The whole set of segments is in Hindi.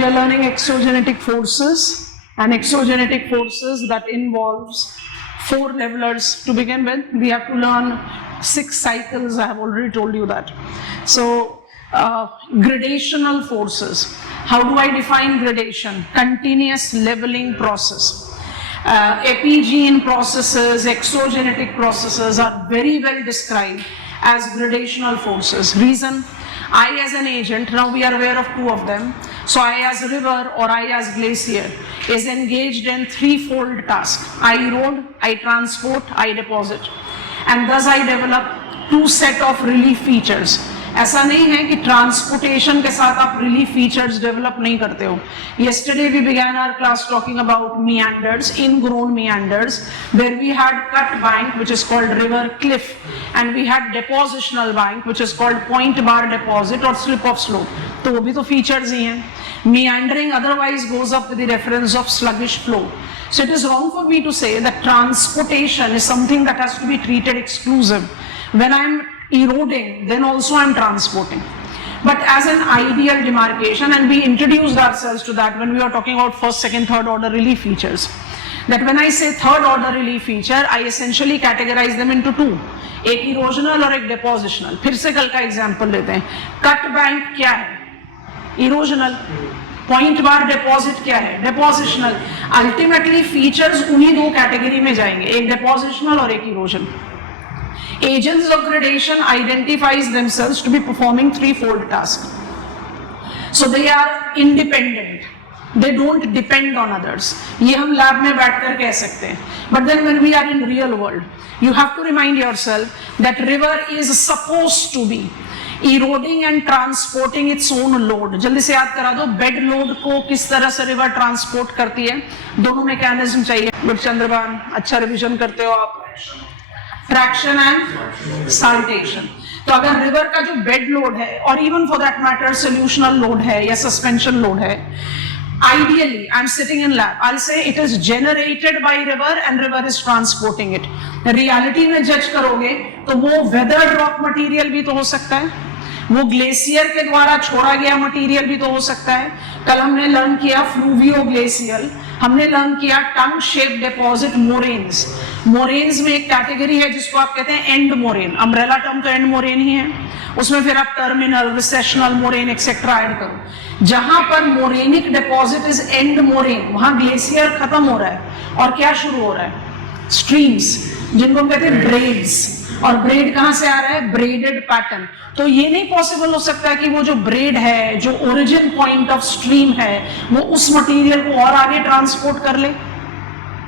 we are learning exogenetic forces, and exogenetic forces that involves 4 levelers. To begin with, we have to learn 6 cycles. I have already told you that. So gradational forces. How do I define gradation? Continuous leveling process. Epigene processes, exogenetic processes are very well described as gradational forces. Reason? I as an agent, now we are aware of 2 of them. So I as river or I as glacier is engaged in 3-fold task. I erode, I transport, I deposit. And thus I develop 2 set of relief features. ऐसा नहीं है कि ट्रांसपोर्टेशन के साथ आप रिलीफ फीचर्स डेवलप नहीं करते हो. Yesterday we began our class talking about meanders, ingrown meanders, where we had cut bank which is called river cliff, and we had depositional bank which is called point bar deposit or slip of slope. तो वो भी तो features ही हैं. Meandering otherwise goes up with the reference of sluggish flow. So it is wrong for me to say that transportation is something that has to be treated exclusive. When I am eroding, then also I am transporting. But as an ideal demarcation, and we introduced ourselves to that when we were talking about first, second, third order relief features, that when I say third order relief feature, I essentially categorize them into 2. एक erosional और एक depositional. फिर से कल का example लेते हैं. Cut bank क्या है? Erosional. Point bar deposit क्या है? Depositional. Ultimately features उन्हीं 2 category में जाएंगे, एक depositional और एक erosion. Agents of gradation identifies themselves to be performing 3-fold task. So they are independent. They don't depend on others. ये हम lab में बैठकर कह सकते हैं. But then when we are in real world, you have to remind yourself that river is supposed to be eroding and transporting its own load. जल्दी से याद करा दो, bed load को किस तरह से river transport करती है. दोनों mechanism चाहिए. चंद्रभान, अच्छा रिविजन करते हो आप. Traction and saltation. तो अगर रिवर का जो बेड लोड है और even for that matter solutional load है या सस्पेंशन लोड है, ideally I'm sitting in lab, I'll say it is generated by river and river is transporting it. Reality में जज करोगे तो वो वेदर ड्रॉप मटेरियल भी तो हो सकता है, वो ग्लेशियर के द्वारा छोड़ा गया मटेरियल भी तो हो सकता है. कल हमने लर्न किया फ्लूवियो ग्लेशियल, हमने लर्न किया टंग शेप डिपॉजिट मोरेन्स. मोरेन्स में एक कैटेगरी है जिसको आप कहते हैं एंड मोरेन. अम्ब्रेला टर्म तो एंड मोरेन ही है, उसमें फिर आप टर्मिनल, रिसेशनल मोरेन एक्सेट्रा ऐड करो. जहां पर मोरेनिक डिपॉजिट इज एंड मोरेन, वहां ग्लेशियर खत्म हो रहा है और क्या शुरू हो रहा है? स्ट्रीम्स, जिनको हम कहते हैं ब्रेड्स. और ब्रेड कहां से आ रहा है? Braided pattern. तो ये नहीं पॉसिबल हो सकता कि वो जो ब्रेड है, जो ओरिजिन पॉइंट ऑफ स्ट्रीम है, वो उस मटेरियल को और आगे ट्रांसपोर्ट कर ले.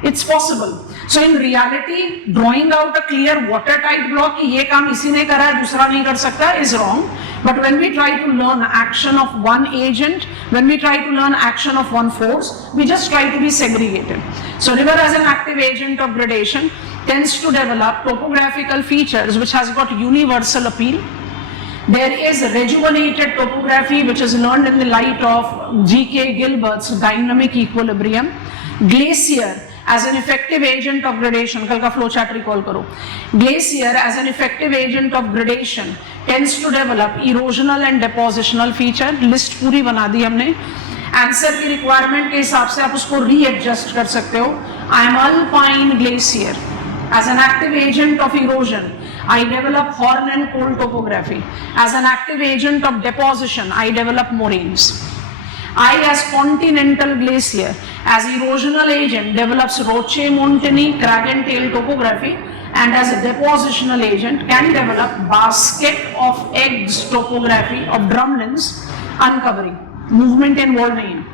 It's possible. So in reality drawing out a clear water tight block कि ये काम इसी ने करा है दूसरा नहीं कर सकता is wrong. But when we try to learn action of one agent, when we try to learn action of one force, we just try to be segregated. So river as an active agent of gradation tends to develop topographical features which has got universal appeal. There is rejuvenated topography which is learned in the light of G.K. Gilbert's dynamic equilibrium. Glacier as an effective agent of gradation, कल का फ्लो चार्ट रिकॉल करो. Glacier as an effective agent of gradation tends to develop erosional and depositional feature. List पूरी बना दी हमने. आंसर की रिक्वायरमेंट के हिसाब से आप उसको रीएडजस्ट कर सकते हो. I am alpine glacier. As an active agent of erosion, I develop horn and cone topography. As an active agent of deposition, I develop moraines. I as continental glacier, as erosional agent, develops Roche-Montagny crag and tail topography, and as a depositional agent can develop basket of eggs topography of drumlins uncovering. Movement involved नहीं है.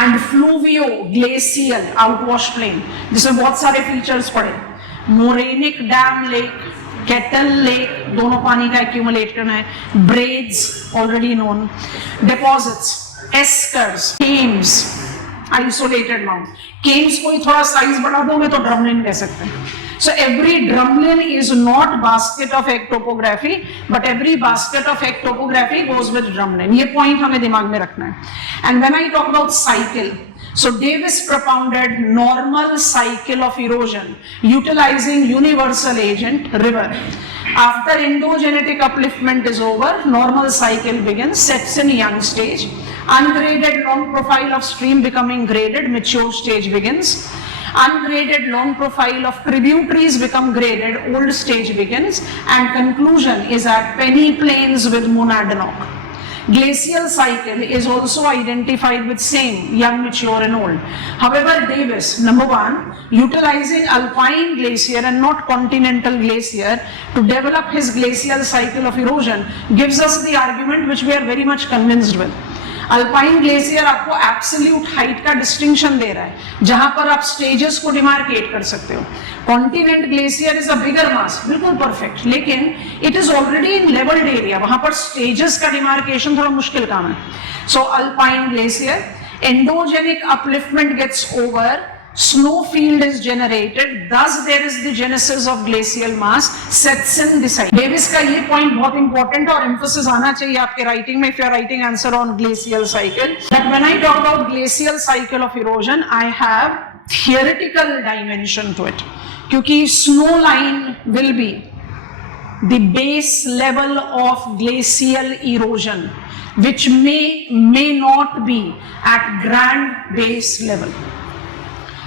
And fluvio glacial outwash plain, जिसमें बहुत सारे फीचर्स पड़े. Morainic dam lake, kettle lake, दोनों पानी का एक्यूमुलेशन है. Braids already known. Deposits, eskers, kames, isolated mount. Kames को ही थोड़ा साइज बढ़ा दोगे तो ड्रमलिन कह सकते हैं. So every drumlin is not basket of egg topography, but every basket of egg topography goes with drumlin. ये point हमें दिमाग में रखना है. And when I talk about cycle, so Davis propounded normal cycle of erosion utilizing universal agent river. After endogenetic upliftment is over, normal cycle begins, sets in young stage. Ungraded long profile of stream becoming graded, mature stage begins. Ungraded long profile of tributaries become graded, old stage begins, and conclusion is at peneplains with monadnock. Glacial cycle is also identified with same, young, mature and old. However, Davis, number one, utilizing alpine glacier and not continental glacier to develop his glacial cycle of erosion gives us the argument which we are very much convinced with. Alpine glacier आपको एब्सोल्यूट हाइट का डिस्टिंक्शन दे रहा है जहां पर आप स्टेजेस को डिमार्केट कर सकते हो. Continent glacier is a bigger mass, बिल्कुल परफेक्ट, लेकिन it is already in levelled area, वहां पर स्टेजेस का डिमार्केशन थोड़ा मुश्किल काम है. So alpine glacier, endogenic upliftment gets over, snow field is generated, thus there is the genesis of glacial mass sets in the site. Davis का ये पॉइंट बहुत इंपॉर्टेंट और एम्फोसिस आना चाहिए आपके राइटिंग में, if you are writing answer on glacial cycle, that when I talk about glacial cycle of erosion I have theoretical dimension to it, क्योंकि snow line will be the base level of glacial erosion which may not be at grand base level.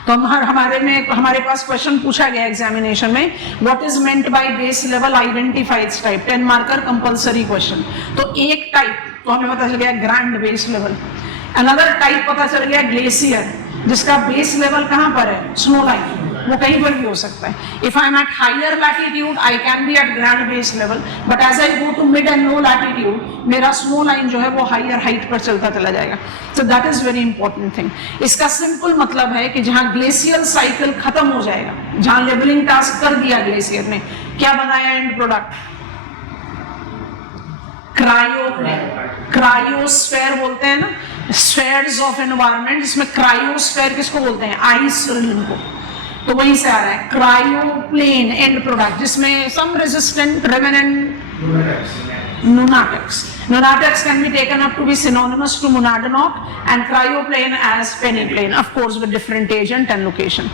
तो हमारे पास क्वेश्चन पूछा गया एग्जामिनेशन में, what is meant by base level, identify it's type, 10 marker compulsory question. तो एक टाइप तो हमें पता चल गया grand base level, another type पता चल गया ग्लेशियर जिसका बेस लेवल कहां पर है, स्नो लाइन, वो कहीं पर भी हो सकता है. If I am at higher latitude I can be at ground base level, but as I go to mid and low latitude मेरा स्नो लाइन जो है वो हायर हाइट पर चलता चला जाएगा. So that is very important thing. इसका सिंपल मतलब है कि जहां ग्लेशियल साइकिल खत्म हो जाएगा, जहां लेवलिंग टास्क कर दिया ग्लेशियर ने, क्या बनाया एंड प्रोडक्ट, क्रायोस्फेयर बोलते हैं ना, स्फेयर्स ऑफ एनवायरनमेंट, जिसमें क्रायोस्फेयर किसको बोलते हैं, आइस रिम को, तो वहीं से आ रहा है क्रायोप्लेन एंड प्रोडक्ट, जिसमें some resistant revenant nunatics. Nunatics can be taken up to be synonymous to monadnock and cryoplane as peneplain, of course with different agent and location.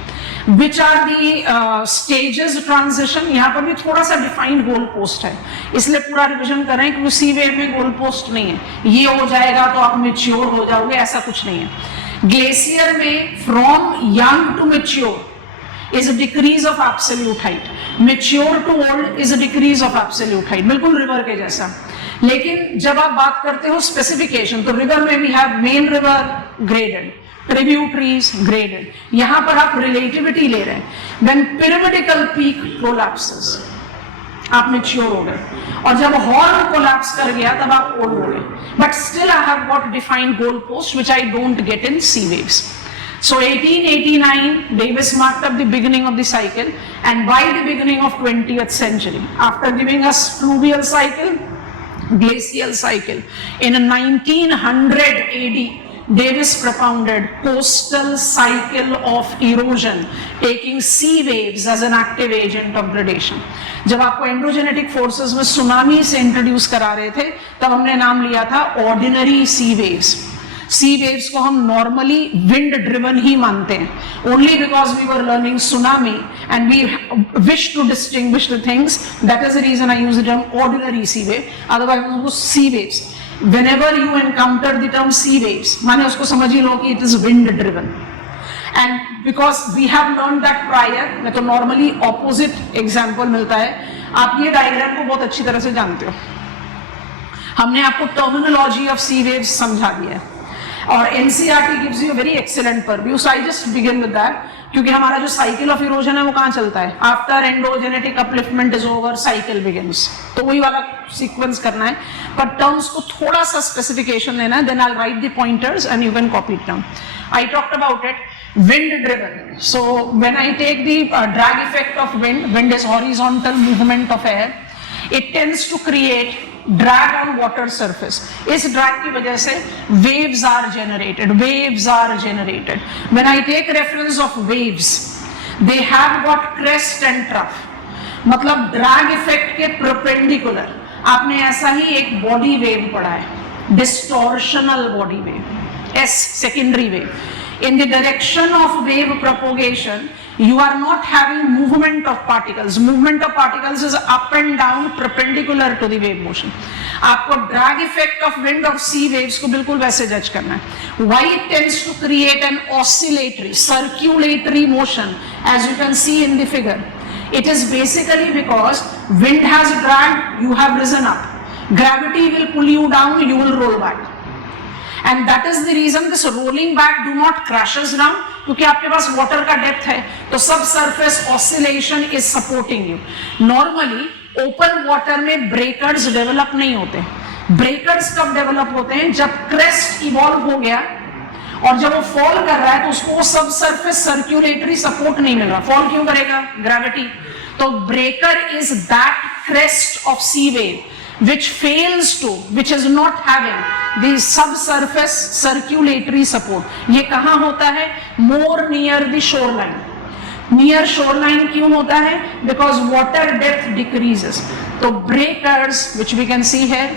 Which are the stages transition? यहाँ पर भी थोड़ा सा defined goal post है, इसलिए पूरा रिविजन कर रहे हैं क्योंकि सी वेव में गोल पोस्ट नहीं है, ये हो जाएगा तो आप मेच्योर हो जाओगे, ऐसा कुछ नहीं है. ग्लेशियर में from young to mature is a decrease of absolute height, mature to old is a decrease of absolute height, बिल्कुल रिवर के जैसा. लेकिन जब आप बात करते हो स्पेसिफिकेशन, तो रिवर में भी have main river graded, tributaries graded, यहां पर आप रिलेटिविटी ले रहे हैं. व्हेन पिरामिडिकल पीक कोलैप्सेस आप मेच्योर हो गए, और जब हॉर्न कोलैप्स कर गया तब आप ओल्ड हो गए. But still I have got defined goal post which I don't get in sea waves. So 1889, Davis marked up the beginning of the cycle, and by the beginning of 20th century, after giving us fluvial cycle, glacial cycle, in 1900 AD, Davis propounded coastal cycle of erosion, taking sea waves as an active agent of gradation. जब आपको एंडोजेनेटिक फोर्सेस में सुनामी से इंट्रोड्यूस करा रहे थे, तब हमने नाम लिया था ordinary sea waves. Sea waves को हम नॉर्मली विंड ड्रिवन ही मानते हैं, only because we were learning tsunami and we wish to distinguish the things, that is the reason I use the term ordinary sea wave. Otherwise sea waves, whenever you encounter the term sea waves, माने उसको समझ ही लो कि it is wind driven. And because we have learn that prior, मैं तो नॉर्मली ऑपोजिट एग्जाम्पल मिलता है. आप ये डायग्राम को बहुत अच्छी तरह से जानते हो, हमने आपको टर्मिनोलॉजी ऑफ सी वेव्स समझा दिया है, और NCERT gives you very excellent purview. So I just begin with that, क्योंकि हमारा जो साइकिल ऑफ इरोजन है वो कहाँ चलता है, after endogenetic upliftment is over cycle begins, तो वही वाला सीक्वेंस करना है. पर टर्म्स को थोड़ा सा स्पेसिफिकेशन देना है, then I will write the pointers and you can copy it down. I talked about it, wind driven. So when I take the drag effect of wind is horizontal movement of air, it tends to create drag on water surface. इस drag की वजह से waves are generated. When I take reference of waves, they have got crest and trough. मतलब drag effect के perpendicular आपने ऐसा ही एक body wave पढ़ा है, distortional body wave, S secondary wave. In the direction of wave propagation, you are not having movement of particles. Movement of particles is up and down perpendicular to the wave motion. आपको ड्रैग इफेक्ट ऑफ विंड और सी वेव्स को बिल्कुल वैसे जज करना है. Why it tends to create an oscillatory, circulatory motion, as you can see in the figure? It is basically because wind has dragged, you have risen up. Gravity will pull you down, you will roll back. And that is the reason this rolling back do not crashes down, क्योंकि आपके पास वाटर का डेप्थ है, तो सब surface oscillation is supporting you. Normally open water में ब्रेकर्स डेवलप नहीं होते. ब्रेकर्स कब डेवलप होते हैं? जब क्रेस्ट इवॉल्व हो गया और जब वो फॉल कर रहा है तो उसको वो सब सरफेस सर्क्यूलेटरी सपोर्ट नहीं मिल रहा. फॉल क्यों करेगा? ग्रेविटी. तो breaker is that crest of sea wave which fails to, which is not having the subsurface circulatory support. ये कहाँ होता है? More near the shoreline. Near shoreline क्यों होता है? Because water depth decreases. तो breakers, which we can see here,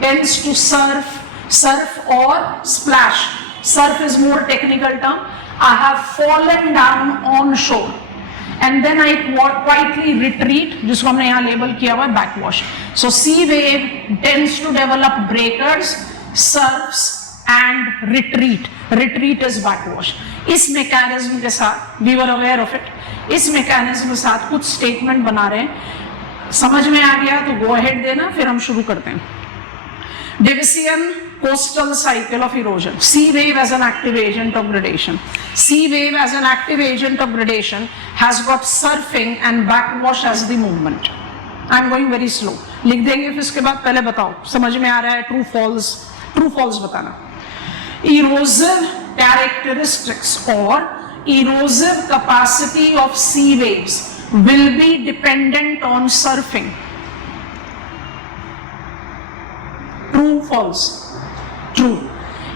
tends to surf or splash. Surf is more technical term. I have fallen down on shore. And then I quietly retreat, जिसको हमने यहाँ लेबल किया हुआ है backwash. So sea wave tends to develop breakers, surfs and retreat. Retreat is backwash. इस mechanism के साथ, we were aware of it. इस mechanism के साथ कुछ statement बना रहे हैं. समझ में आ गया तो go ahead देना, फिर हम शुरू करते हैं. Davisian coastal cycle of erosion. Sea wave as an active agent of gradation. Sea wave as an active agent of gradation has got surfing and backwash as the movement. I am going very slow. लिख देंगे फिर इसके बाद. पहले बताओ समझ में आ रहा है? True false. True false बताना. Erosive characteristics or erosive capacity of sea waves will be dependent on surfing. True, false? True.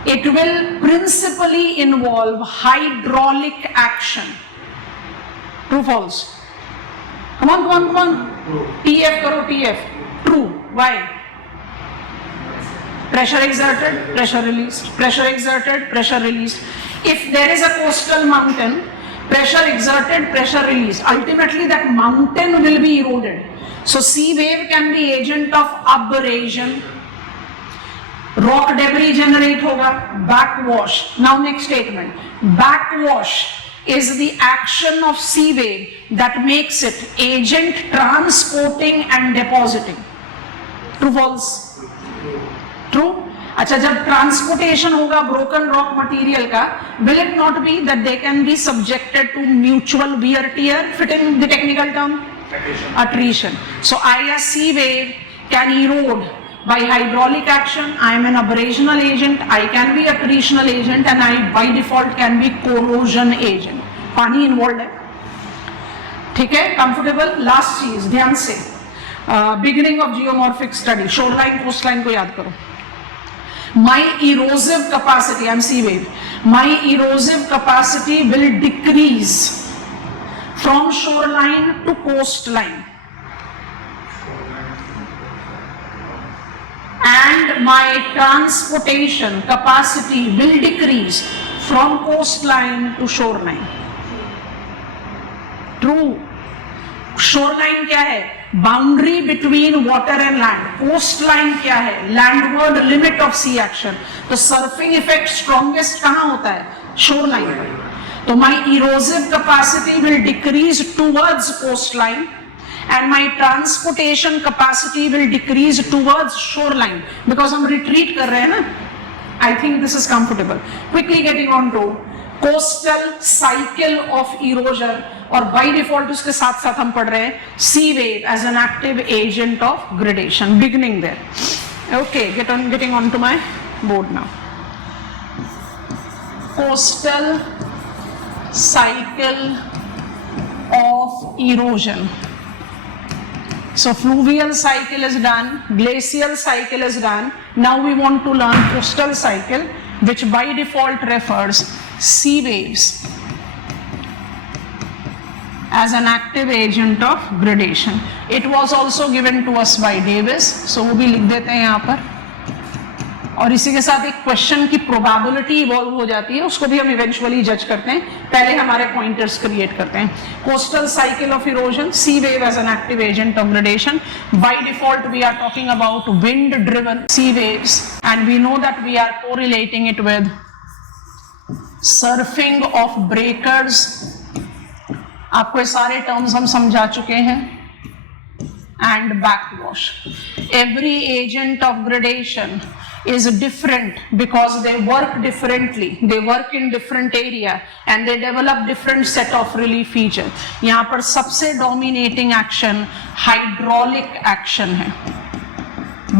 It will principally involve hydraulic action. True, false? Come on, come on, come on. True. TF karo, TF. True. Why? Pressure exerted, pressure released. Pressure exerted, pressure released. If there is a coastal mountain, pressure exerted, pressure released. Ultimately, that mountain will be eroded. So, sea wave can be agent of abrasion. Rock debris generate होगा. Backwash. Now next statement. Backwash is the action of sea wave that makes it agent transporting and depositing. True, false? True. अच्छा, जब transportation होगा broken rock material का, will it not be that they can be subjected to mutual wear tear? Fit in the technical term? Attrition. So I, as sea wave, can erode by hydraulic action. I am an abrasional agent, I can be attritional agent, and I by default can be corrosion agent. पानी involved है. ठीक है? Comfortable? Last चीज ध्यान से, beginning of geomorphic study, shoreline coastline को याद करो. My erosive capacity, I am sea wave, my erosive capacity will decrease from shoreline to coastline. And my transportation capacity will decrease from coastline to shoreline. True. Shoreline क्या है? Boundary between water and land. Coastline क्या है? Landward limit of sea action. तो surfing effect strongest कहाँ होता है? Shoreline पर. तो my erosive capacity will decrease towards coastline. And my transportation capacity will decrease towards shoreline because हम retreat कर रहे हैं ना. I think this is comfortable. Quickly getting on to coastal cycle of erosion, और by default उसके साथ साथ हम पढ़ रहे हैं sea wave as an active agent of gradation. Beginning there. Okay, getting on to my board now. Coastal cycle of erosion. So fluvial cycle is done, glacial cycle is done. Now we want to learn coastal cycle, which by default refers sea waves as an active agent of gradation. It was also given to us by Davis, so वो भी लिख देते हैं यहाँ पर. और इसी के साथ एक क्वेश्चन की प्रोबेबिलिटी इवॉल्व हो जाती है, उसको भी हम इवेंचुअली जज करते हैं, पहले हमारे पॉइंटर्स क्रिएट करते हैं. Coastal cycle of erosion, sea wave as an active agent of gradation. By default we are talking about wind driven sea waves and we know that we are correlating it with surfing of breakers. आपको ये सारे टर्म्स हम समझा चुके हैं. And backwash. Every agent of gradation is different because they work differently. They work in different area and they develop different set of relief feature. यहाँ पर सबसे dominating action hydraulic action है.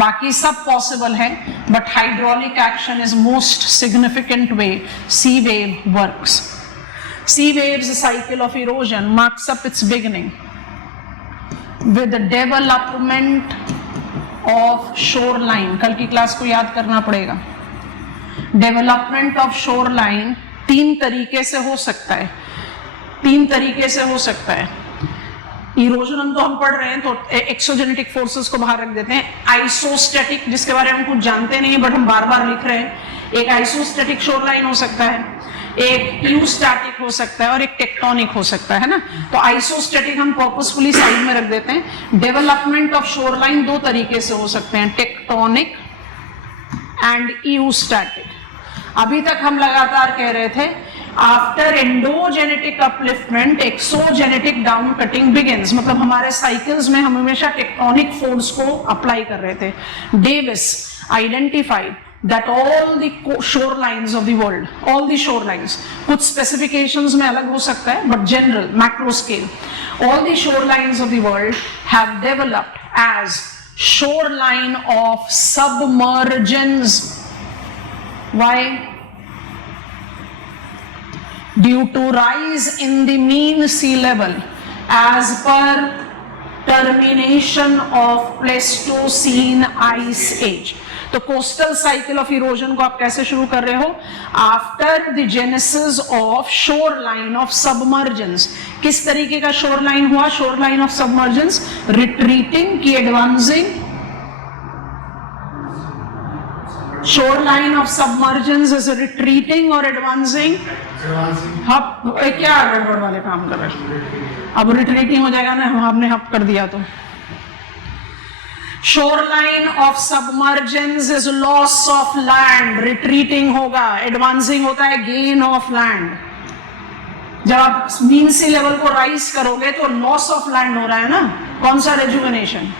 बाकी सब possible है, but hydraulic action is most significant way sea wave works. Sea waves cycle of erosion marks up its beginning with the development of shoreline. कल की क्लास को याद करना पड़ेगा. डेवलपमेंट ऑफ shoreline तीन तरीके से हो सकता है. इरोजन हम तो हम पढ़ रहे हैं, तो एक्सोजेनेटिक फोर्सेस को बाहर रख देते हैं. आइसोस्टैटिक, जिसके बारे में हम कुछ जानते नहीं बट हम बार बार लिख रहे हैं, एक आइसोस्टैटिक शोरलाइन हो सकता है, एक यूस्टैटिक हो सकता है और एक टेक्टोनिक हो सकता है ना. तो आइसोस्टैटिक हम पर्पसफुली साइड में रख देते हैं. डेवलपमेंट ऑफ शोरलाइन दो तरीके से हो सकते हैं, टेक्टोनिक एंड यूस्टैटिक. अभी तक हम लगातार कह रहे थे after endogenetic upliftment exogenetic down cutting begins. मतलब हमारे साइकिल्स में हम हमेशा टेक्टोनिक फोर्स को अप्लाई कर रहे थे. Davis identified that all the shorelines of the world, all the shorelines, कुछ specifications में अलग हो सकता है, but general, macro scale, all the shorelines of the world have developed as shoreline of submergence. Why? Due to rise in the mean sea level as per termination of Pleistocene ice age. तो कोस्टल साइकिल ऑफ इरोजन को आप कैसे शुरू कर रहे हो? After the genesis of shore line of submergence. किस तरीके का शोर लाइन हुआ? Shore line of submergence retreating की advancing. Shore line of submergence is retreating और एडवांसिंग. हप क्या गड़बड़ वाले काम कर रहे हैं? अब रिट्रीटिंग हो जाएगा ना, हमने हप कर दिया तो. Shoreline of submergence is loss of land. Retreating होगा, advancing होता है gain of land. जब आप मीन सी लेवल को राइज करोगे तो लॉस ऑफ लैंड हो रहा है ना. कौन सा रेजुवेनेशन?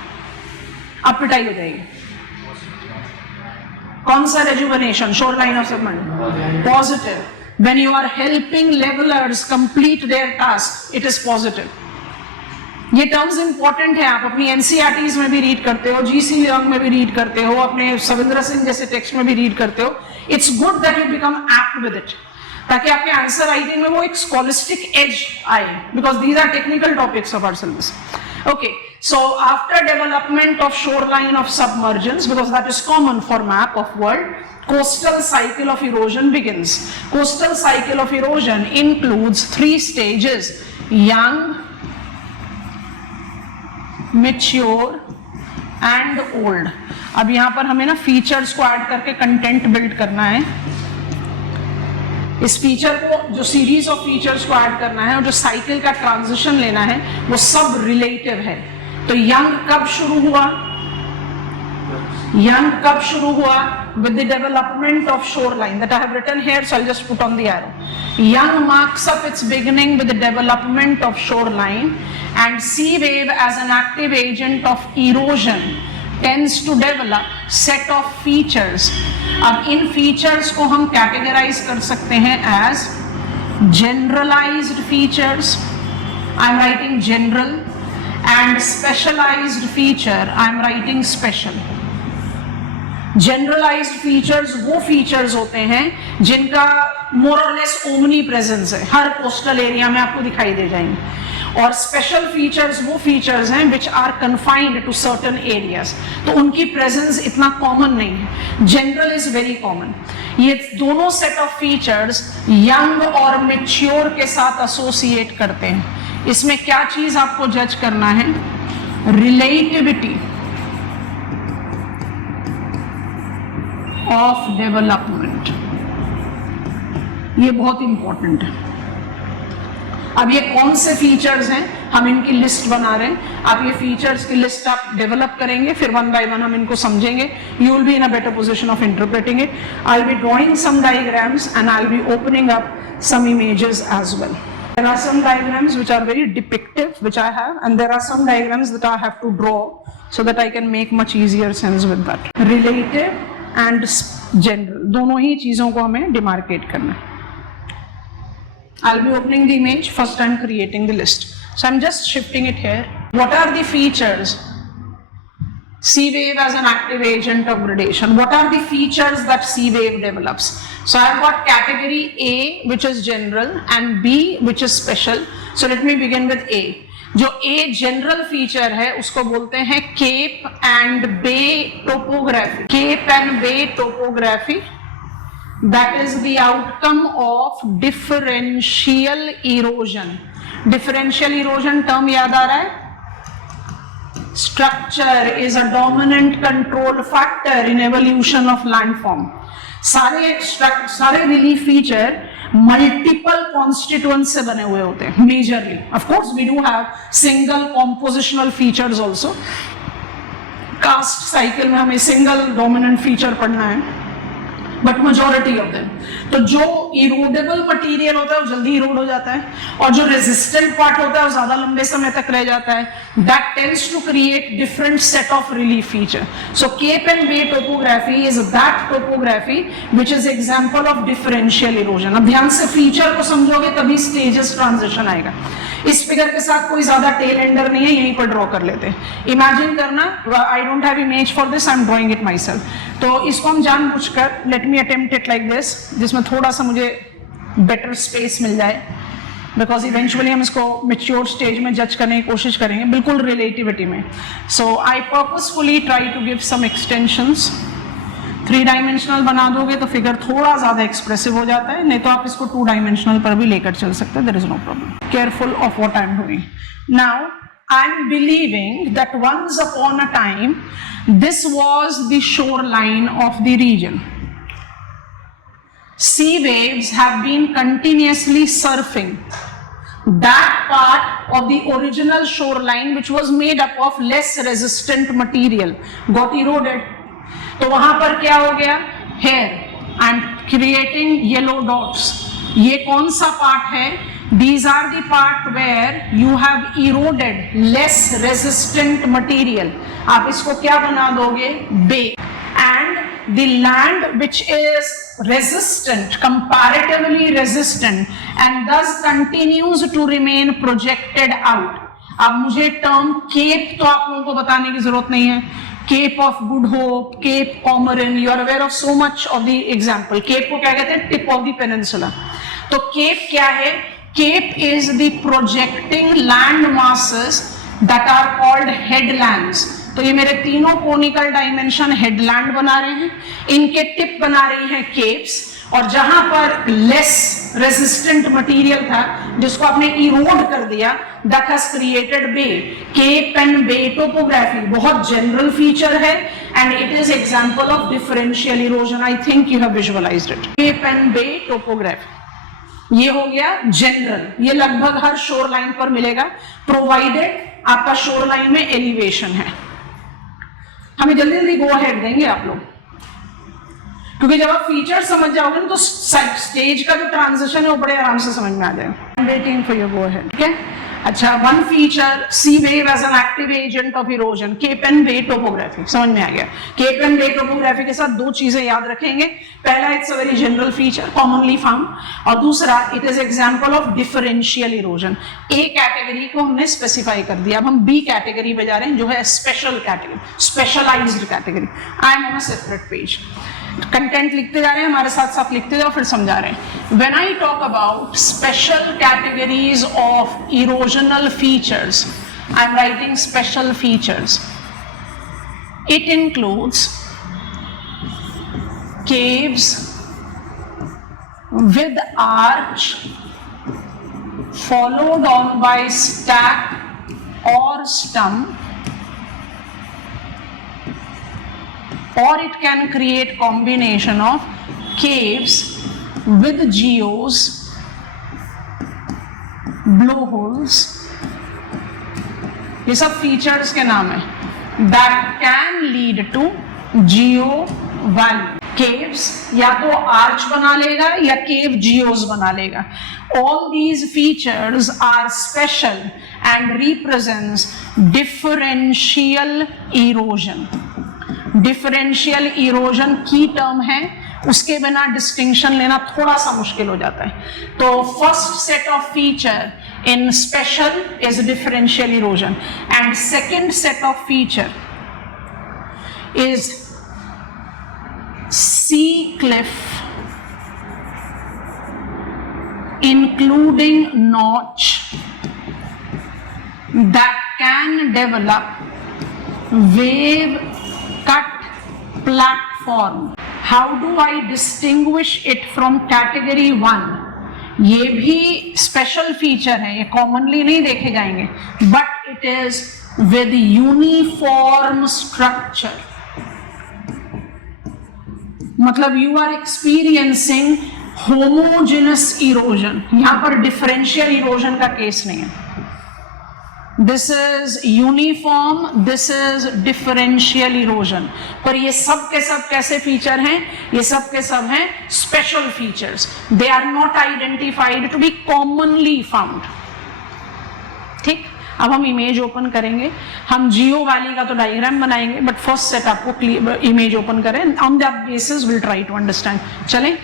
अब पिटाई हो जाएगी. कौन सा rejuvenation? Shoreline of submergence positive. When you are helping levelers complete their task, it is positive. ये टर्म्स इंपॉर्टेंट है. आप अपनी एनसीईआरटीज में भी रीड करते हो, जीसी लियोंग में भी रीड करते हो, अपने सविंद्र सिंह जैसे टेक्स्ट में भी रीड करते हो. It's good that you become apt with it, ताकि आपके आंसर राइटिंग में वो एक स्कॉलिस्टिक एज आए, because these are technical topics of our syllabus. Okay, so after development of shoreline of submergence, because that is common for map of world, coastal cycle of erosion begins. Coastal cycle of erosion includes 3 stages: young, mature and old. अब यहाँ पर हमें ना फीचर्स को ऐड करके कंटेंट बिल्ड करना है. इस फीचर को, जो सीरीज ऑफ फीचर्स को ऐड करना है और जो साइकिल का ट्रांजिशन लेना है, वो सब रिलेटिव है. तो यंग कब शुरू हुआ? Young कब शुरू हुआ? With the development of shoreline that I have written here, so I'll just put on the arrow. Young marks up its beginning with the development of shoreline, and sea wave as an active agent of erosion tends to develop set of features. अब इन features को हम categorize कर सकते हैं as generalized features. I'm writing general, and specialized feature I'm writing special. Generalised features वो फीचर्स होते हैं जिनका मोर और लेस ओमनी प्रेजेंस है, हर कोस्टल एरिया में आपको दिखाई दे जाएंगे. और स्पेशल फीचर्स वो फीचर्स हैं which are confined to certain areas, तो उनकी प्रेजेंस इतना कॉमन नहीं है. General is very common. ये दोनों सेट ऑफ फीचर्स यंग और मैच्योर के साथ एसोसिएट करते हैं. इसमें क्या चीज आपको जज करना है? रिलेटिविटी. Of development. ये बहुत इंपॉर्टेंट है। अब ये कौन से फीचर्स हैं, हम इनकी लिस्ट बना रहे हैं। आप ये फीचर्स की लिस्ट आप डेवलप करेंगे, फिर वन बाय वन हम इनको समझेंगे। You will be in a better position of interpreting it. I will be drawing some diagrams and I will be opening up some images as well. There are some diagrams which are very depictive, which I have, and there are some diagrams that I have to draw so that I can make much easier sense with that. Relative and general, दोनों ही चीजों को हमें demarcate करना है. I'll be opening the image first and creating the list. So I'm just shifting it here. What are the features? C wave as an active agent of gradation. What are the features that C wave develops? So I've got category A, which is general, and B, which is special. So let me begin with A. जो A general feature है उसको बोलते हैं Cape and Bay topography. Cape and Bay topography, that is the outcome of differential erosion. Differential erosion term याद आ रहा है? Structure is a dominant control factor in evolution of landform. सारे रिलीफ फीचर मल्टीपल कॉन्स्टिट्यूएंट से बने हुए होते हैं majorly. Of course we do have single compositional features also. Karst cycle में हमें सिंगल डोमिनेंट फीचर पढ़ना है, बट मेजॉरिटी ऑफ देम. तो जो इरोडेबल मटेरियल होता है वो जल्दी इरोड हो जाता है, और जो रेजिस्टेंट पार्ट होता है वो ज्यादा लंबे समय तक रह जाता है. That tends to create different set of relief feature. So cape and bay topography is that topography which is example of differential erosion. अब ध्यान से फीचर को समझोगे तभी स्टेजेस ट्रांजिशन आएगा. इस फिगर के साथ कोई ज्यादा टेल एंडर नहीं है, यहीं पर ड्रॉ कर लेते हैं. इमेजिन करना, आई don't have image for this, I am drawing it my self. तो इसको हम जानबूझकर, let me attempt it like this, जिसमें थोड़ा सा मुझे बेटर स्पेस मिल जाए, बिकॉज इवेंचुअली हम इसको मेच्योर स्टेज में जज करने की कोशिश करेंगे, बिल्कुल रिलेटिविटी में. So I purposefully try to give some extensions. 3 dimensional बना दोगे तो फिगर थोड़ा ज्यादा एक्सप्रेसिव हो जाता है, नहीं तो आप इसको 2 डायमेंशनल पर भी लेकर चल सकते हैं. There is no problem. Careful of what I am doing. Now I am believing that once upon a time this was the shoreline of the region. Sea waves have been continuously surfing that part of the original shoreline which was made up of less resistant material, got eroded. तो वहां पर क्या हो गया? Here I am creating yellow dots. ये कौन सा पार्ट है? These are the part where you have eroded less resistant material. आप इसको क्या बना दोगे? Bay. And the land which is resistant, comparatively resistant, and thus continues to remain projected out. अब मुझे टर्म केप तो आप लोगों को बताने की जरूरत नहीं है. Cape of Good Hope, Cape Comorin, you are aware of so much of the example. Cape को क्या कहते हैं? Tip of the peninsula. तो केप क्या है? Cape is the projecting land masses that are called headlands. तो ये मेरे तीनों कोनिकल डायमेंशन हेडलैंड बना रहे हैं, इनके टिप बना रही हैं केप्स. और जहां पर लेस रेजिस्टेंट मटेरियल था जिसको आपने इरोड कर दिया, that has created bay. Cape and Bay topography बहुत जनरल फीचर है and it is example of differential erosion. I think you have visualized it. Cape and Bay topography. ये हो गया जनरल. ये लगभग हर शोर लाइन पर मिलेगा, प्रोवाइडेड आपका शोर लाइन में एलिवेशन है. हमें जल्दी जल्दी गो अहेड देंगे आप लोग, क्योंकि जब आप फीचर समझ जाओगे ना तो स्टेज का जो ट्रांजिशन है वो बड़े आराम से समझ में आ जाएगा. Waiting for your go ahead. ठीक है. अच्छा, one feature sea wave as an active agent of erosion. Cape and bay topography समझ में आ गया. केप एंड बे टोपोग्राफी के साथ 2 चीजें याद रखेंगे. पहला, it's a very general feature, commonly found, और दूसरा, it is example of differential erosion. A category को हमने स्पेसिफाई कर दिया, अब हम बी कैटेगरी पे जा रहे हैं जो है special category, specialised category. I am on a separate page. Content लिखते जा रहे हैं, हमारे साथ साथ लिखते जाओ, फिर समझा रहे हैं. When I talk about special categories of erosional features, I am writing special features. It includes caves with arch followed on by stack or stump or it can create combination of caves with geos, blowholes. ये सब फीचर्स के नाम है. That can lead to geo valley. Caves या तो आर्च बना लेगा या केव जियोस बना लेगा. All these features are special and represents differential erosion. Differential erosion की टर्म है, उसके बिना डिस्टिंक्शन लेना थोड़ा सा मुश्किल हो जाता है. तो first set of feature in special is differential erosion, and second set of feature is sea cliff including notch that can develop wave cut platform. How do I distinguish it from category 1? ये भी स्पेशल फीचर है, ये कॉमनली नहीं देखे जाएंगे, but it is with uniform structure. मतलब you are experiencing homogenous erosion. यहां पर डिफरेंशियल इरोजन का केस नहीं है. This is uniform, this is differential erosion. पर ये सब के सब कैसे फीचर हैं? ये सब के सब हैं special features. They are not identified to be commonly found. ठीक, अब हम इमेज ओपन करेंगे. हम जियो वैली का तो डायग्राम बनाएंगे, बट फर्स्ट सेट आपको इमेज ओपन करें. On that basis will try to understand. चलें,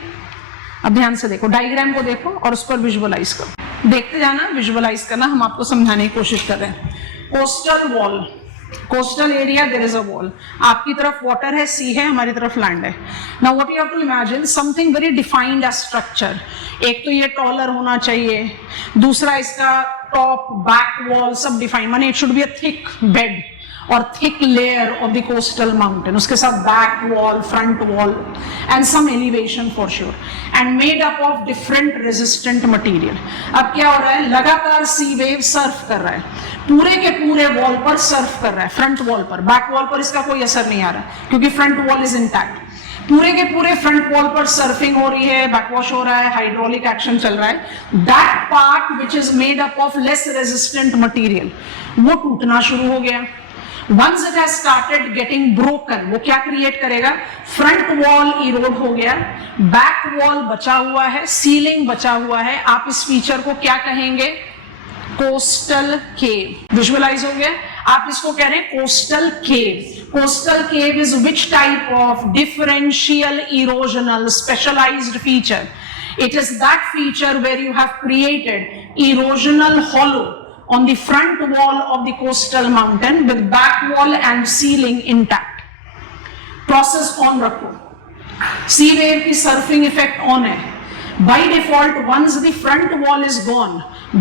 अब ध्यान से देखो, डायग्राम को देखो और उस पर विजुअलाइज करो. देखते जाना, विजुअलाइज करना. हम आपको समझाने की कोशिश कर रहे हैं. Coastal wall, coastal area, there is a wall. आपकी तरफ वाटर है, सी है, हमारी तरफ लैंड है. Now what you have to imagine something very defined edge structure. एक तो ये टॉलर होना चाहिए, दूसरा इसका टॉप बैक वॉल सब डिफाइंड, माने it should be a thick bed और thick layer of the coastal mountain. उसके साथ back wall, front wall and some elevation for sure, and made up of different resistant material. अब क्या हो रहा है? लगातार सी वेव सर्फ कर रहा है, पूरे के पूरे वॉल पर सर्फ कर रहा है. फ्रंट वॉल पर, बैक वॉल पर इसका कोई असर नहीं आ रहा क्योंकि फ्रंट वॉल इज इंटैक्ट. पूरे के पूरे फ्रंट वॉल पर सर्फिंग हो रही है, बैकवॉश हो रहा है, हाइड्रोलिक एक्शन चल रहा है. That part which is made up of less resistant material, वो टूटना शुरू हो गया. Once it has started getting broken, वो क्या क्रिएट करेगा? फ्रंट वॉल इरोड हो गया, बैक वॉल बचा हुआ है, सीलिंग बचा हुआ है. आप इस फीचर को क्या कहेंगे? कोस्टल केव. विजुअलाइज हो गया? आप इसको कह रहे हैं coastal cave. Coastal cave is which type of differential erosional specialised feature? It is that feature where you have created erosional hollow on the front wall of the coastal mountain with back wall and ceiling intact. Process on रखो. Sea wave की surfing effect on है. By default, once the front wall is gone,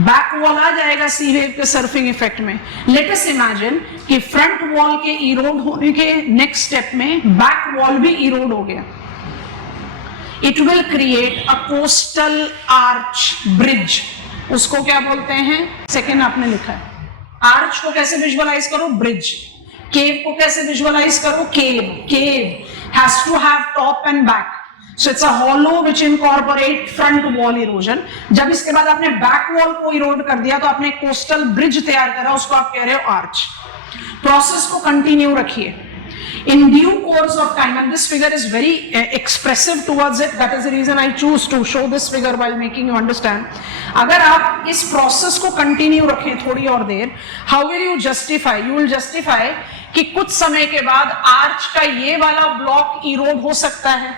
back wall आ जाएगा sea wave के surfing effect में. Let us imagine कि front wall के erode होने के next step में back wall भी erode हो गया. It will create a coastal arch bridge. उसको क्या बोलते हैं? सेकेंड आपने लिखा है. आर्च को कैसे विजुअलाइज करो? ब्रिज. केव को कैसे विजुअलाइज करो? Cave. Cave has to have top and back, so it's a hollow which incorporate front wall erosion. जब इसके बाद आपने बैक वॉल को इरोड कर दिया तो आपने कोस्टल ब्रिज तैयार करा, उसको आप कह रहे हो आर्च. प्रोसेस को कंटिन्यू रखिए. In due course of time, and this figure is very expressive towards it, that is the reason I choose to show this figure while making you understand. अगर आप इस process को continue रखें थोड़ी और देर, how will you justify? You will justify कि कुछ समय के बाद आर्च का ये वाला ब्लॉक इरोड हो सकता है.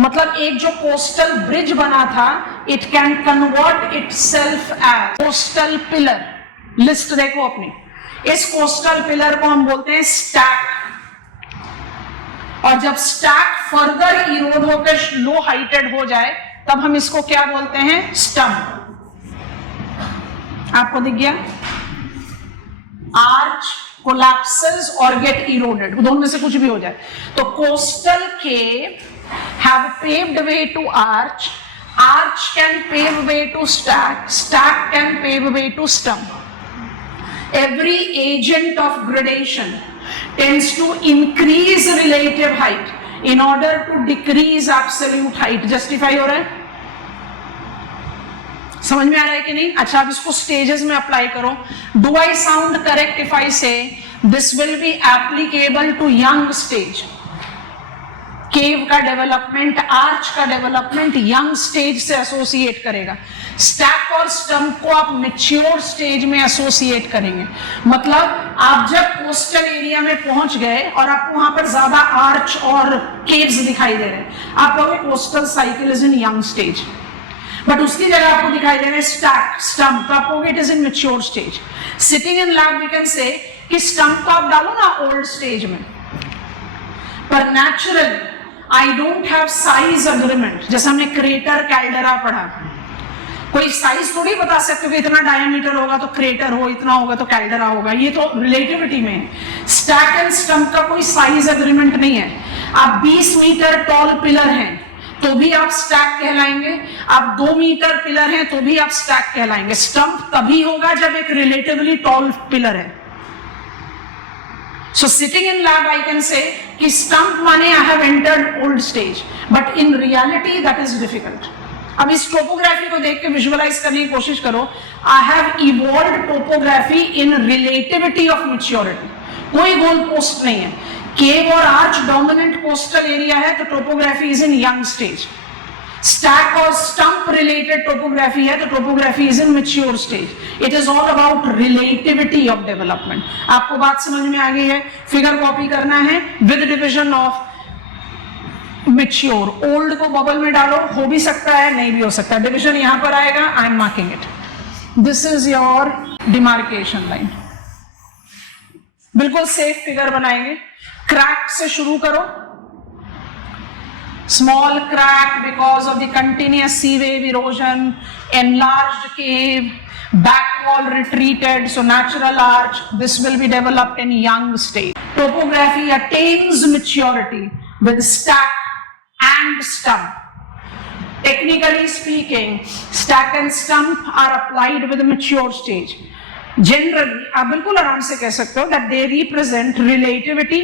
मतलब एक जो कोस्टल ब्रिज बना था, it can convert itself as coastal pillar. List देखो अपनी. इस कोस्टल पिलर को हम बोलते हैं स्टैक. और जब स्टैक फर्दर इरोड होकर लो हाइटेड हो जाए तब हम इसको क्या बोलते हैं? स्टम्प. आपको दिख गया? आर्च कोलैप्सेस और गेट इरोडेड, दोनों में से कुछ भी हो जाए. तो coastal cave have paved way to arch, arch can pave way to stack, stack can pave way to stump. Every agent of gradation tends to increase relative height in order to decrease absolute height. Justify हो रहा है? समझ में आ रहा है कि नहीं? अच्छा, अब इसको स्टेजेस में अप्लाई करो. Do I sound correct if I say this will be applicable to young stage? केव का डेवलपमेंट, आर्च का डेवलपमेंट यंग स्टेज से एसोसिएट करेगा. स्टैक और स्टंप को आप मैच्योर स्टेज में एसोसिएट करेंगे. मतलब आप जब कोस्टल एरिया में पहुंच गए और आपको वहां पर ज्यादा आर्च और केव्स दिखाई दे रहे हैं, आप कहोगे coastal cycle is in young stage. But उसकी जगह आपको दिखाई दे रहा है स्टैक, स्टंप, तो आप कहोगे it is in mature stage. Sitting in lab we can say कि स्टंप को आप डालो ना ओल्ड स्टेज में, पर natural I don't have size agreement. जैसे हमने क्रेटर कैल्डेरा पढ़ा, कोई साइज थोड़ी बता सकते हो कि इतना डायमीटर होगा तो क्रेटर हो, इतना होगा तो कैल्डेरा होगा. ये तो रिलेटिविटी में है. स्टैक एंड स्टंप का कोई साइज अग्रीमेंट नहीं है. आप 20 मीटर टॉल पिलर हैं तो भी आप स्टैक कहलाएंगे, आप 2 मीटर पिलर हैं तो भी आप स्टैक कहलाएंगे. स्टंप तभी होगा जब एक रिलेटिवली टॉल पिलर है. So sitting in lab I can say कि stump माने I have entered old stage, but in reality that is difficult. अब इस टोपोग्राफी को देख के विजुअलाइज करने की कोशिश करो. I have evolved topography in relativity of maturity. कोई गोल पोस्ट नहीं है. केव और आर्च डोमिनेंट कोस्टल एरिया है तो topography is in young stage. Stack और स्टंप रिलेटेड टोपोग्राफी है तो topography is in mature stage. It is all about relativity of development. आपको बात समझ में आ गई है? फिगर कॉपी करना है with division of mature. Old को बबल में डालो, हो भी सकता है नहीं भी हो सकता. डिवीजन यहां पर आएगा, I am marking it. This is your demarcation line. बिल्कुल सेफ फिगर बनाएंगे. क्रैक से शुरू करो. Small crack because of the continuous sea wave erosion, enlarged cave, back wall retreated, so natural arch. This will be developed in young stage. Topography attains maturity with stack and stump. Technically speaking, stack and stump are applied with a mature stage. Generally, आप बिल्कुल आराम से कह सकते हो that they represent relativity.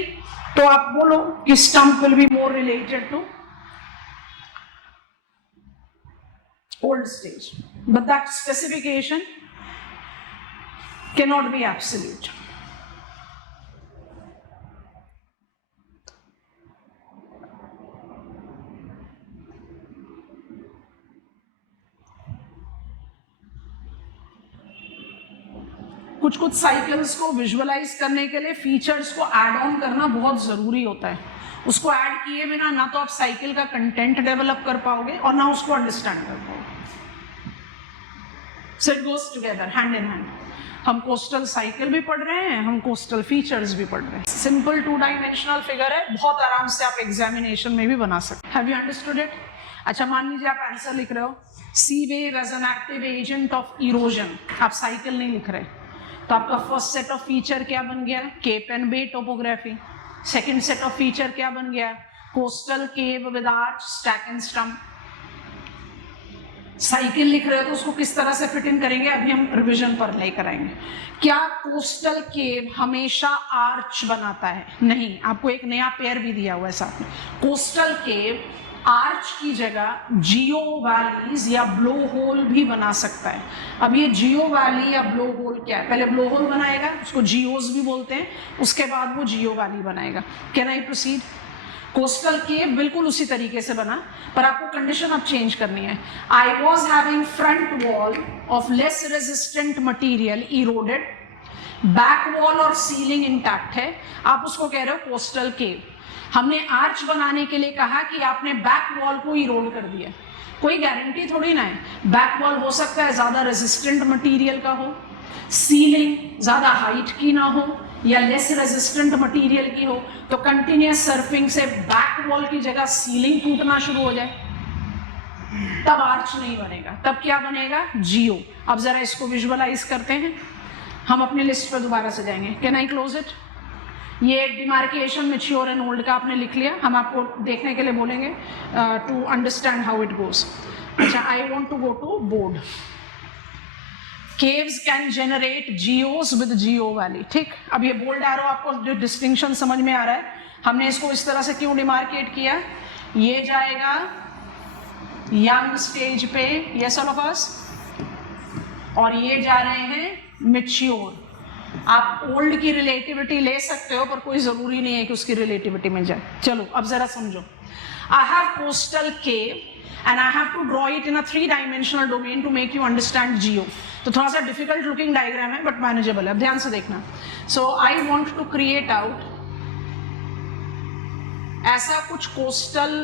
तो आप बोलो कि stump will be more related to old stage, but that specification cannot be absolute. कुछ कुछ साइकिल्स को विजुअलाइज करने के लिए फीचर्स को ऐड ऑन करना बहुत जरूरी होता है. उसको ऐड किए बिना ना तो आप साइकिल का कंटेंट डेवलप कर पाओगे और ना उसको अंडरस्टैंड कर पाओगे. So it goes together, hand in hand. हम कोस्टल साइकिल भी पढ़ रहे हैं, हम कोस्टल फीचर्स भी पढ़ रहे हैं. सिंपल 2-डायमेंशनल फिगर है, बहुत आराम से आप एग्जामिनेशन में भी बना सकते हैं. Have you understood it? अच्छा, मान लीजिए आप आंसर लिख रहे हो sea wave as an active agent of erosion. आप साइकिल नहीं लिख रहे, तो आपका फर्स्ट सेट ऑफ फीचर क्या बन गया? Cape and bay topography. Second set of feature क्या बन गया? Coastal cave with arch, stack and stump. Cycle लिख रहे हो तो उसको किस तरह से फिट इन करेंगे, अभी हम रिवीजन पर लेकर आएंगे. क्या कोस्टल केव हमेशा आर्च बनाता है? नहीं, आपको एक नया पेयर भी दिया हुआ है साथ में. कोस्टल केव आर्च की जगह जियो वैलीज या ब्लो होल भी बना सकता है. अब ये जियो वैली या ब्लो होल क्या है? पहले ब्लो होल बनाएगा, उसको जियोज भी बोलते हैं, उसके बाद वो जियो वैली बनाएगा. Can I proceed? कोस्टल केव बिल्कुल उसी तरीके से बना, पर आपको कंडीशन अब चेंज करनी है. I was having front wall of less resistant material eroded, back wall और सीलिंग इंटैक्ट है. आप उसको कह रहे हो कोस्टल केव. हमने आर्च बनाने के लिए कहा कि आपने बैक वॉल को इरोड कर दिया. कोई गारंटी थोड़ी ना है. बैक वॉल हो सकता है ज्यादा रेजिस्टेंट मटीरियल का हो, सीलिंग ज्यादा हाइट की ना हो या लेस रेजिस्टेंट मटेरियल की हो, तो कंटिन्यूस सर्फिंग से बैक वॉल की जगह सीलिंग टूटना शुरू हो जाए, तब आर्च नहीं बनेगा. तब क्या बनेगा? जियो. अब जरा इसको विजुअलाइज करते हैं. हम अपने लिस्ट पर दोबारा से जाएंगे. Can I close it? ये डिमार्केशन मैच्योर एंड ओल्ड का आपने लिख लिया. हम आपको देखने के लिए बोलेंगे to understand how it goes. अच्छा, I want to go to board. caves can generate geos with geo valley. ठीक, अब ये बोल्ड एरो आपको जो डिस्टिंक्शन समझ में आ रहा है, हमने इसको इस तरह से क्यों डिमार्केट किया, ये जाएगा यंग स्टेज पे, यस ऑल ऑफ अस, और ये जा रहे हैं मैच्योर। आप ओल्ड की रिलेटिविटी ले सकते हो पर कोई जरूरी नहीं है कि उसकी रिलेटिविटी मिल जाए। चलो अब जरा समझो, I have coastal cave and I have to draw it in a 3-dimensional domain to make you understand geo. तो थोड़ा सा difficult looking diagram है but manageable है, अब ध्यान से देखना। So I want to create out ऐसा कुछ coastal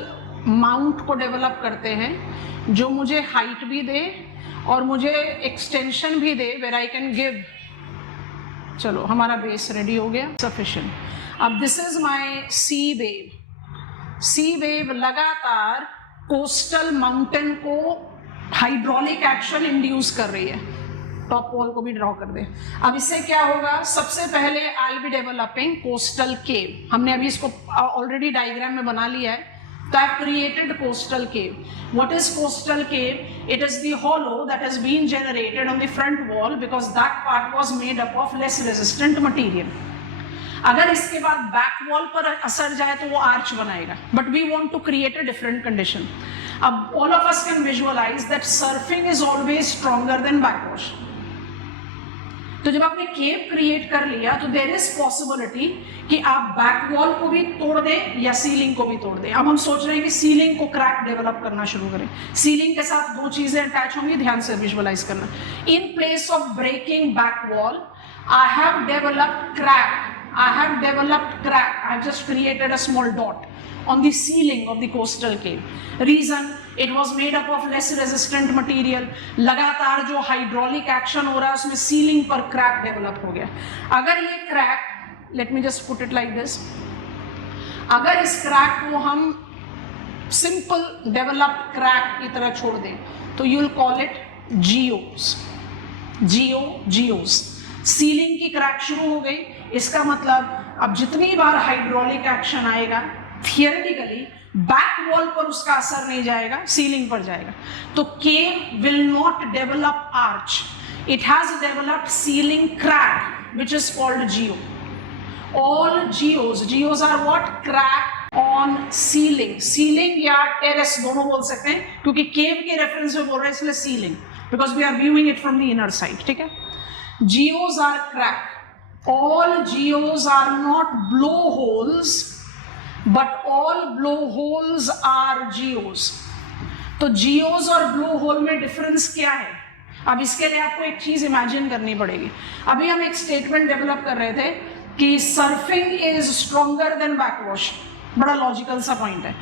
mount को develop करते हैं जो मुझे height भी दे और मुझे extension भी दे where I can give। चलो हमारा base ready हो गया, sufficient। अब this is my sea wave। sea wave लगातार कोस्टल माउंटेन को हाइड्रोलिक एक्शन इंड्यूस कर रही है। टॉप वॉल को भी ड्रॉ कर दे। अब इससे क्या होगा, सबसे पहले I will be developing coastal cave. हमने अभी इसको ऑलरेडी डायग्राम में बना लिया है। तो I created coastal cave. What is coastal cave? It is the hollow that has been generated on the front wall because that part was made up of less resistant material. अगर इसके बाद बैक वॉल पर असर जाए तो वो आर्च बनाएगा, but we want to create a different condition. अब all of us can visualize that surfing is always stronger than backwash. तो जब आपने केव क्रिएट कर लिया तो देयर इज पॉसिबिलिटी कि आप बैक वॉल को भी तोड़ दें या सीलिंग को भी तोड़ दें। अब हम सोच रहे हैं कि सीलिंग को क्रैक डेवलप करना शुरू करें। सीलिंग के साथ दो चीजें अटैच होंगी, ध्यान से विजुअलाइज करना। In place of breaking back wall I have developed crack. I have developed crack. I have just created a small dot on the ceiling of the coastal cave. Reason, it was made up of less resistant material. लगातार जो hydraulic action हो रहा है उसमें ceiling पर crack develop हो गया। अगर ये crack, let me just put it like this, अगर इस crack को हम simple developed crack की तरह छोड़ दें तो you'll call it geos. geos. Ceiling की क्रैक शुरू हो गई, इसका मतलब अब जितनी बार हाइड्रोलिक एक्शन आएगा थियोरेटिकली बैक वॉल पर उसका असर नहीं जाएगा, सीलिंग पर जाएगा। तो cave will not develop arch, it has developed ceiling crack which is called geo. All geos are what? Crack on ceiling. Ceiling या टेरेस दोनों बोल सकते हैं, क्योंकि केव के रेफरेंस में बोल रहे हैं इसलिए ceiling, because we are viewing it from the inner side. ठीक है, geos are crack. All geos are not blowholes, but all blowholes are geos. तो geos और blowhole में डिफरेंस क्या है? अब इसके लिए आपको एक चीज इमेजिन करनी पड़ेगी। अभी हम एक स्टेटमेंट डेवलप कर रहे थे कि surfing is stronger than backwash. बड़ा लॉजिकल सा पॉइंट है।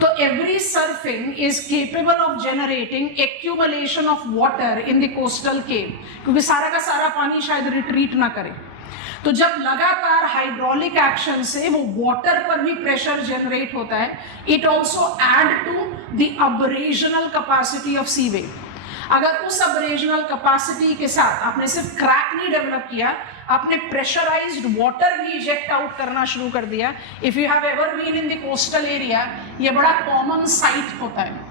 तो every surfing is capable of generating accumulation of water in the coastal cave, क्योंकि सारा का सारा पानी शायद रिट्रीट ना करे। तो जब लगातार हाइड्रोलिक एक्शन से वो वाटर पर भी प्रेशर जनरेट होता है, it also add to the abrasional capacity of sea wave. अगर उस अब्रेजनल कैपेसिटी के साथ आपने सिर्फ क्रैक नहीं डेवलप किया, आपने प्रेशराइज्ड वाटर भी इजेक्ट आउट करना शुरू कर दिया। If you have ever been in the coastal area, ये बड़ा कॉमन साइट होता है।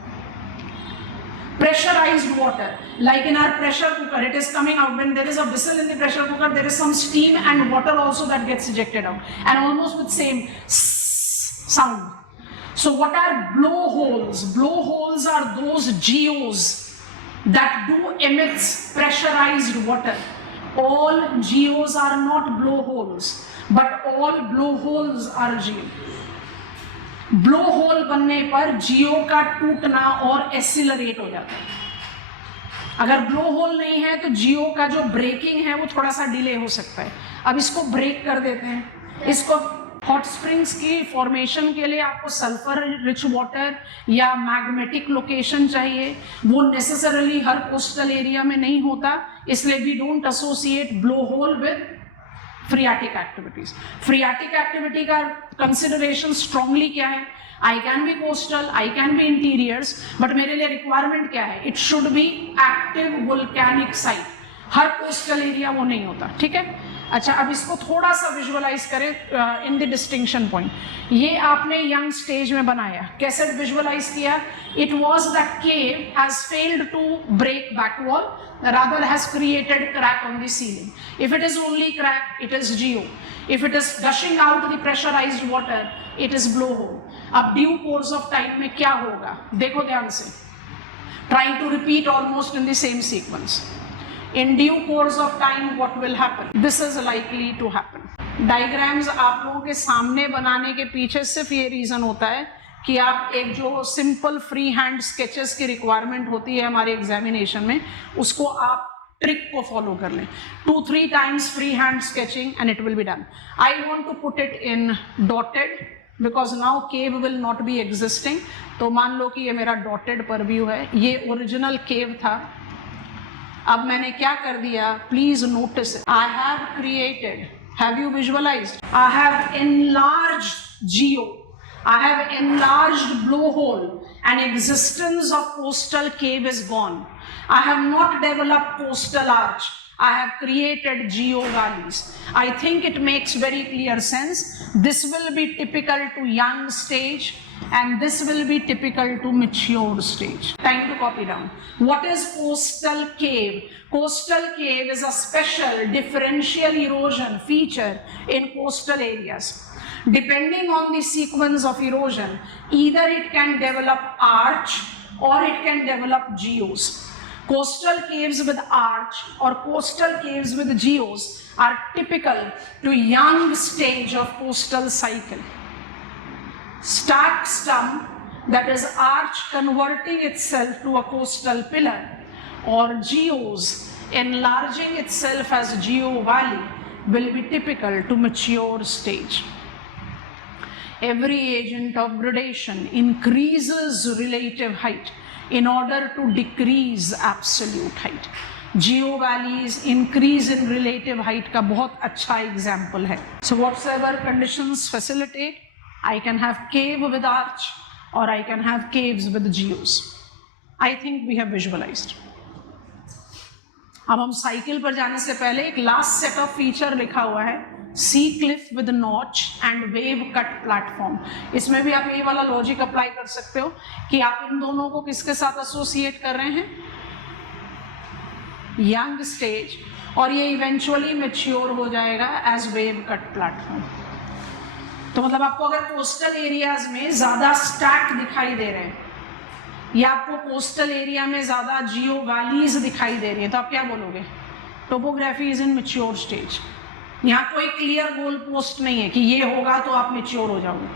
pressurized water, like in our pressure cooker, it is coming out when there is a whistle in the pressure cooker, there is some steam and water also that gets ejected out, and almost with same sound. So what are blowholes? Blowholes are those geos that do emit pressurized water. All geos are not blowholes, but all blowholes are geo. Blowhole बनने पर जियो का टूटना और एसिलरेट हो जाता है। अगर ब्लो होल नहीं है तो जियो का जो ब्रेकिंग है वो थोड़ा सा डिले हो सकता है। अब इसको ब्रेक कर देते हैं। इसको हॉट स्प्रिंग्स की फॉर्मेशन के लिए आपको सल्फर रिच वाटर या मैग्नेटिक लोकेशन चाहिए, वो नेसेसरली हर कोस्टल एरिया में नहीं होता, इसलिए we don't associate blow hole with phreatic activities. Phreatic activity का कंसिडरेशन स्ट्रांगली क्या है? I can be coastal, I can be interiors, but मेरे लिए रिक्वायरमेंट क्या है? It should be active volcanic site. हर कोस्टल एरिया वो नहीं होता। ठीक है, अच्छा, अब इसको थोड़ा सा विजुअलाइज करें इन द डिस्टिंक्शन पॉइंट. ये आपने यंग स्टेज में बनाया, कैसे विजुअलाइज किया? It was the cave has failed to break back wall, rather has created crack on the ceiling. If it is only crack, it is geo. If it is gushing out the pressurized water, it is blowhole. अब due course of time में क्या होगा? देखो ध्यान से. Trying to repeat almost in the same sequence. In due course of time, what will happen? This is likely to happen. Diagrams आप लोगों के सामने बनाने के पीछे सिर्फ ये रीजन होता है कि आप एक जो सिंपल फ्री हैंड स्केचेस की रिक्वायरमेंट होती है हमारे एग्जामिनेशन में, उसको आप ट्रिक को फॉलो कर लें. 2-3 times free hand sketching and it will be done. I want to put it in dotted because now cave will not be existing. तो मान लो कि ये मेरा डॉटेड परव्यू है, ये ओरिजिनल केव था. अब मैंने क्या कर दिया? Please notice, I have created, have you visualised? I have enlarged Jio, I have enlarged blowhole, and existence of coastal cave is gone. I have not developed coastal arch. I have created geo valleys. I think it makes very clear sense. This will be typical to young stage, and this will be typical to mature stage. Time to copy down. What is coastal cave? Coastal cave is a special differential erosion feature in coastal areas. Depending on the sequence of erosion, either it can develop arch or it can develop geos. Coastal caves with arch or coastal caves with geos are typical to young stage of coastal cycle. Stack stump, that is arch converting itself to a coastal pillar, or geos enlarging itself as geo valley, will be typical to mature stage. Every agent of gradation increases relative height in order to decrease absolute height. Geo valleys increase in relative height का बहुत अच्छा example है. So whatsoever conditions facilitate, I can have cave with arch or I can have caves with geos. I think we have visualized. अब हम साइकिल पर जाने से पहले एक लास्ट सेट ऑफ फीचर लिखा हुआ है, sea cliff with notch and wave cut platform. इसमें भी आप ये वाला लॉजिक अप्लाई कर सकते हो कि आप इन दोनों को किसके साथ एसोसिएट कर रहे हैं? यंग स्टेज, और ये इवेंचुअली मैच्योर हो जाएगा एज वेव कट प्लेटफॉर्म. तो मतलब आपको अगर कोस्टल एरियाज में ज्यादा स्टैक दिखाई दे रहे हैं या आपको कोस्टल एरिया में ज्यादा जियो वैलीज दिखाई दे रही है, तो आप क्या बोलोगे? Topography is in mature stage. यहाँ कोई क्लियर गोल पोस्ट नहीं है कि ये होगा तो आप मैच्योर हो जाओगे.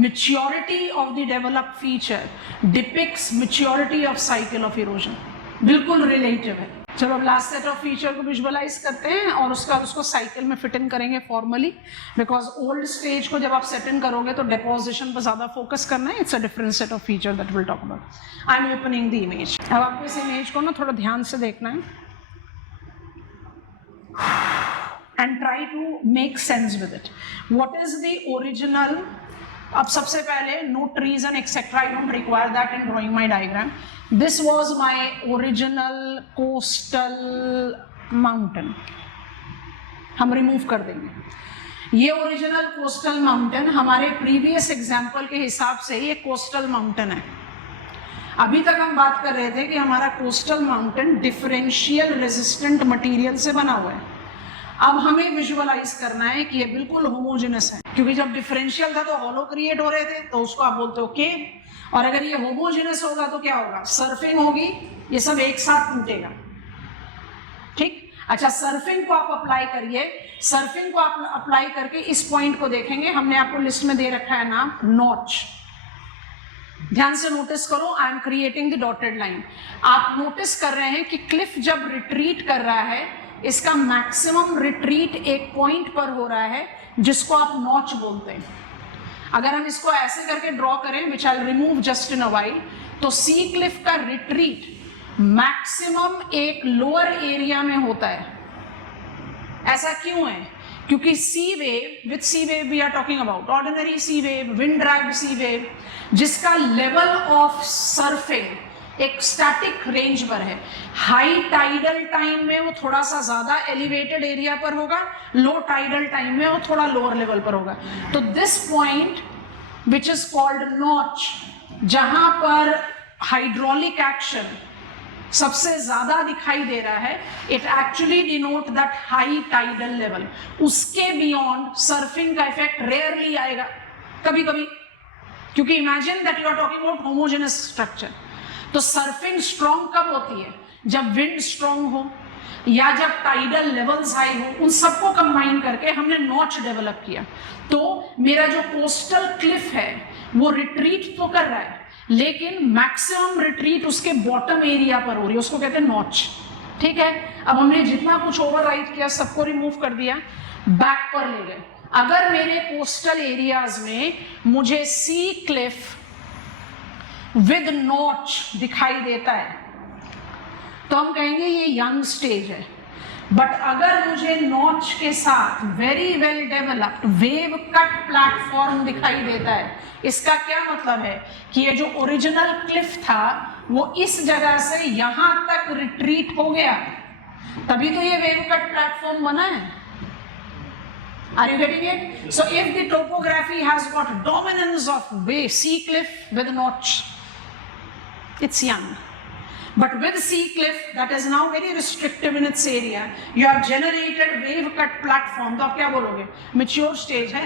Maturity of the developed feature depicts maturity of cycle of erosion. बिल्कुल रिलेटिव है. चलो अब लास्ट सेट ऑफ फीचर को विजुअलाइज करते हैं और उसको साइकिल में फिट इन करेंगे फॉर्मली, बिकॉज ओल्ड स्टेज को जब आप सेट इन करोगे तो डेपोजिशन पर ज्यादा फोकस करना है. It's a different set of feature that will talk about. I am opening the image. अब आपको इस इमेज को ना थोड़ा ध्यान से देखना है and try to make sense with it. What is the original? अब सबसे पहले no trees and etc. I don't require that in drawing my diagram. This was my original coastal mountain. हम रिमूव कर देंगे. ये ओरिजिनल कोस्टल माउंटेन हमारे प्रीवियस एग्जाम्पल के हिसाब से ये कोस्टल माउंटेन है. अभी तक हम बात कर रहे थे कि हमारा coastal mountain differential resistant material से बना हुआ है. अब हमें विजुअलाइज करना है कि ये बिल्कुल होमोजेनस है, क्योंकि जब डिफरेंशियल था तो हॉलो क्रिएट हो रहे थे, तो उसको आप बोलते हो केव. और अगर ये होमोजेनस होगा तो क्या होगा? सर्फिंग होगी, ये सब एक साथ टूटेगा. ठीक. अच्छा, सर्फिंग को आप अप्लाई करिए. सर्फिंग को आप अप्लाई करके इस पॉइंट को देखेंगे. हमने आपको लिस्ट में दे रखा है नाम नॉच. ध्यान से नोटिस करो, आई am creating the dotted line. आप नोटिस कर रहे हैं कि क्लिफ जब रिट्रीट कर रहा है, इसका मैक्सिमम रिट्रीट एक पॉइंट पर हो रहा है जिसको आप नॉच बोलते हैं. अगर हम इसको ऐसे करके ड्रॉ करें, which I remove just in a while, तो सी क्लिफ का रिट्रीट मैक्सिमम एक लोअर एरिया में होता है. ऐसा क्यों है? क्योंकि sea wave, with sea wave we are talking about ordinary sea wave, wind dragged sea wave, जिसका लेवल ऑफ सर्फिंग एक स्टैटिक रेंज पर है। हाई टाइडल टाइम में वो थोड़ा सा ज्यादा एलिवेटेड एरिया पर होगा, लो टाइडल टाइम में वो थोड़ा लोअर लेवल पर होगा। तो this point which is called notch, जहां पर हाइड्रोलिक एक्शन सबसे ज्यादा दिखाई दे रहा है, it actually denote that high tidal level. उसके बियॉन्ड सर्फिंग का इफेक्ट रेयरली आएगा, कभी कभी, क्योंकि imagine that you are talking about homogenous structure. तो सर्फिंग स्ट्रॉन्ग कब होती है? जब विंड स्ट्रॉन्ग हो या जब टाइडल लेवल्स हाई हो। उन सबको कंबाइन करके हमने नॉच डेवलप किया। तो मेरा जो कोस्टल क्लिफ है वो रिट्रीट तो कर रहा है, लेकिन मैक्सिमम रिट्रीट उसके बॉटम एरिया पर हो रही है, उसको कहते हैं नॉच। ठीक है, अब हमने जितना कुछ ओवरराइड किया सबको रिमूव कर दिया, बैक पर ले गए। अगर मेरे कोस्टल एरियाज में मुझे सी क्लिफ विद नॉच दिखाई देता है तो हम कहेंगे ये यंग स्टेज है। बट अगर मुझे नॉच के साथ very well developed wave cut platform दिखाई देता है, इसका क्या मतलब है कि ये जो ओरिजिनल क्लिफ था वो इस जगह से यहां तक रिट्रीट हो गया, तभी तो ये वेव कट प्लेटफॉर्म बना है। Are you getting it? So if the topography has got dominance of wave sea cliff with notch, it's young. But with sea cliff that is now very restrictive in its area, you have generated wave cut platform. तो आप क्या बोलोगे? Mature stage है।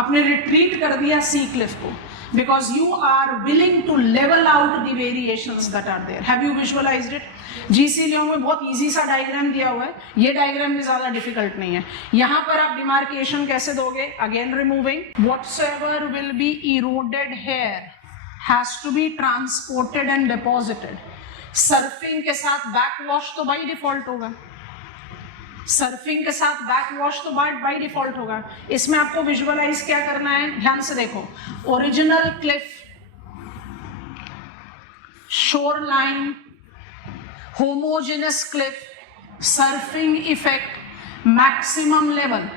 आपने retreat कर दिया sea cliff को, because you are willing to level out the variations that are there. Have you visualized it? जीसी लियो में बहुत इजी सा डायग्राम दिया हुआ है, ये डायग्राम भी ज्यादा डिफिकल्ट नहीं है। यहाँ पर आप डिमार्केशन कैसे दोगे? Again removing whatsoever will be eroded here has to be transported and deposited. Surfing के साथ बैक वॉश तो बाई डिफॉल्ट होगा, सर्फिंग के साथ बैक वॉश तो बाई डिफॉल्ट होगा। इसमें आपको विजुअलाइज क्या करना है, ध्यान से देखो। Original Cliff, shore line, homogeneous Cliff, surfing effect, maximum level.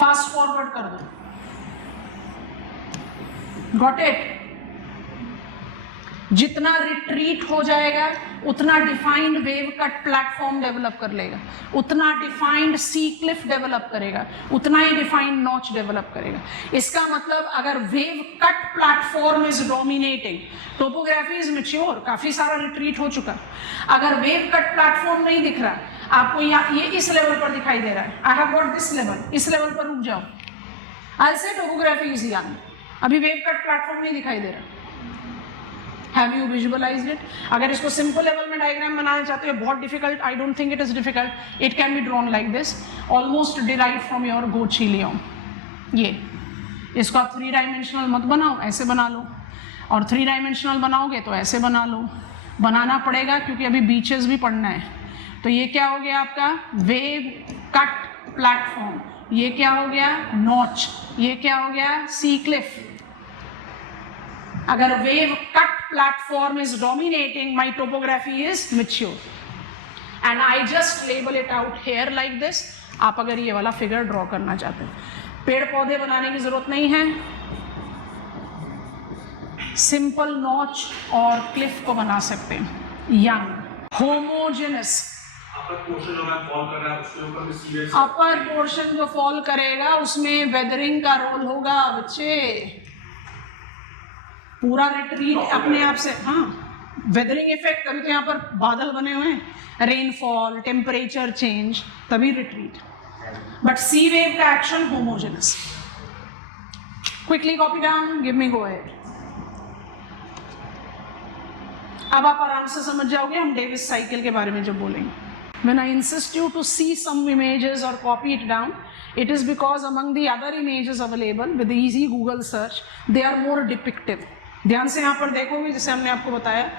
Fast forward कर दो, गॉट इट? जितना रिट्रीट हो जाएगा उतना defined wave cut platform develop कर लेगा, उतना डिफाइंड सी क्लिफ डेवलप करेगा, उतना ही डिफाइंड नॉच डेवलप करेगा। इसका मतलब अगर wave cut platform is dominating, topography is mature, काफी सारा रिट्रीट हो चुका। अगर वेव कट प्लेटफॉर्म नहीं दिख रहा, आपको ये इस लेवल पर दिखाई दे रहा है, आई हैव गॉट दिस लेवल, इस लेवल पर रुक जाओ, आई से टोपोग्राफी इज यंग, अभी वेव कट प्लेटफॉर्म नहीं दिखाई दे रहा। Have you visualized it? अगर इसको सिंपल लेवल में डायग्राम बनाना चाहते हो, बहुत difficult, I don't think it is difficult, it can be drawn like this, almost derived from your गोचिलियम। ये इसको आप 3 डायमेंशनल मत बनाओ, ऐसे बना लो, और 3 डायमेंशनल बनाओगे तो ऐसे बना लो। बनाना पड़ेगा क्योंकि अभी बीचेस भी पढ़ना है। तो ये क्या हो गया आपका? Wave cut platform. ये क्या हो गया? नॉच। ये क्या हो गया? सी क्लिफ। अगर wave cut platform is dominating, my topography is mature, and I just label it out here like this. आप अगर ये वाला फिगर ड्रॉ करना चाहते हैं, पेड़ पौधे बनाने की जरूरत नहीं है, सिंपल नॉच और क्लिफ को बना सकते हैं। Young, homogeneous. अपर पोर्शन जो फॉल करेगा उसमें वेदरिंग का रोल होगा बच्चे, पूरा रिट्रीट अपने आप से। हाँ, वेदरिंग इफेक्ट, तभी तो यहाँ पर बादल बने हुए हैं, रेनफॉल, टेम्परेचर चेंज, तभी रिट्रीट। बट सी वेव का action homogeneous. Quickly copy down, give me go ahead. अब आप आराम से समझ जाओगे हम डेविस साइकिल के बारे में जब बोलेंगे। When I insist you to see some images or copy it down, it is because among the other images available with the easy Google search, they are more depictive. ध्यान से यहाँ पर देखोगे, जैसे हमने आपको बताया,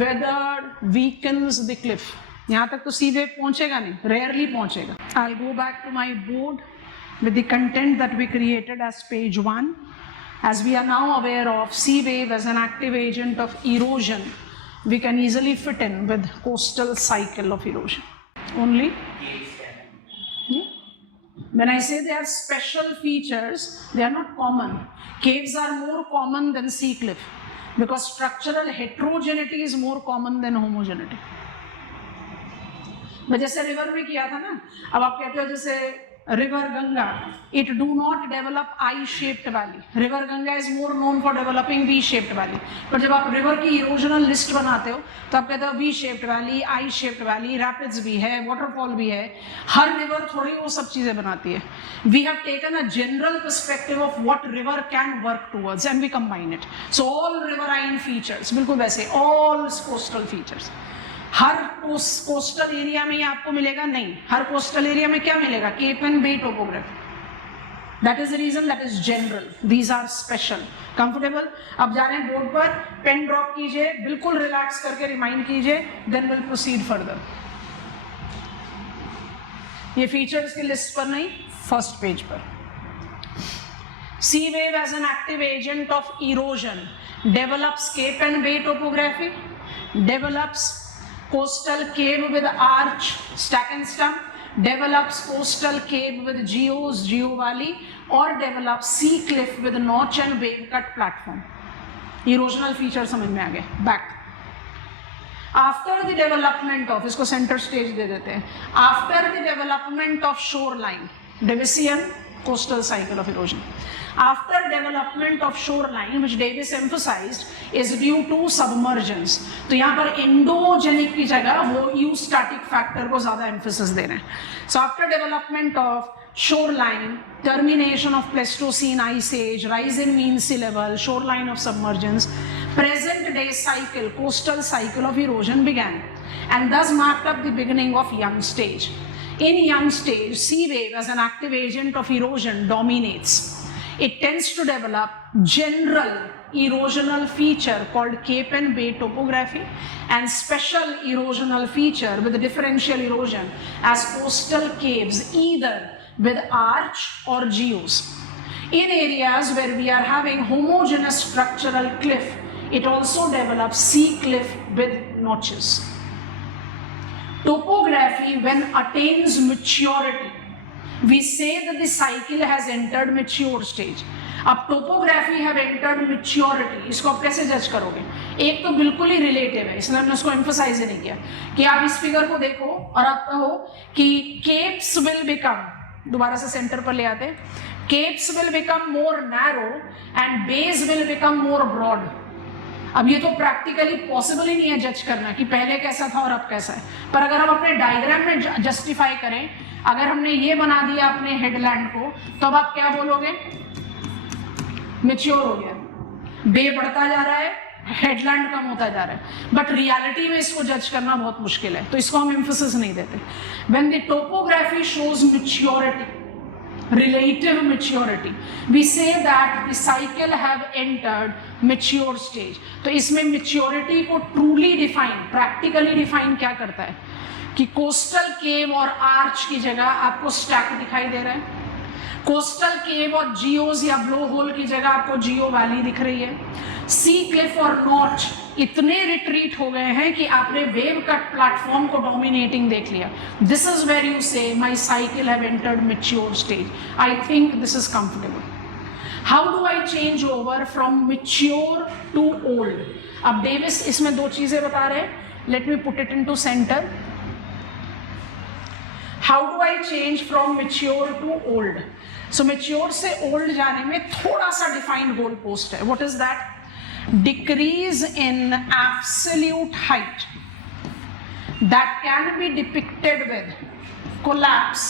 weather weakens the cliff. यहाँ तक तो सी वेव पहुँचेगा नहीं, रेयरली पहुँचेगा। I'll go back to my board with the content that we created as page 1. As we are now aware of sea wave as an active agent of erosion, we can easily fit in with coastal cycle of erosion. Only? Yeah. When I say they are special features, they are not common. Caves are more common than sea cliff. because structural heterogeneity is more common than homogeneity. मैं जैसे रिवर में किया था ना, अब आप कहते हो जैसे river Ganga, it do not develop I-shaped valley. River Ganga is more known for developing V-shaped valley. पर जब आप रिवर की इरोजनल लिस्ट बनाते हो तो आप कहते हो V-shaped valley, I-shaped valley, rapids भी है, waterfall भी है. हर रिवर थोड़ी वो सब चीजें बनाती है. We have taken a general perspective of what river can work towards and we combine it. So all riverine features, बिल्कुल वैसे, all coastal features. हर कोस्टल एरिया में ये आपको मिलेगा नहीं, हर कोस्टल एरिया में क्या मिलेगा? Cape and bay topography. That is the reason, that is general, these are special. Comfortable? अब जा रहे हैं बोर्ड पर, पेन ड्रॉप कीजिए, बिल्कुल रिलैक्स करके रिमाइंड कीजिए, देन विल प्रोसीड फर्दर. ये फीचर्स की लिस्ट पर नहीं, फर्स्ट पेज पर. Sea wave as an active agent of erosion develops cape and bay topography, develops coastal cave with arch, stack and stump, develops coastal cave with geos, geo valley, or develops sea cliff with notch and wave cut platform. Erosional feature समझ में आ गए. Back. After the development of, इसको center stage दे देते हैं. After the development of shoreline, Davisian coastal cycle of erosion. After development of shoreline, which Davis emphasized, is due to submergence. तो यहाँ पर endogenic की जगह वो eustatic factor को ज़्यादा emphasis दे रहे हैं. So after development of shoreline, termination of Pleistocene ice age, rise in mean sea level, shoreline of submergence, present day cycle, coastal cycle of erosion began, and thus marked up the beginning of young stage. In young stage, sea wave as an active agent of erosion dominates. It tends to develop general erosional feature called cape and bay topography and special erosional feature with differential erosion as coastal caves either with arch or geos. In areas where we are having homogeneous structural cliff, it also develops sea cliff with notches. Topography, when attains maturity, we say that the cycle has entered mature stage. अब टोपोग्राफी हैव एंटर्ड मैच्योरिटी, इसको आप कैसे जज करोगे? एक तो बिल्कुल ही रिलेटिव है, इसलिए हमने उसको एम्फसाइज ही नहीं किया कि आप इस फिगर को देखो और आप कहो कि केप्स विल बिकम, दोबारा से सेंटर पर ले आते, capes will become more narrow and bays will become more broad. अब ये तो प्रैक्टिकली पॉसिबल ही नहीं है जज करना कि पहले कैसा था और अब कैसा है. पर अगर हम अपने डायग्राम में जस्टिफाई करें, अगर हमने ये बना दिया अपने हेडलैंड को, तो अब आप क्या बोलोगे? मैच्योर हो गया, बे बढ़ता जा रहा है, हेडलैंड कम होता जा रहा है. बट रियलिटी में इसको जज करना बहुत मुश्किल है, तो इसको हम एम्फसिस नहीं देते. When the topography shows maturity, relative maturity, we say that the cycle have entered mature stage. तो इसमें maturity को truly define, practically define क्या करता है कि कोस्टल केव और आर्च की जगह आपको स्टैक दिखाई दे रहा है, कोस्टल केव और जियोज या ब्लो होल की जगह आपको जियो वैली दिख रही है, सी क्लिफ और नॉच इतने रिट्रीट हो गए हैं कि आपने वेव कट प्लेटफॉर्म को डोमिनेटिंग देख लिया. This is where you say my cycle have entered mature stage. I think this is comfortable. How do I change over from mature to old? अब डेविस इसमें दो चीजें बता रहे हैं, let me put it into centre. How do I change from mature to old? So mature से ओल्ड जाने में थोड़ा सा डिफाइंड गोल पोस्ट है. What is that? Decrease in absolute height that can be depicted with collapse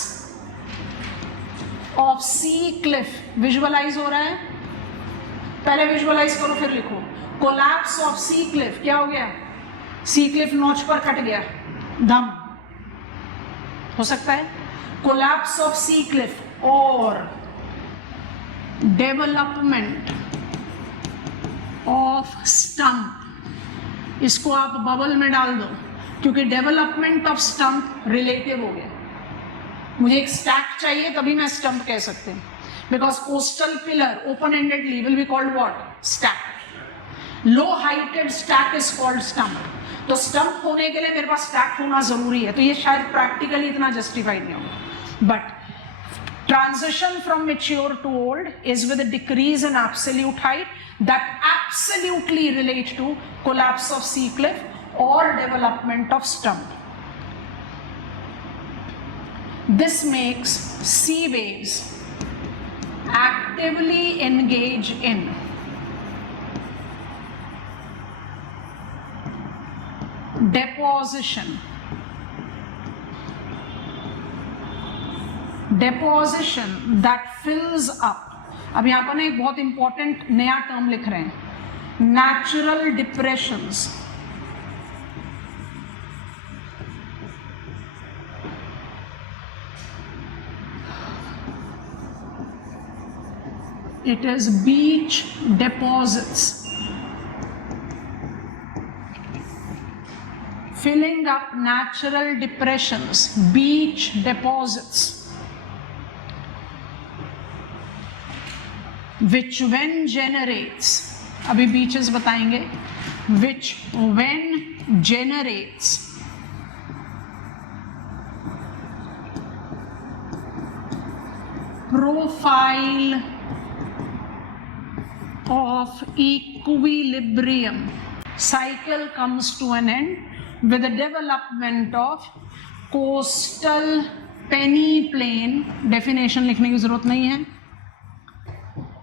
of sea cliff. Visualize हो रहा है? पहले visualize करो फिर लिखो. Collapse of sea cliff. क्या हो गया? Sea cliff नोच पर कट गया, दम हो सकता है. Collapse of sea cliff और development ऑफ स्टंप, इसको आप बबल में डाल दो क्योंकि डेवलपमेंट ऑफ स्टंप रिलेटिव हो गया. मुझे एक स्टैक चाहिए तभी मैं स्टंप कह सकते हैं, because coastal pillar open endedly will be called what? Stack. Low heighted stack is called stump. तो स्टंप होने के लिए मेरे पास स्टैक होना जरूरी है. तो ये शायद प्रैक्टिकली इतना जस्टिफाइड नहीं होगा, but Transition from mature to old is with a decrease in absolute height that absolutely relate to collapse of sea cliff or development of stump. This makes sea waves actively engage in deposition that fills up. अब यहाँ पर ना एक बहुत इंपॉर्टेंट नया टर्म लिख रहे हैं, natural depressions. It is beach deposits filling up natural depressions, beach deposits, which when generates, अभी beaches बताएंगे, which when generates profile of equilibrium, cycle comes to an end with the development of coastal peneplain, definition लिखने की जरूरत नहीं है,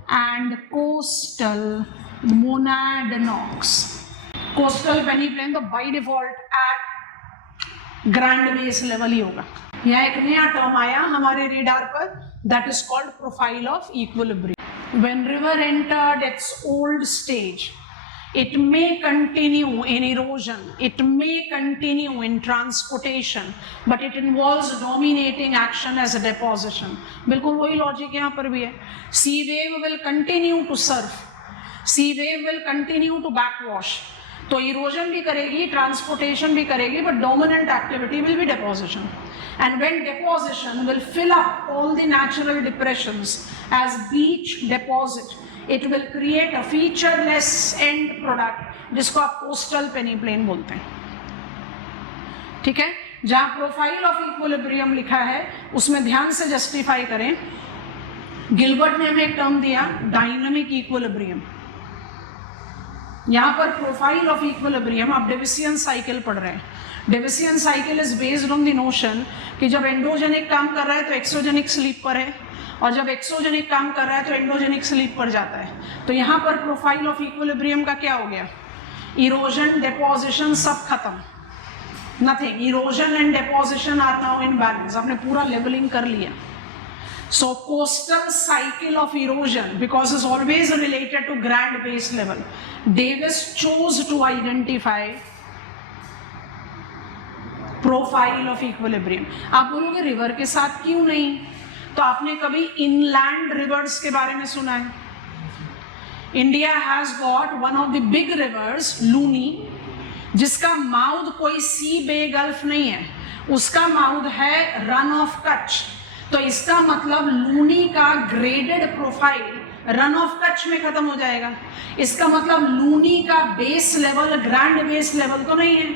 and coastal monadnocks. Coastal peneplain तो by default at grand base level ही होगा. यहाँ एक नया टर्म आया हमारे रेडार पर, that is called profile of equilibrium. When river entered its old stage, it may continue in erosion, it may continue in transportation, but it involves dominating action as a deposition. बिल्कुल वही लॉजिक यहाँ पर भी है. Sea wave will continue to surf, sea wave will continue to backwash. तो erosion भी करेगी, transportation भी करेगी, but dominant activity will be deposition. And when deposition will fill up all the natural depressions as beach deposit, it will create a featureless end product जिसको आप coastal peneplain बोलते हैं. ठीक है, जहाँ प्रोफाइल ऑफ इक्विलिब्रियम लिखा है उसमें ध्यान से जस्टिफाई करें. गिलबर्ट ने हमें एक टर्म दिया डायनामिक इक्विलिब्रियम. यहाँ पर प्रोफाइल ऑफ इक्विलिब्रियम आप डेविसियन साइकिल पढ़ रहे हैं. Davisian cycle is based on the notion कि जब एंडोजेनिक काम कर रहा है तो एक्सोजेनिक स्लीप पर है, और जब एक्सोजेनिक काम कर रहा है तो एंडोजेनिक स्लीप पर जाता है. तो यहाँ पर प्रोफाइल ऑफ इक्विलिब्रियम का क्या हो गया? इरोजन, डेपोजिशन सब खत्म, nothing. Erosion and deposition are now in balance. आपने पूरा लेवलिंग कर लिया. So coastal cycle of erosion, because it's always related to grand base level, Davis chose to identify profile of equilibrium. आप बोलोगे रिवर के साथ क्यों नहीं? तो आपने कभी इनलैंड रिवर्स के बारे में सुना है? India has got one of the big rivers Luni, जिसका माउथ कोई सी बे गल्फ नहीं है, उसका माउथ है रन ऑफ कच्छ. तो इसका मतलब लूनी का graded profile run of Kutch में खत्म हो जाएगा. इसका मतलब लूनी का base level grand base level तो नहीं है.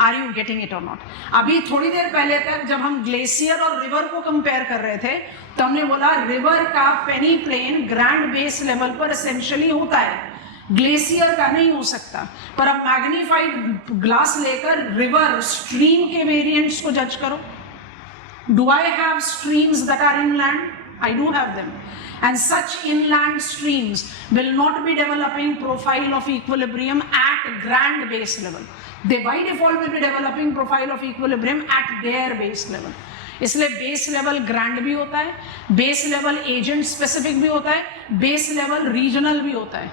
आर यू गेटिंग इट और नॉट? अभी थोड़ी देर पहले तक जब हम ग्लेशियर और रिवर को कंपेयर कर रहे थे तो हमने बोला रिवर का पेनी प्लेन ग्रैंड बेस लेवल पर एसेंशियली होता है, ग्लेशियर का नहीं हो सकता. पर अब मैग्नीफाइड ग्लास लेकर रिवर स्ट्रीम के वेरिएंट्स को जज करो. Do I have streams that are inland? I do have them. And such inland streams will not be developing profile of equilibrium at grand base level. They by default will be developing profile of equilibrium at their base level. इसलिए बेस लेवल ग्रैंड भी होता है, बेस लेवल एजेंट स्पेसिफिक भी होता है, बेस लेवल रीजनल भी होता है.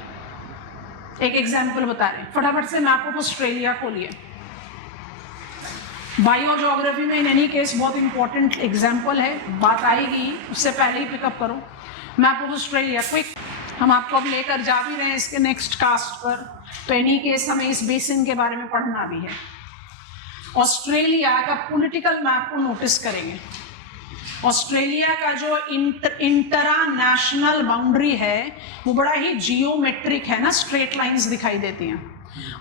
एक एग्जाम्पल बता रहे हैं, फटाफट से मैप ऑफ ऑस्ट्रेलिया खोलिए. बायोजोग्राफी में इन एनी केस बहुत इंपॉर्टेंट एग्जाम्पल है, बात आएगी, उससे पहले ही पिकअप करो. मैप ऑफ ऑस्ट्रेलिया क्विक, हम आपको अब लेकर जा भी रहे हैं इसके नेक्स्ट कास्ट पर, तो एनी केस हमें इस बेसिन के बारे में पढ़ना भी है. ऑस्ट्रेलिया का पॉलिटिकल मैप को नोटिस करेंगे. ऑस्ट्रेलिया का जो इंटरा नेशनल बाउंड्री है वो बड़ा ही जियोमेट्रिक है ना, स्ट्रेट लाइंस दिखाई देती हैं.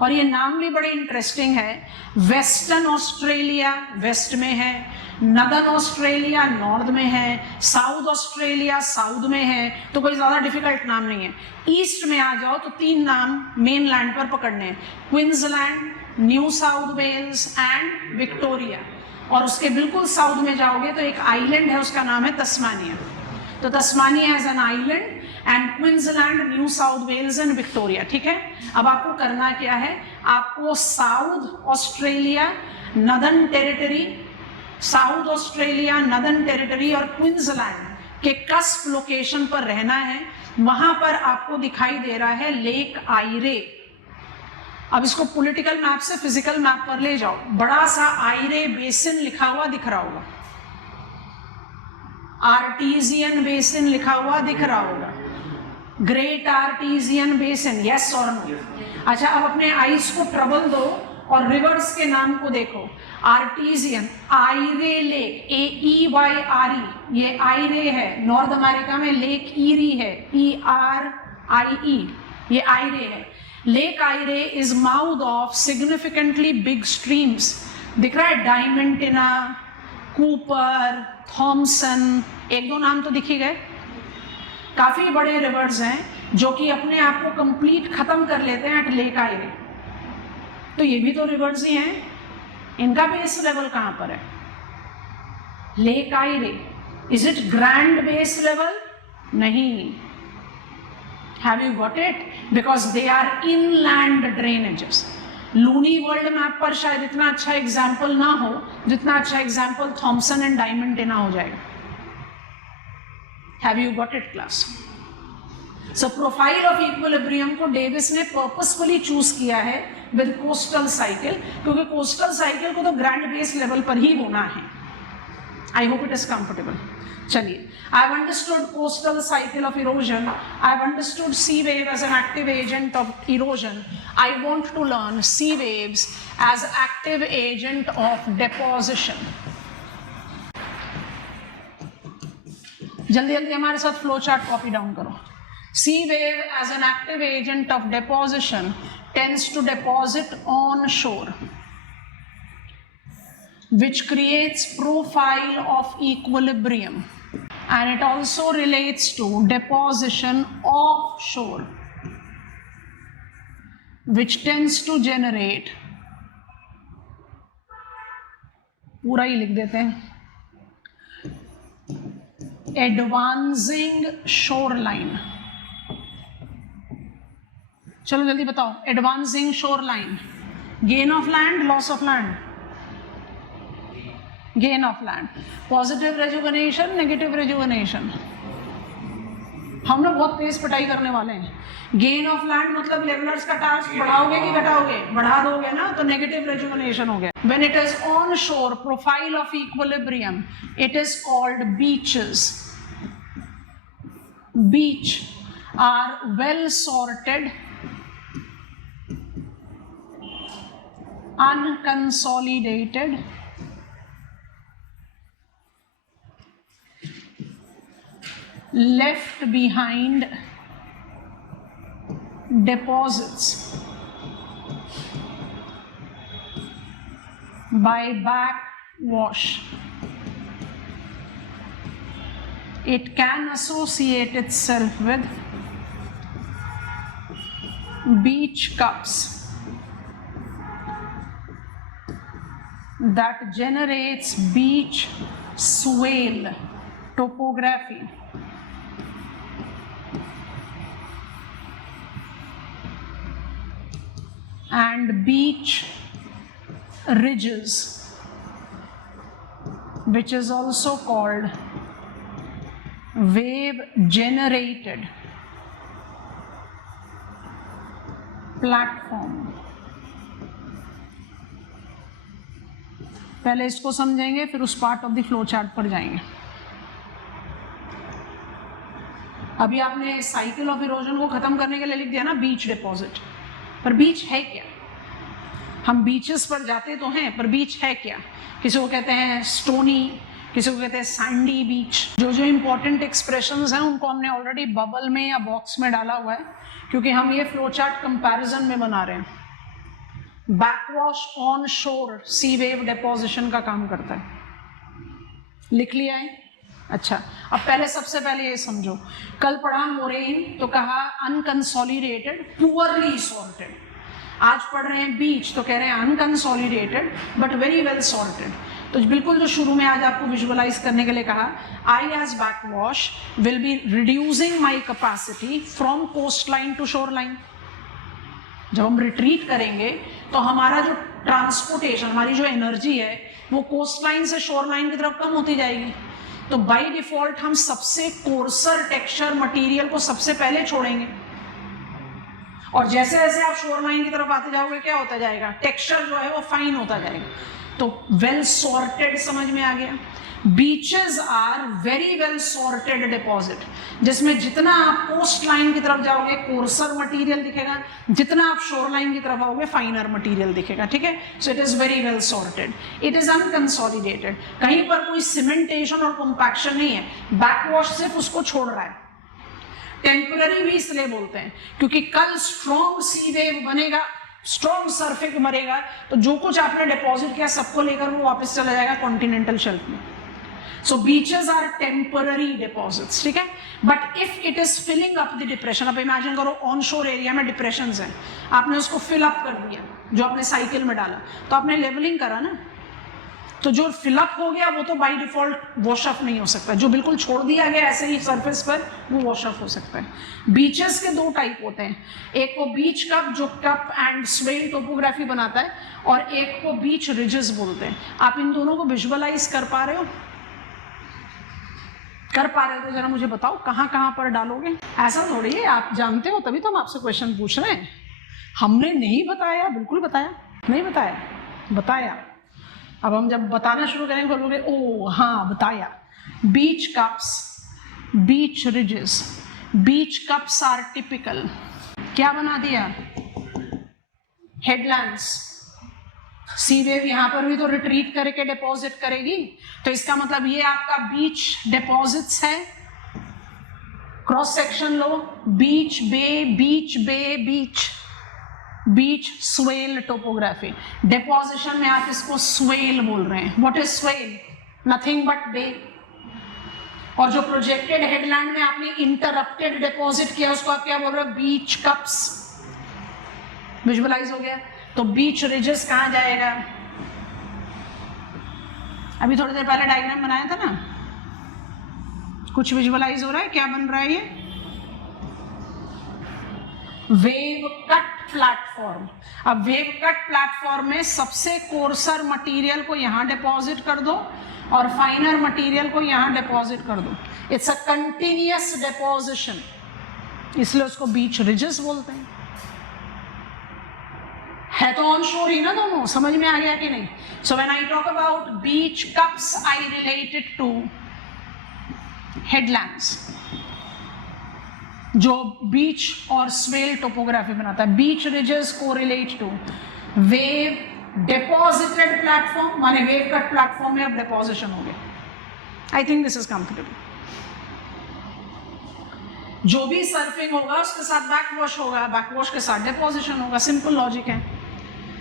और ये नाम भी बड़े इंटरेस्टिंग है। वेस्टर्न ऑस्ट्रेलिया वेस्ट में है, नदर्न ऑस्ट्रेलिया नॉर्थ में है, साउथ ऑस्ट्रेलिया साउथ में है, तो कोई ज्यादा डिफिकल्ट नाम नहीं है। ईस्ट में आ जाओ तो 3 नाम मेन लैंड पर पकड़ने हैं, Queensland, New South Wales and Victoria. और उसके बिल्कुल साउथ में जाओगे तो एक आइलैंड है, उसका नाम है तस्मानिया। तो Tasmania as an island and Queensland, New South Wales and Victoria. ठीक है, अब आपको करना क्या है, आपको South Australia, Northern Territory, South Australia, Northern Territory और क्वींसलैंड के कस्प लोकेशन पर रहना है। वहां पर आपको दिखाई दे रहा है लेक आयरे। अब इसको पॉलिटिकल मैप से फिजिकल मैप पर ले जाओ, बड़ा सा आयरे बेसिन लिखा हुआ दिख रहा होगा, आर्टीजियन बेसिन लिखा हुआ दिख रहा होगा, ग्रेट आर्टीजियन बेसिन, यस और नो। अच्छा, अब अपने आईज को ट्रबल दो और रिवर्स के नाम को देखो। आर्टीजियन, आयरे लेक, AEYRE, ये आयरे है। नॉर्थ अमेरिका में लेक ईरी है, ERIE, ये आयरे है। Lake Ayre is mouth of significantly big streams. दिख रहा है, डायमंटिना, कूपर, थॉमसन, 1-2 नाम तो दिख ही गए। काफी बड़े रिवर्स हैं जो कि अपने आप को कंप्लीट खत्म कर लेते हैं एट लेक आयरे। तो ये भी तो रिवर्स ही हैं, इनका बेस लेवल कहां पर है? Lake Ayre, is it grand base level? नहीं। Have you got it? Because they are inland drainages. Luni world map पर शायद इतना अच्छा एग्जाम्पल ना हो जितना अच्छा एग्जाम्पल थॉमसन एंड डायमंटिना हो जाएगा। Have you got it, class? So profile of equilibrium को डेविस ने पर्पसफुली चूज किया है विद कोस्टल साइकिल, क्योंकि कोस्टल साइकिल को तो ग्रैंड बेस लेवल पर ही होना है। आई होप इट इज कंफर्टेबल। चलिए, I've understood coastal cycle of erosion. I've understood sea wave as an active agent of erosion. I want to learn sea waves as active agent of deposition. जल्दी जल्दी हमारे साथ फ्लो चार्ट कॉपी डाउन करो। Sea wave as an active agent of deposition tends to deposit on shore, which creates profile of equilibrium. And it also relates to deposition offshore, which tends to generate, पूरा ही लिख देते हैं, advancing shoreline. चलो जल्दी बताओ, advancing shoreline, gain of land, loss of land? Gain of land. Positive rejuvenation, negative rejuvenation? हम लोग बहुत तेज पिटाई करने वाले हैं। गेन ऑफ लैंड मतलब लेवलर्स का टास्क बढ़ाओगे कि घटाओगे? बढ़ा दोगे ना, तो नेगेटिव रेजुवेनेशन हो गया। When it is on shore, profile of equilibrium, it is called beaches. Beach are well sorted, unconsolidated, left behind deposits by backwash. It can associate itself with beach cups that generates beach swale topography. And beach ridges, which is also called wave generated platform. पहले इसको समझेंगे, फिर उस part of the flow chart पर जाएंगे। अभी आपने साइकिल ऑफ इरोजन को खत्म करने के लिए लिख दिया ना बीच डिपॉजिट, पर बीच है क्या? हम बीचेस पर जाते तो हैं, पर बीच है क्या? किसी को कहते हैं स्टोनी, किसी को कहते हैं सैंडी बीच। जो जो इंपॉर्टेंट एक्सप्रेशंस हैं उनको हमने ऑलरेडी बबल में या बॉक्स में डाला हुआ है, क्योंकि हम ये फ्लो चार्ट कंपैरिजन में बना रहे हैं। बैकवॉश ऑन शोर सी वेव डिपोजिशन का काम करता है। लिख लिया है? अच्छा, अब पहले सबसे पहले ये समझो, कल पढ़ा मोरेन तो कहा अनकंसोलिडेटेड पुअरली सॉर्टेड, आज पढ़ रहे हैं बीच तो कह रहे हैं unconsolidated but very well sorted. तो बिल्कुल जो शुरू में आज आपको विजुअलाइज करने के लिए कहा, I as backwash will be reducing my capacity from coast line to shore line. जब हम रिट्रीट करेंगे तो हमारा जो ट्रांसपोर्टेशन, हमारी जो एनर्जी है वो कोस्ट लाइन से शोर लाइन की तरफ कम होती जाएगी। तो बाय डिफॉल्ट हम सबसे कोर्सर टेक्सचर मटेरियल को सबसे पहले छोड़ेंगे, और जैसे जैसे आप शोर लाइन की तरफ आते जाओगे क्या होता जाएगा, टेक्सचर जो है वो फाइन होता जाएगा। तो वेल सॉर्टेड समझ में आ गया। Beaches are very well sorted deposit, जिसमें जितना आप कोस्ट लाइन की तरफ जाओगे कोर्सर मटेरियल दिखेगा, जितना आप शोर लाइन की तरफ आओगे फाइनर मटेरियल दिखेगा। ठीक है, so it is very well sorted, it is unconsolidated, कहीं पर कोई सीमेंटेशन और कॉम्पैक्शन नहीं है, बैकवॉश सिर्फ उसको छोड़ रहा है। टेम्पररी भी इसलिए बोलते हैं क्योंकि कल स्ट्रॉन्ग सी वेव बनेगा, स्ट्रॉन्ग सर्फिंग मरेगा, तो जो कुछ आपने डिपॉजिट किया सबको लेकर वो वापस चला जाएगा कॉन्टिनेंटल शेल्फ में। So beaches are temporary deposits, ठीक है, but if it is filling up the depression, अब इमेजिन करो ऑन शोर एरिया में डिप्रेशंस हैं, आपने उसको फिल अप कर दिया, जो आपने साइकिल में डाला, तो आपने लेवलिंग करा ना, तो जो फिलअप हो गया वो तो बाय डिफॉल्ट वॉश ऑफ नहीं हो सकता, जो बिल्कुल छोड़ दिया गया ऐसे ही सरफेस पर वो वॉश ऑफ हो सकता है। बीचेस के दो टाइप होते हैं, एक को बीच कप जो कप एंड स्वेल टोपोग्राफी बनाता है, और एक को बीच रिजेस बोलते हैं। आप इन दोनों को विजुअलाइज कर पा रहे हो? कर पा रहे हो तो जरा मुझे बताओ कहाँ कहाँ पर डालोगे। ऐसा थोड़ी है, आप जानते हो तभी तो हम आपसे क्वेश्चन पूछ रहे हैं। हमने नहीं बताया, बिल्कुल बताया, नहीं बताया, बताया। अब हम जब बताना शुरू करेंगे बोलोगे ओ हाँ बताया। Beach cusps, beach ridges, beach cusps are typical. क्या बना दिया? हेडलैंड्स। सी वेव यहाँ पर भी तो रिट्रीट करके डिपॉजिट करेगी, तो इसका मतलब ये आपका बीच डिपॉजिट्स है। क्रॉस सेक्शन लो, beach bay, beach bay, beach, beach swell topography. Deposition में आप इसको स्वेल बोल रहे हैं। What is swell? Nothing but bay. और जो प्रोजेक्टेड हेडलैंड में आपने इंटरप्टेड डिपॉजिट किया उसको आप क्या बोल रहे हो? बीच कप्स। विजुअलाइज हो गया? तो बीच रिजेस कहां जाएगा? अभी थोड़ी देर पहले डायग्राम बनाया था ना, कुछ विजुअलाइज हो रहा है? क्या बन रहा है ये? Wave cut platform. अब वेव कट प्लेटफॉर्म में सबसे कोर्सर मटेरियल को यहां डिपॉजिट कर दो और फाइनर मटेरियल को यहां डिपॉजिट कर दो। इट्स अ कंटिन्यूअस डिपोजिशन, इसलिए उसको बीच रिजेस बोलते हैं। है तो ऑन शोर ही ना दोनों, समझ में आ गया कि नहीं? So when I talk about beach cusps I related to headlands, जो बीच और स्वेल टोपोग्राफी बनाता है। Beach ridges correlate to wave deposited platform, माने वेव कट प्लेटफॉर्म में अब डिपोजिशन हो गया। I think this is comfortable. जो भी सर्फिंग होगा उसके साथ बैकवॉश होगा, बैकवॉश के साथ डिपोजिशन होगा। सिंपल लॉजिक है।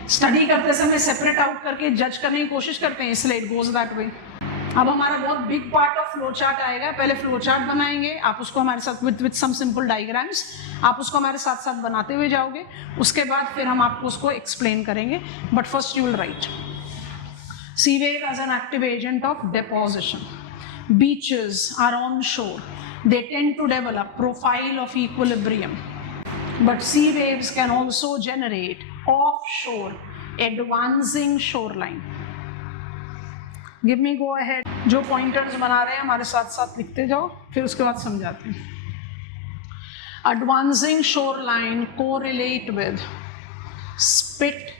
स्टडी करते समय सेपरेट आउट करके जज करने की कोशिश करते हैं, इसलिए इट गोज दैट वे। अब हमारा बहुत big part of flow chart आएगा। पहले फ्लो चार्ट बनाएंगे, आप उसको हमारे साथ विद सम सिंपल डायग्राम्स, आप उसको हमारे साथ साथ बनाते हुए जाओगे। उसके बाद फिर हम आपको उसको एक्सप्लेन करेंगे, but first you will write sea wave as an active agent of deposition. Beaches are on shore, they tend to develop profile of equilibrium, but sea waves can also generate offshore advancing shoreline. Give me go ahead. जो pointers बना रहे हैं हमारे साथ साथ लिखते जाओ, फिर उसके बाद समझाते हैं. Advancing shoreline correlate with spit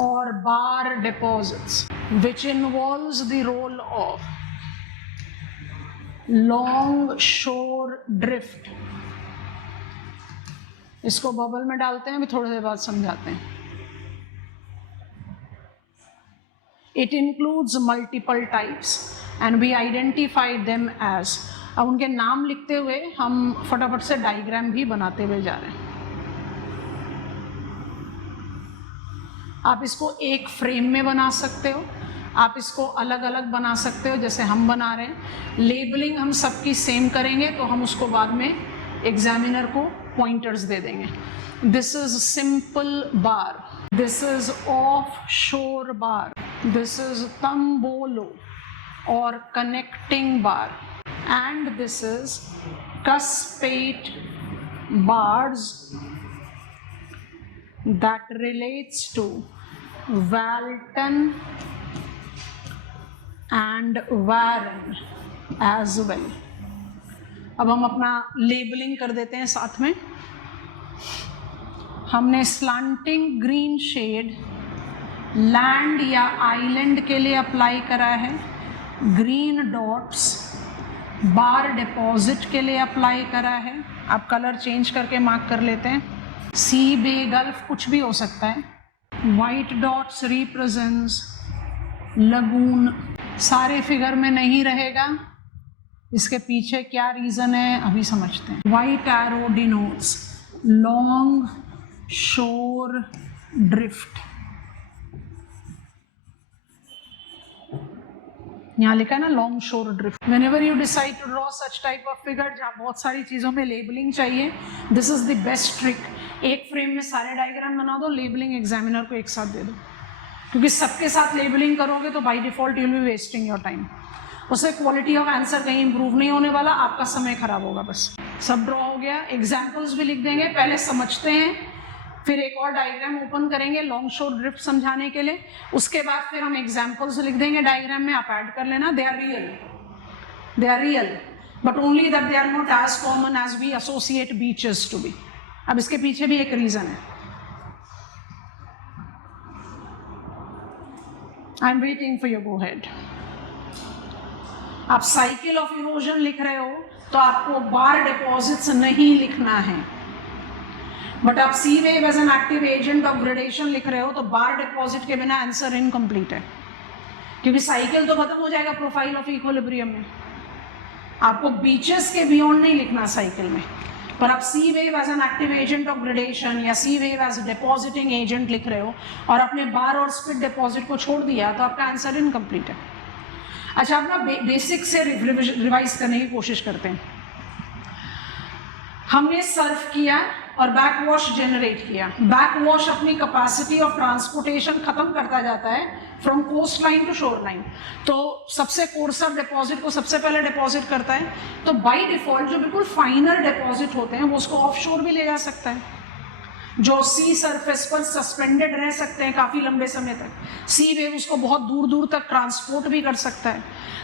or bar deposits, which involves the role of long shore drift. इसको बबल में डालते हैं, अभी थोड़ी देर बाद समझाते हैं. It includes multiple types and we identify them as. अब उनके नाम लिखते हुए हम फटाफट से डायग्राम भी बनाते हुए जा रहे हैं. आप इसको एक फ्रेम में बना सकते हो, आप इसको अलग अलग बना सकते हो जैसे हम बना रहे हैं। लेबलिंग हम सबकी सेम करेंगे तो हम उसको बाद में एग्जामिनर को पॉइंटर्स दे देंगे। This is simple bar, this is of shore bar, this is तंबोलो और connecting bar, and this is cuspate bars that relates to Walton and Warren as well। अब हम अपना लेबलिंग कर देते हैं साथ में। हमने स्लांटिंग ग्रीन शेड लैंड या आइलैंड के लिए अप्लाई करा है, ग्रीन डॉट्स बार डिपॉजिट के लिए अप्लाई करा है। आप कलर चेंज करके मार्क कर लेते हैं, सी बे गल्फ कुछ भी हो सकता है। वाइट डॉट्स रिप्रेजेंट्स लगून, सारे फिगर में नहीं रहेगा, इसके पीछे क्या रीजन है अभी समझते हैं। White arrow denotes long shore drift, यहाँ लिखा है ना long shore drift. Whenever you decide to draw such type of figure जहाँ बहुत सारी चीज़ों में लेबलिंग चाहिए, this is the best trick. एक फ्रेम में सारे डायग्राम बना दो, लेबलिंग एग्जामिनर को एक साथ दे दो, क्योंकि सबके साथ लेबलिंग करोगे तो by default you will B wasting your time. उससे क्वालिटी ऑफ आंसर कहीं इंप्रूव नहीं होने वाला, आपका समय खराब होगा। बस सब ड्रॉ हो गया, एग्जाम्पल्स भी लिख देंगे, पहले समझते हैं, फिर एक और डायग्राम ओपन करेंगे लॉन्ग शोर ड्रिफ्ट समझाने के लिए, उसके बाद फिर हम एग्जाम्पल्स लिख देंगे डायग्राम में, आप ऐड कर लेना। They are real but only that they are not as common as we associate beaches to be. अब इसके पीछे भी एक रीजन है। I am waiting for your go ahead. आप साइकिल ऑफ इरोजन लिख रहे हो तो आपको बार डिपॉजिट्स नहीं लिखना है, बट आप sea wave as an active agent of gradation लिख रहे हो तो बार डिपॉजिट के बिना आंसर इनकम्प्लीट है, क्योंकि साइकिल तो खत्म हो जाएगा प्रोफाइल ऑफ इक्विलिब्रियम में। आपको बीचेस के बियॉन्ड नहीं लिखना साइकिल में, पर आप sea wave as an active agent of gradation या sea wave as depositing agent लिख रहे हो और अपने बार और स्पिट डिपॉजिट को छोड़ दिया तो आपका आंसर इनकम्प्लीट है। अच्छा, अपना बेसिक से रिवाइज करने की कोशिश करते हैं। हमने सर्फ किया और बैक वॉश जनरेट किया। बैक वॉश अपनी कैपेसिटी ऑफ ट्रांसपोर्टेशन खत्म करता जाता है from coast line to shore line, तो सबसे कोर्सर डिपॉजिट को सबसे पहले डिपॉजिट करता है। तो बाय डिफॉल्ट जो बिल्कुल फाइनर डिपॉजिट होते हैं वो उसको ऑफ शोर भी ले जा सकता है, जो सी सरफेस पर सस्पेंडेड रह सकते हैं काफी लंबे समय तक। सी वेव उसको बहुत दूर दूर तक ट्रांसपोर्ट भी कर सकता है।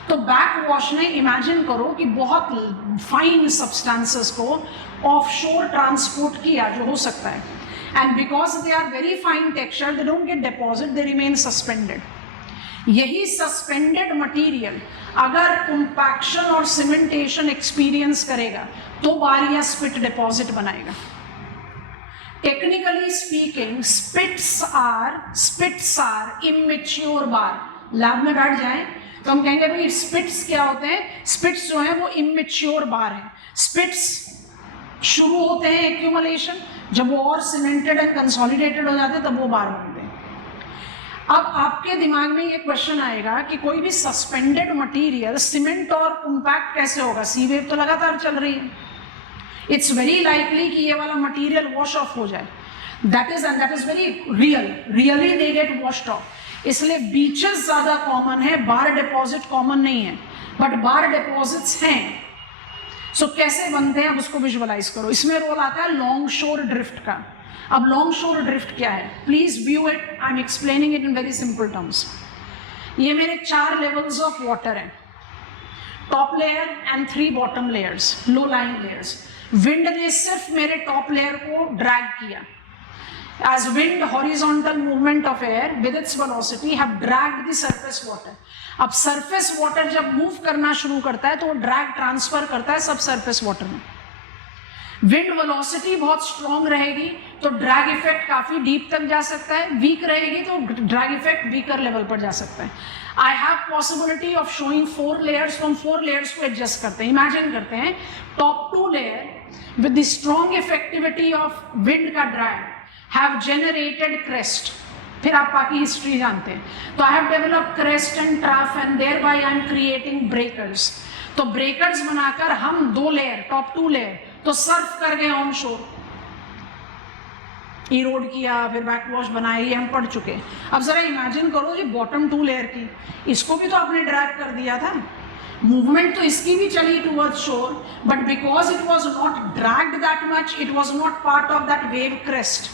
तो बैक वॉश ने इमेजिन करो कि बहुत फाइन सब्सटेंसेस को ऑफ शोर ट्रांसपोर्ट किया जो हो सकता है, and because they are very fine texture they don't get deposit, they remain suspended. यही सस्पेंडेड मटेरियल अगर कंपैक्शन और सीमेंटेशन एक्सपीरियंस करेगा तो बार या स्पिट डिपॉजिट बनाएगा। Technically speaking spits are immature bar. Lab में बैठ जाएं तो हम कहेंगे भाई स्पिट्स क्या होते हैं। स्पिट्स जो है वो इमेच्योर बार है। स्पिट्स शुरू होते हैं एक्यूमुलेशन, जब वो और सीमेंटेड एंड कंसोलिडेटेड हो जाते हैं तब वो बार बनते हैं। अब आपके दिमाग में ये क्वेश्चन आएगा कि कोई भी सस्पेंडेड मटेरियल सीमेंट और कॉम्पैक्ट कैसे होगा, सी वेव तो लगातार चल रही है। इट्स वेरी लाइकली कि ये वाला मटेरियल वॉश ऑफ हो जाए, that is very really they get washed of. इसलिए बीचेस ज्यादा कॉमन है, बार डिपॉजिट कॉमन नहीं है, बट बार डिपॉजिट्स हैं। सो कैसे बनते हैं अब उसको विजुअलाइज करो। इसमें रोल आता है लॉन्ग शोर ड्रिफ्ट का। अब लॉन्ग शोर ड्रिफ्ट क्या है, please view it, I am explaining it in very simple terms. ये मेरे 4 लेवल्स ऑफ वाटर हैं, top layer and 3 bottom layers, low lying layers. Wind ने सिर्फ मेरे टॉप लेयर को ड्रैग किया। As wind, horizontal movement of air with its velocity have dragged the surface water. अब surface water जब move करना शुरू करता है तो वो drag transfer करता है सब surface water में। विंड वेलोसिटी बहुत स्ट्रॉन्ग रहेगी तो ड्रैग इफेक्ट काफी डीप तक जा सकता है, वीक रहेगी तो ड्रैग इफेक्ट वीकर लेवल पर जा सकता है। I have possibility of showing 4 layers, from 4 layers को एडजस्ट करते हैं। इमेजिन करते हैं top 2 layer with the strong effectivity of wind का ड्रैग have generated crest, फिर आप बाकी हिस्ट्री जानते हैं। तो I have develop crest and trough and thereby I am creating breakers. तो ब्रेकर्स बनाकर हम 2 लेयर, टॉप 2 लेयर तो सर्फ कर गए ऑन शोर, इरोड किया, फिर बैक वॉश बनाए, ये हम पढ़ चुके। अब जरा इमेजिन करो ये बॉटम 2 लेयर की, इसको भी तो आपने ड्रैग कर दिया था, मूवमेंट तो इसकी भी चली टुवर्ड्स शोर, but because it was not dragged that much, it was not part of that wave crest.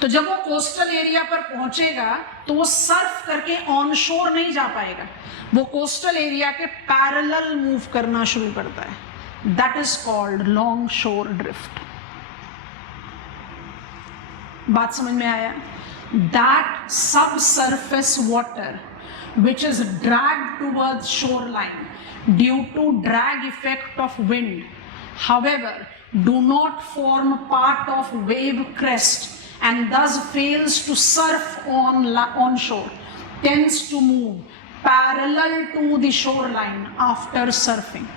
तो जब वो कोस्टल एरिया पर पहुंचेगा तो वो सर्फ करके ऑन शोर नहीं जा पाएगा, वो कोस्टल एरिया के पैरेलल मूव करना शुरू करता है। That is called long shore drift. बात समझ में आया? दैट सब surface water which is dragged towards shoreline due to drag effect of wind, however do not form part of wave crest and thus fails to surf on shore, tends to move parallel to the shoreline after surfing.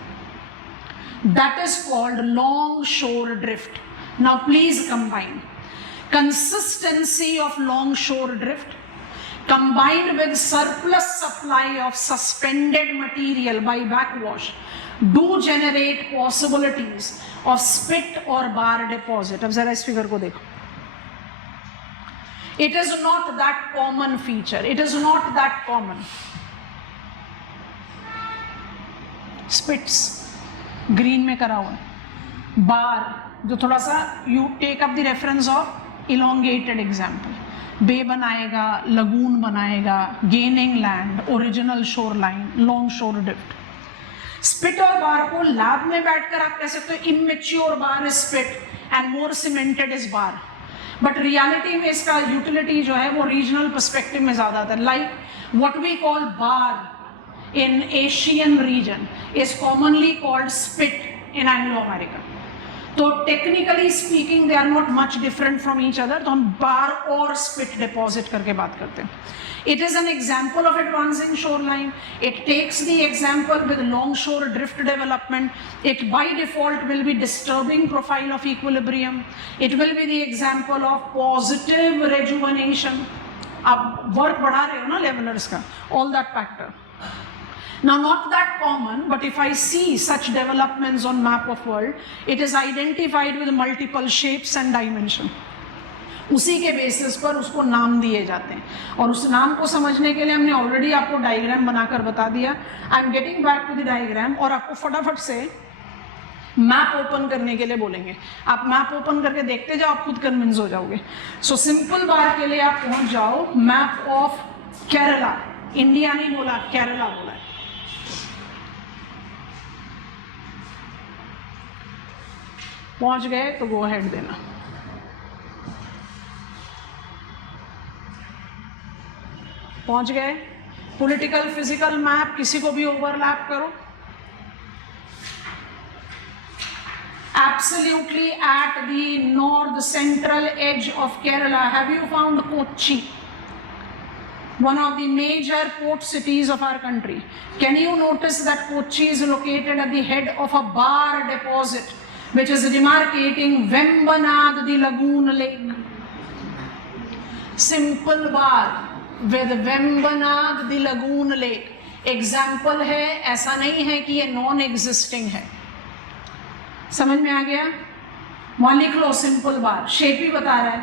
That is called long shore drift. Now please combine consistency of long shore drift combined with surplus supply of suspended material by backwash do generate possibilities of spit or bar deposit. अब जरा इस फिगर को देखो, it is not that common feature, it is not that common. Spits green में करा हुआ है, bar जो थोड़ा सा you take up the reference of elongated example, बे बनाएगा, लगून बनाएगा, gaining land, original shore line, long shore drift. Spit और बार को लैब में बैठकर आप कह सकते हो immature bar is spit and more cemented is bar, but reality में इसका यूटिलिटी जो है वो रीजनल पर्सपेक्टिव में ज्यादा आता है। Like what we call bar in Asian region is commonly called spit in Anglo America. तो technically speaking they are not much different from each other, तो हम बार और स्पिट डिपॉजिट करके बात करते हैं। It is an example of advancing shore line, it takes the example with long shore drift development, it by default will be disturbing profile of equilibrium, it will be the example of positive rejuvenation. आप वर्क बढ़ा रहे हो ना लेवलर्स का, all that factor. Now not that common, but if I see such developments on map of world, it is identified with multiple shapes and dimension. उसी के बेसिस पर उसको नाम दिए जाते हैं, और उस नाम को समझने के लिए हमने ऑलरेडी आपको डायग्राम बनाकर बता दिया। I am getting back to the diagram, और आपको फटाफट से मैप ओपन करने के लिए बोलेंगे। आप मैप ओपन करके देखते जाओ, आप खुद कन्विंस हो जाओगे। सो सिंपल बार के लिए आप पहुंच जाओ मैप ऑफ केरला, इंडिया नहीं बोला, केरला बोला है। पहुंच गए तो गो अहेड देना। पहुंच गए? पॉलिटिकल फिजिकल मैप किसी को भी ओवरलैप करो। Absolutely at the north central edge of Kerala, have you found Kochi? One of the major port cities of our country. Can you notice that Kochi is located at the head of a bar deposit, which is demarcating Vembanad, the lagoon lake. Simple bar with Vembanad, the lagoon lake. Example है, ऐसा नहीं है कि ये नॉन एग्जिस्टिंग है। समझ में आ गया? वहां लिख लो सिंपल बार, शेप ही बता रहा है।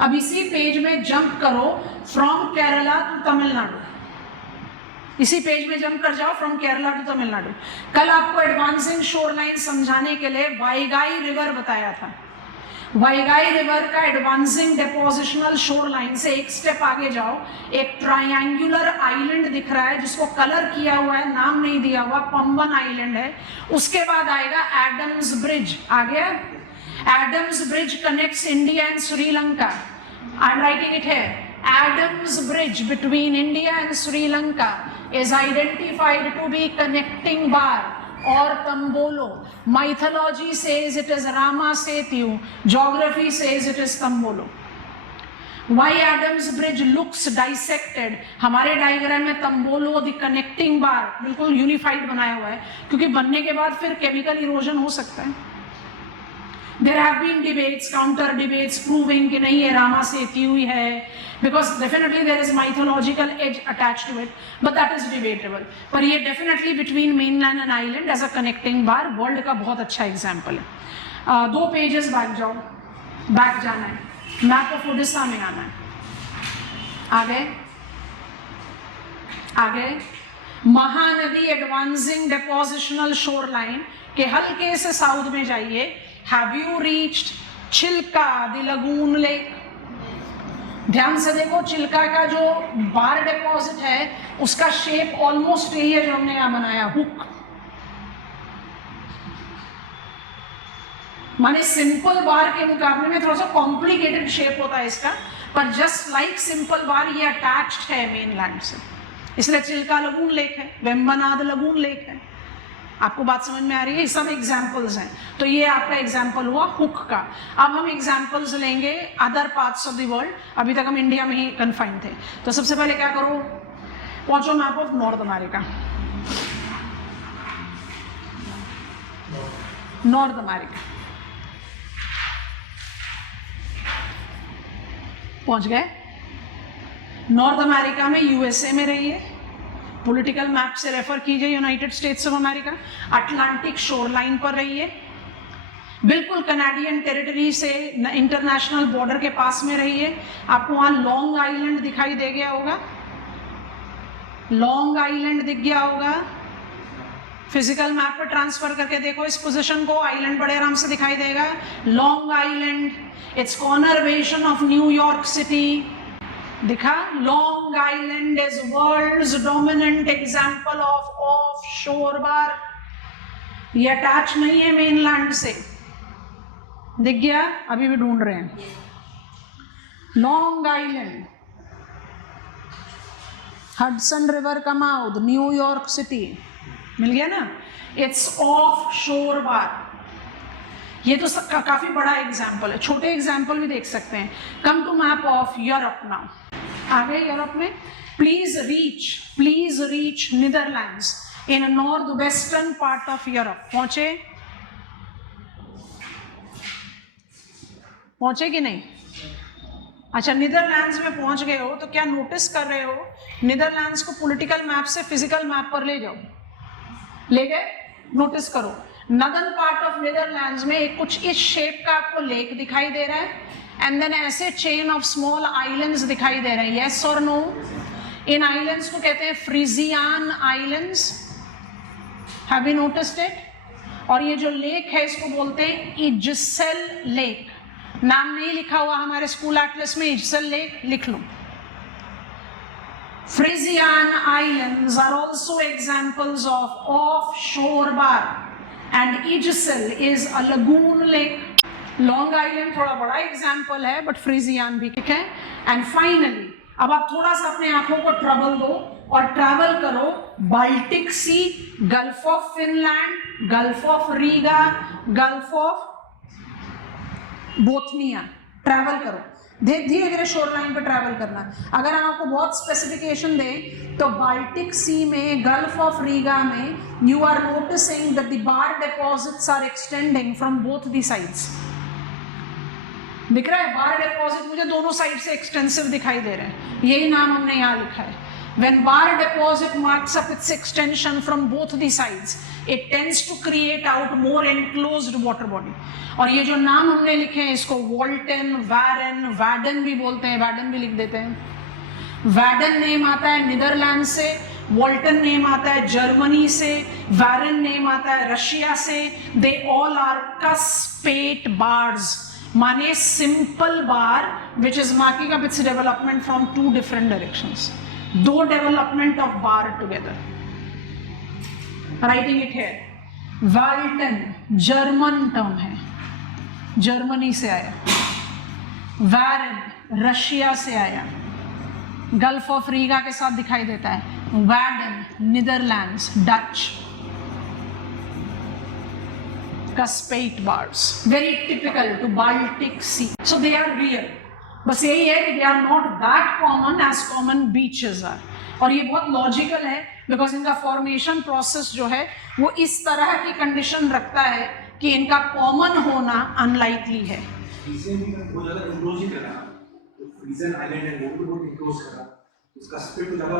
अब इसी पेज में जंप करो फ्रॉम केरला टू तमिलनाडु, इसी पेज में जंप कर जाओ फ्रॉम केरला टू तमिलनाडु। कल आपको एडवांसिंग शोर लाइन समझाने के लिए वाईगाई रिवर बताया था। वाईगाई रिवर का एडवांसिंग डेपोजिशनल शोर लाइन से एक स्टेप आगे जाओ, एक ट्रायंगुलर आइलैंड दिख रहा है जिसको कलर किया हुआ है, नाम नहीं दिया हुआ, पंबन आइलैंड है। उसके बाद आएगा एडम्स ब्रिज, आ गया? Adams Bridge connects India and Sri Lanka. I am writing it है, Adams Bridge between India and Sri Lanka is identified to be connecting bar or Tambolo. Mythology says it is Rama Setu, geography says it is Tambolo. Why Adams Bridge looks dissected? हमारे डायग्राम में तम्बोलो द कनेक्टिंग बार बिल्कुल यूनिफाइड बनाया हुआ है, क्योंकि बनने के बाद फिर केमिकल इरोजन हो सकता है। There have been debates, counter debates, proving कि नहीं ये रामा से की हुई है, because definitely there is mythological edge attached to it, but that is debatable. पर ये definitely between mainland and island as a connecting bar world का बहुत अच्छा example है. 2 pages बैक जाओ, बैक जाना है, मैप ऑफ उड़ीसा में आना है. आगे महानदी एडवांसिंग डेपोजिशनल शोर लाइन के हल्के से साउथ में जाइए. Have you reached Chilka the lagoon lake? ध्यान से देखो, चिल्का का जो बार डिपॉजिट है उसका शेप ऑलमोस्ट यही है जो हमने यहां बनाया, हुक. माने सिंपल बार के मुकाबले में थोड़ा सा कॉम्प्लिकेटेड शेप होता है इसका, पर जस्ट लाइक सिंपल बार ये अटैच्ड है मेनलैंड से, इसलिए चिल्का लगून लेक है, वेम्बनाड लगून लेक है. आपको बात समझ में आ रही है? ये सब एग्जाम्पल्स हैं. तो ये आपका एग्जाम्पल हुआ हुक का. अब हम एग्जाम्पल्स लेंगे other parts of the world. अभी तक हम इंडिया में ही कन्फाइन थे. तो सबसे पहले क्या करो, पहुंचो map of north America. North America पहुंच गए. नॉर्थ अमेरिका में यूएसए में रहिए. पॉलिटिकल मैप से रेफर कीजिए United states of America. Atlantic shore line पर रहिए, बिल्कुल कनाडियन टेरिटरी से इंटरनेशनल बॉर्डर के पास में रहिए. आपको वहां लॉन्ग आइलैंड दिखाई दे गया होगा, लॉन्ग आइलैंड दिख गया होगा. फिजिकल मैप पर ट्रांसफर करके देखो इस पोजीशन को, आइलैंड बड़े आराम से दिखाई देगा. Long Island, it's conservation of New York City दिखा. Long Island is world's dominant example of shore bar. ये अटैच नहीं है मेनलैंड से, दिख गया? अभी भी ढूंढ रहे हैं. लॉन्ग आइलैंड, हडसन रिवर का माउथ, न्यूयॉर्क सिटी, मिल गया ना? It's of shore bar. ये तो काफी बड़ा एग्जाम्पल है, छोटे एग्जाम्पल भी देख सकते हैं. Come to map of Europe now. आगे यूरोप में please reach Netherlands in north western part of Europe. पहुंचे कि नहीं? अच्छा, नीदरलैंड्स में पहुंच गए हो तो क्या नोटिस कर रहे हो, नीदरलैंड्स को पॉलिटिकल मैप से फिजिकल मैप पर ले जाओ. ले गए? नोटिस करो, नदर्न पार्ट ऑफ नीदरलैंड्स में एक कुछ इस शेप का आपको लेक दिखाई दे रहा है, एंड देन ऐसे चेन ऑफ स्मॉल आइलैंड्स दिखाई दे रहे हैं. यस और नो? इन आइलैंड्स को कहते हैं Frisian islands. Have you noticed it? और ये जो लेक है इसको बोलते हैं इजसेल लेक. नाम नहीं लिखा हुआ हमारे स्कूल एटलस में, इजसेल लेक लिख लो. Frisian Islands are also examples of offshore bar, and Igesel is a lagoon lake. Long Island थोड़ा बड़ा एग्जाम्पल है, बट फ्रीजियान भी ठीक है. एंड फाइनली अब आप थोड़ा सा अपने आंखों को ट्रबल दो और ट्रैवल करो Baltic Sea, Gulf of Finland, Gulf of Riga, Gulf of Bothnia. Travel करो, धीरे धीरे शोर लाइन पर ट्रैवल करना. अगर हम आपको बहुत स्पेसिफिकेशन दें तो बाल्टिक सी में, गल्फ ऑफ रीगा में you are noticing that the bar deposits are extending from both the sides. दिख रहा है? बार डिपॉजिट मुझे दोनों साइड से एक्सटेंसिव दिखाई दे रहे हैं, यही नाम हमने यहाँ लिखा है. When bar deposit marks up its extension from both the sides, it tends to create out more enclosed water body. और ये जो नाम हमने लिखे हैं इसको वॉल्टन, वैरन, वैडन भी बोलते हैं, वैडन भी लिख देते हैं. वैडन नेम आता है नीदरलैंड से, वॉल्टन नेम आता है जर्मनी से, वैरन नेम आता है रशिया से. They all are cuspate bars, माने simple bar which is marking up its development from 2 different directions. 2 development of bar together. Writing it है. वाल्टन जर्मन टर्म है, जर्मनी से आया. वैरन रशिया से आया, गल्फ ऑफ रीगा के साथ दिखाई देता है. वैडन Netherlands, Dutch. Cuspate bars, very typical to Baltic Sea. So they are real. बस यही है कि they are not that common as common beaches are. और ये बहुत लॉजिकल है बिकॉज इनका फॉर्मेशन प्रोसेस जो है वो इस तरह की कंडीशन रखता है कि इनका कॉमन होना अनलाइकली है। फ्रीजन भी बहुत ज़्यादा इम्प्रोज ही कर रहा है, तो फ्रीजन आइलैंड है वो भी बहुत इम्प्रोज कर रहा है, उसका स्पिट तो ज़्यादा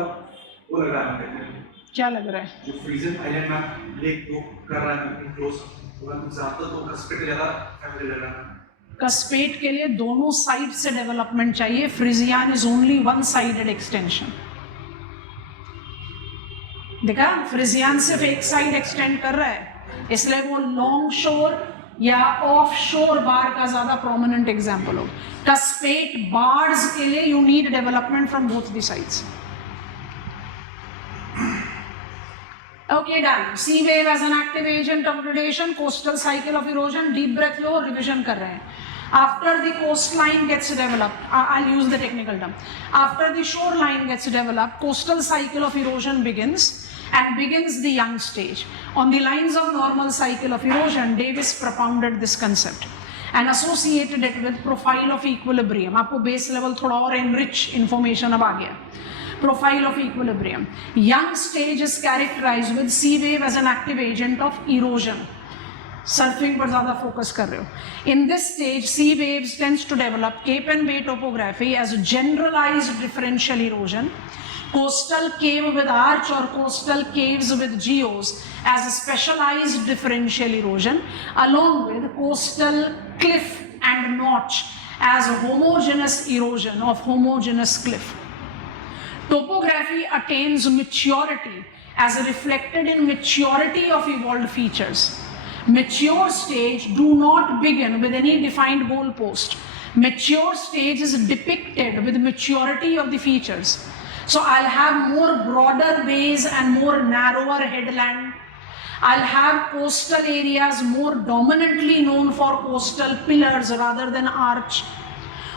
वो लग रहा है। क्या लग रहा है? जो फ्रीजन आइलैंड में लेक वो कर रहा है इम्प्रोज, तो ज़्यादा तो उसका स्पिट ज़्यादा फैमिली लग रहा है। कस्पेट के लिए दोनों साइड से डेवलपमेंट चाहिए, Frisian is only one sided extension. देखा, फ्रिजियान सिर्फ एक साइड एक्सटेंड कर रहा है, इसलिए वो लॉन्ग शोर या ऑफ शोर बार का ज्यादा प्रोमिनेंट एग्जांपल हो। कस्पेट बार्स के लिए you need development from both the sides. Okay, done. Sea wave as an active agent of gradation, coastal cycle of erosion, deep breath low, revision कर रहे हैं. After the coastline gets developed, I'll use the technical term. After the shoreline gets developed, coastal cycle of erosion begins and begins the young stage. On the lines of normal cycle of erosion, Davis propounded this concept and associated it with profile of equilibrium. आपको base level थोड़ा और enrich information अब आ गया. Profile of equilibrium. Young stage is characterized with sea wave as an active agent of erosion. Surfing पर ज़्यादा focus कर रहे हो. In this stage, sea waves tends to develop Cape and Bay topography as generalized differential erosion, coastal cave with arch or coastal caves with geos as specialized differential erosion, along with coastal cliff and notch as homogeneous erosion of homogeneous cliff. Topography attains maturity as reflected in maturity of evolved features. Mature stage do not begin with any defined goalpost. Mature stage is depicted with maturity of the features. So I'll have more broader bays and more narrower headland. I'll have coastal areas more dominantly known for coastal pillars rather than arch,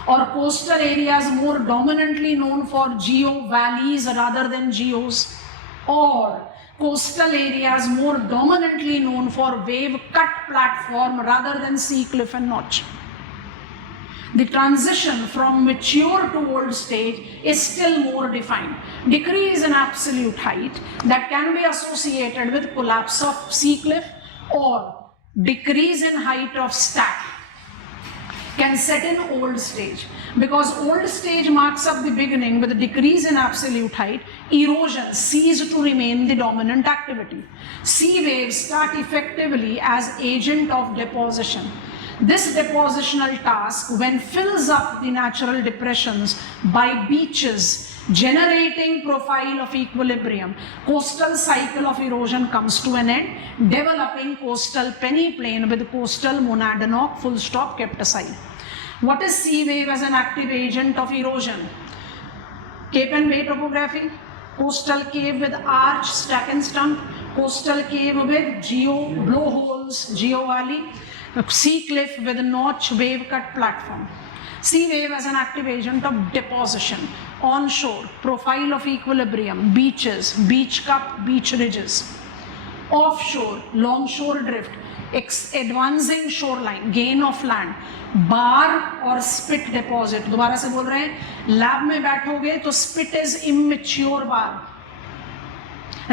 or coastal areas more dominantly known for geo valleys rather than geos, or coastal areas more dominantly known for wave cut platform rather than sea cliff and notch. The transition from mature to old stage is still more defined. Decrease in absolute height that can be associated with collapse of sea cliff or decrease in height of stack can set in old stage. Because old stage marks up the beginning with a decrease in absolute height, erosion ceases to remain the dominant activity. Sea waves start effectively as agent of deposition. This depositional task, when fills up the natural depressions by beaches, generating profile of equilibrium, coastal cycle of erosion comes to an end, developing coastal peneplain with coastal monadnock full stop kept aside. What is sea wave as an active agent of erosion? Cape and Bay topography, coastal cave with arch, stack and stump, coastal cave with geo blowholes, geo valley, sea cliff with notch, wave cut platform. Sea wave as an active agent of deposition, onshore, profile of equilibrium, beaches, beach cup, beach ridges. Offshore, longshore drift, advancing shoreline, gain of land, बार और स्पिट डिपॉजिट. दोबारा से बोल रहे हैं, लैब में बैठोगे तो spit is immature bar.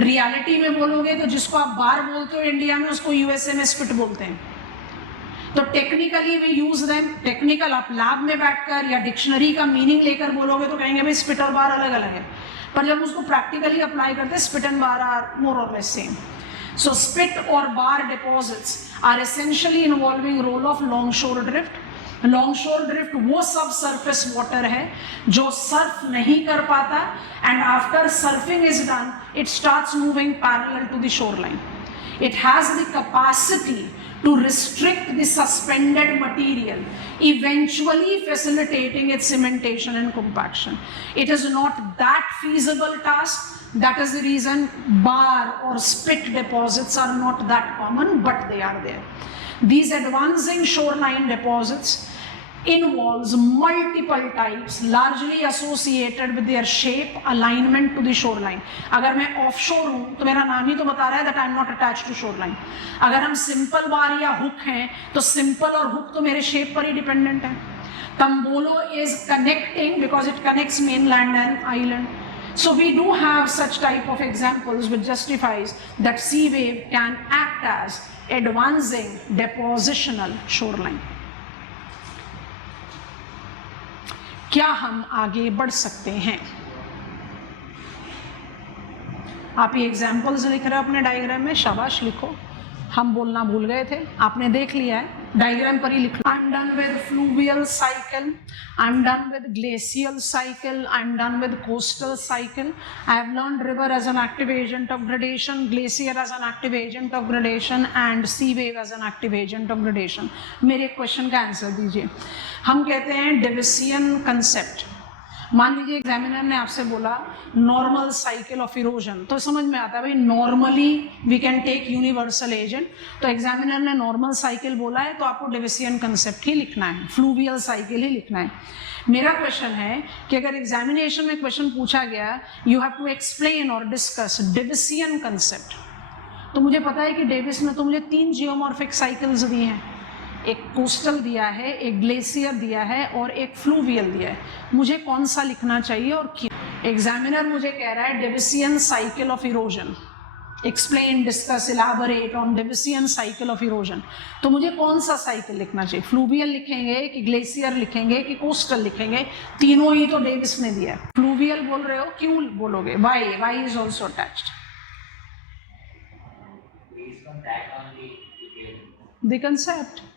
Reality में बोलोगे तो जिसको आप बार बोलते हो इंडिया में उसको यूएसए में स्पिट बोलते हैं. तो technically we use them. Technical आप लैब में बैठकर या डिक्शनरी का मीनिंग लेकर बोलोगे तो कहेंगे भाई स्पिट और बार अलग अलग है, पर जब उसको प्रैक्टिकली अप्लाई करते हैं spit and bar are more और less same. So spit or bar deposits are essentially involving role of longshore drift. Longshore drift वो subsurface water है जो surf नहीं कर पाता, and after surfing is done, it starts moving parallel to the shoreline. It has the capacity to restrict the suspended material, eventually facilitating its cementation and compaction. It is not that feasible task. That is the reason bar or spit deposits are not that common, but they are there. These advancing shoreline deposits involves multiple types, largely associated with their shape, alignment to the shoreline. अगर मैं offshore हूँ तो मेरा नाम ही तो बता रहा है that I am not attached to shoreline. अगर हम simple bar या hook हैं तो simple और hook तो मेरे shape पर ही dependent है. Tambolo is connecting because it connects mainland and island. So we do have such type of examples which justifies that sea wave can act as advancing depositional shoreline. क्या हम आगे बढ़ सकते हैं? आप ये एग्जाम्पल्स लिख रहे हो अपने डायग्राम में, शाबाश लिखो, हम बोलना भूल गए थे, आपने देख लिया है, डायग्राम पर ही लिख लो. I am done with fluvial cycle, I am done with glacial cycle, I am done with coastal cycle, I have learned river as an active agent of gradation, glacier as an active agent of gradation and sea wave as an active agent of gradation. मेरे क्वेश्चन का आंसर दीजिए. हम कहते हैं डेविसियन कंसेप्ट. मान लीजिए एग्जामिनर ने आपसे बोला नॉर्मल साइकिल ऑफ इरोजन, तो समझ में आता है भाई normally we can take universal agent. तो एग्जामिनर ने नॉर्मल साइकिल बोला है तो आपको डेविसियन कंसेप्ट ही लिखना है, फ्लूवियल साइकिल ही लिखना है. मेरा क्वेश्चन है कि अगर एग्जामिनेशन में क्वेश्चन पूछा गया यू हैव टू एक्सप्लेन और डिस्कस डेविसियन कंसेप्ट, तो मुझे पता है कि डेविस ने तो मुझे 3 जियोमॉर्फिक साइकिल्स दी हैं, एक कोस्टल दिया है, एक ग्लेशियर दिया है और एक फ्लूवियल दिया है. मुझे कौन सा लिखना चाहिए और क्यों? एग्जामिनर मुझे कह रहा है Davisian cycle of erosion, explain discuss elaborate on Davisian cycle of erosion. तो मुझे कौन सा साइकिल लिखना चाहिए? फ्लूवियल लिखेंगे कि ग्लेशियर लिखेंगे कि कोस्टल लिखेंगे? तीनों ही तो डेविस ने दिया है. फ्लूवियल बोल रहे हो, क्यों बोलोगे? Why is also attached. The concept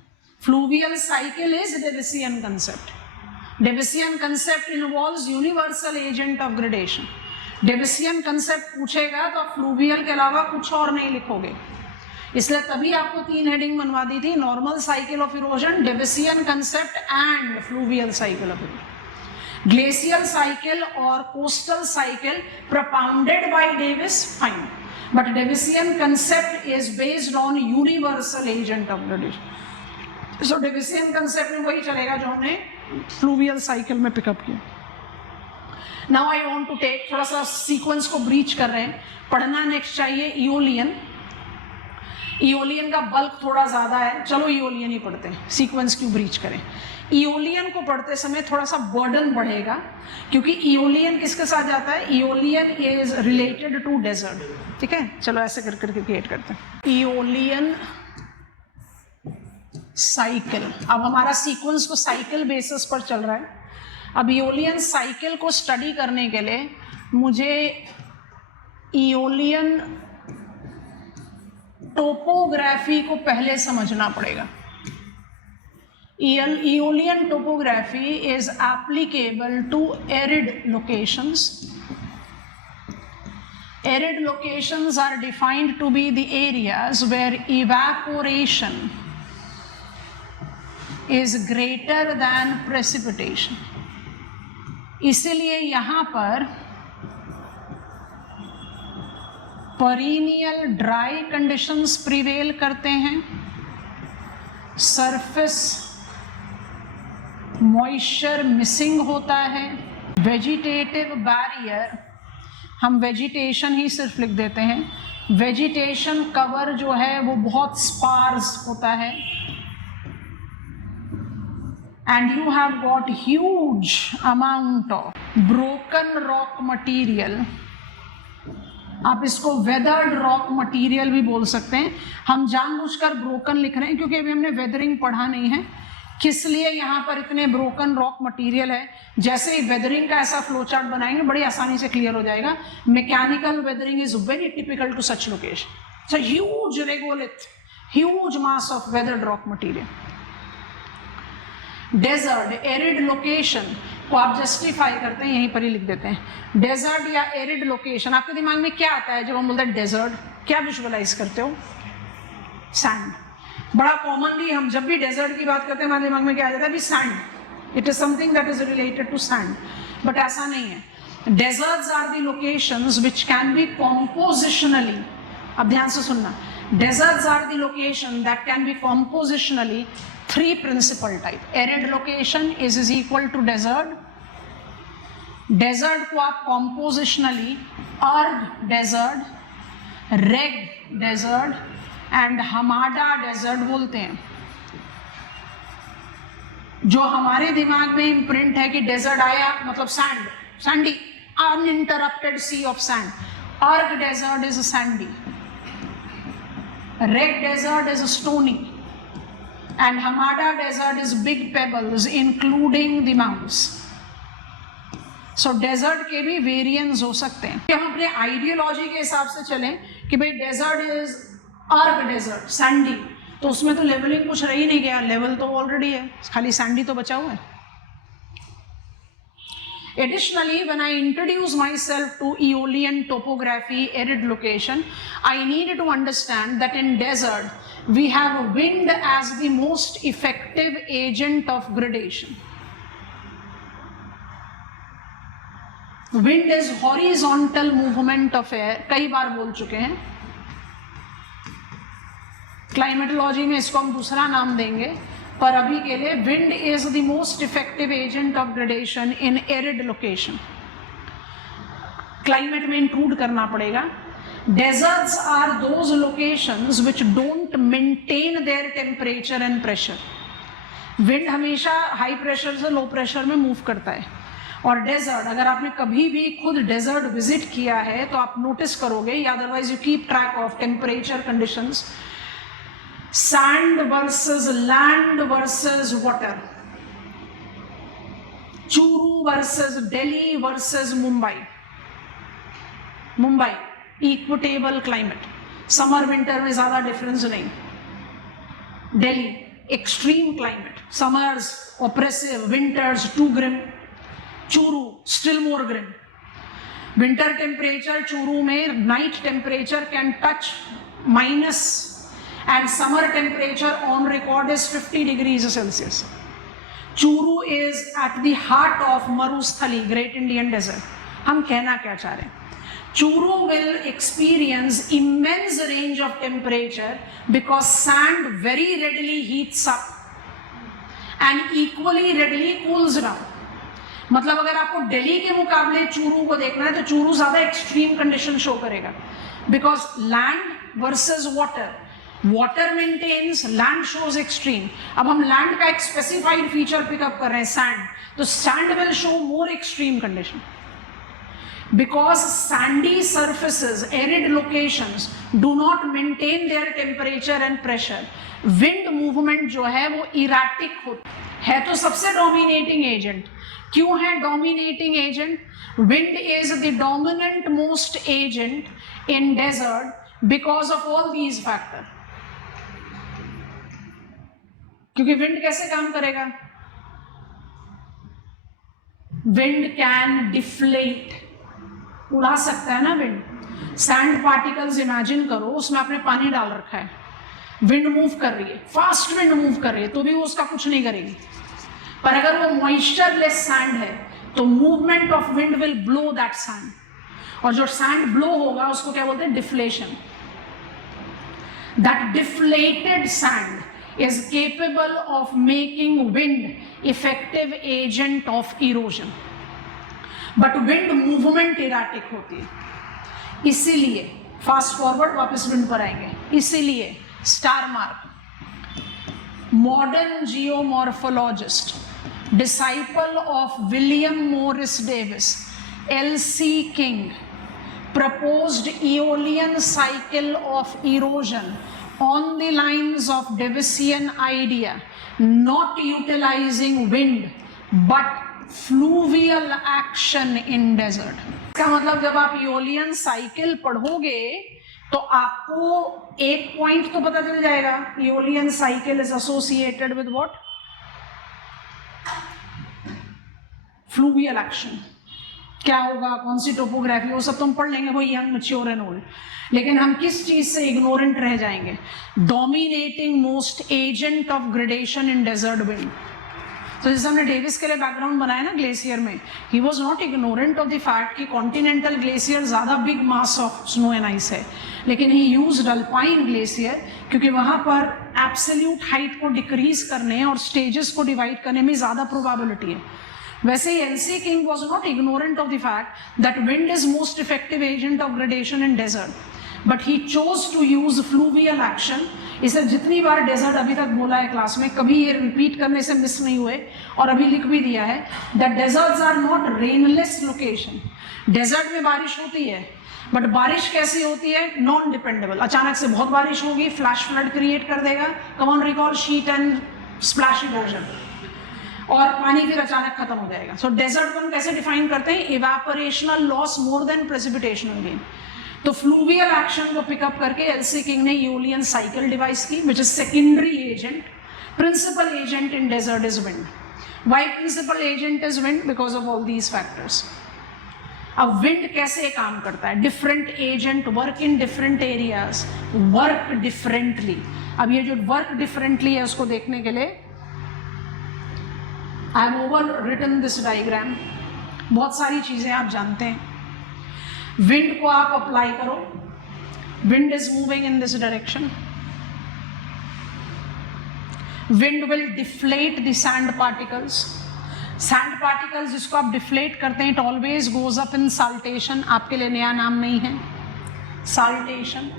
fluvial cycle is Davisian concept. Davisian concept involves universal agent of gradation. Davisian concept पूछेगा तो आप फ्लूवियल के अलावा कुछ और नहीं लिखोगे, इसलिए तभी आपको 3 हेडिंग बनवा दी थी, normal cycle of erosion, Davisian concept and fluvial cycle of erosion. Glacial cycle और coastal cycle propounded by Davis, fine, but Davisian concept is based on universal agent of gradation. So Davisian concept में वही चलेगा जो हमने फ्लूवियल साइकिल में पिकअप किया. Now I want to take, थोड़ा सा सीक्वेंस को ब्रीच कर रहे हैं, पढ़ना नेक्स्ट चाहिए इओलियन. इओलियन का बल्क थोड़ा ज़्यादा है, चलो इओलियन ही पढ़ते हैं, सीक्वेंस क्यों ब्रीच करें. इओलियन को पढ़ते समय थोड़ा सा बर्डन बढ़ेगा, क्योंकि इओलियन किसके साथ जाता है? इओलियन इज रिलेटेड टू डेजर्ट. ठीक है, चलो ऐसे कर करके क्रिएट करते हैं इओलियन साइकिल. अब हमारा सीक्वेंस तो साइकिल बेसिस पर चल रहा है. अब इओलियन साइकिल को स्टडी करने के लिए मुझे इओलियन टोपोग्राफी को पहले समझना पड़ेगा. Aeolian topography is applicable to arid locations. Arid locations are defined to be the areas where evaporation is greater than precipitation. इसीलिए यहाँ पर perennial dry conditions prevail करते हैं, surface moisture missing होता है, vegetative barrier, हम vegetation ही सिर्फ लिख देते हैं, vegetation cover जो है वो बहुत sparse होता है, and you have got huge amount of broken rock material. आप इसको weathered rock material भी बोल सकते हैं. हम जानबूझकर broken लिख रहे हैं क्योंकि अभी हमने weathering पढ़ा नहीं है, किस लिए यहाँ पर इतने broken rock material है. जैसे ही weathering का ऐसा flow chart बनाएंगे बड़ी आसानी से clear हो जाएगा. Mechanical weathering is very typical to such location. It's a huge regolith, huge mass of weathered rock material. Desert, arid location को आप जस्टिफाई करते हैं, यहीं पर ही लिख देते हैं. डेजर्ट या एरिड लोकेशन, आपके दिमाग में क्या आता है जब हम बोलते हैं डेजर्ट? क्या विजुअलाइज करते हो? सैंड. बड़ा कॉमनली हम जब भी डेजर्ट की बात करते हैं हमारे दिमाग में क्या आ जाता है? अभी sand. It is something that is related to sand, but ऐसा नहीं है. Deserts are the locations which can be compositionally, अब ध्यान से सुनना, deserts are the location that can be compositionally three principal type. Arid location is equal to desert. Desert को आप compositionally Arg desert, Reg desert and Hamada desert बोलते हैं. जो हमारे दिमाग में इम्प्रिंट है कि डेजर्ट आया मतलब sand, Sandy, uninterrupted sea of sand. Arc desert is sandy. Reg desert is stony. And Hamada desert is big pebbles, including the mounds. So desert के भी variants हो सकते हैं. हम अपने ideology के हिसाब से चलें कि भाई desert is arc desert, sandy. तो उसमें तो leveling कुछ रह ही नहीं गया, level तो already है, खाली sandy तो बचा हुआ है. Additionally, when I introduce myself to Aeolian topography, arid location, I need to understand that in desert, we have wind as the most effective agent of gradation. Wind is horizontal movement of air, कई बार बोल चुके हैं. Climatology में इसको हम दूसरा नाम देंगे, पर अभी के लिए wind is the most effective agent of gradation in arid location. Climate में include करना पड़ेगा. Deserts are those locations which don't maintain their temperature and pressure. Wind हमेशा high pressure से low pressure में move करता है. और desert, अगर आपने कभी भी खुद desert visit किया है तो आप notice करोगे, या otherwise you keep track of temperature conditions. Sand versus land versus water. Churu versus Delhi versus Mumbai. Mumbai, equitable climate. Summer winter में ज़्यादा difference नहीं. Delhi, extreme climate. Summers oppressive, winters too grim. Churu, still more grim. Winter temperature Churu में night temperature can touch minus. And summer temperature on record is 50 degrees Celsius. Churu is at the heart of Marusthali, Great Indian Desert. हम कहना क्या चाह रहे हैं? Churu will experience immense range of temperature because sand very readily heats up and equally readily cools down. मतलब अगर आपको दिल्ली के मुकाबले चूरू को देखना है तो चूरू ज़्यादा एक्सट्रीम कंडीशन शो करेगा because land versus water. Water maintains, land shows extreme. अब हम लैंड का एक स्पेसिफाइड फीचर पिकअप कर रहे हैं, सैंड. तो sand will show more extreme condition because sandy surfaces, arid locations do not maintain their temperature and pressure. Wind movement जो है वो erratic होता है तो सबसे dominating agent. क्यों है dominating agent? Wind is the dominant most agent in desert because of all these factors. क्योंकि wind कैसे काम करेगा? Wind can deflate, उड़ा सकता है ना विंड. सैंड पार्टिकल्स इमेजिन करो, उसमें आपने पानी डाल रखा है, विंड मूव कर रही है, फास्ट विंड मूव कर रही है, तो भी वो उसका कुछ नहीं करेगी. पर अगर वो मॉइस्चरलेस सैंड है तो movement of wind will blow that sand, और जो सैंड ब्लो होगा उसको क्या बोलते हैं? Deflation. That deflated sand is capable of making wind effective agent of erosion. But wind movement erratic होती है. इसीलिए फास्ट फॉरवर्ड वापस विंड पर आएंगे. इसीलिए star mark, modern geomorphologist, disciple of William Morris Davis, L.C. King, proposed Aeolian cycle of erosion on the lines of Daviesian idea, not utilizing wind but fluvial action in desert. इसका मतलब जब आप एओलियन साइकिल पढ़ोगे तो आपको एक पॉइंट तो पता चल जाएगा, aeolian cycle is associated with what? Fluvial action. क्या होगा, कौन सी टोपोग्राफी, वो सब तो हम पढ़ लेंगे, वो यंग, मैच्योर एंड ओल्ड. लेकिन हम किस चीज से इग्नोरेंट रह जाएंगे? Dominating most agent of gradation in desert wind. तो जैसे हमने डेविस के लिए बैकग्राउंड बनाया ना ग्लेशियर में, he was not ignorant of the fact कि कॉन्टिनेंटल ग्लेशियर ज़्यादा big mass of snow and ice है, लेकिन ही यूज्ड अल्पाइन ग्लेशियर क्योंकि वहाँ पर एब्सोल्यूट हाइट को डिक्रीज करने और स्टेजेस को डिवाइड करने में ज़्यादा प्रोबेबिलिटी है. वैसे ही L.C. King was not ignorant of the fact that wind is most effective agent of gradation in desert, but he chose to use fluvial action इसे जितनी बार डेजर्ट अभी तक बोला है क्लास में, कभी ये रिपीट करने से मिस नहीं हुए, और अभी लिख भी दिया है that deserts are not rainless location. Desert में बारिश होती है, बट बारिश कैसी होती है? Non dependable. अचानक से बहुत बारिश होगी, फ्लैश फ्लड क्रिएट कर देगा, come on recall sheet and splash erosion, और पानी फिर अचानक खत्म हो जाएगा। सो डेजर्ट को हम कैसे डिफाइन करते हैं? Evaporational loss more than precipitational gain. तो फ्लूवियल एक्शन को पिकअप करके एलसी किंग ने यूलियन साइकिल डिवाइस की, which is secondary agent. Principal agent in desert is wind. Why principal agent is wind? Because of all these factors. अब विंड कैसे काम करता है? Different agent work in different areas, work differently. अब ये जो वर्क डिफरेंटली है उसको देखने के लिए I have overwritten this diagram. बहुत सारी चीजें आप जानते हैं। विंड को आप अप्लाई करो, wind is moving in this direction, wind will deflate the sand particles. Sand particles जिसको आप डिफ्लेट करते हैं, it always goes up in saltation. आपके लिए नया नाम नहीं है साल्टेशन।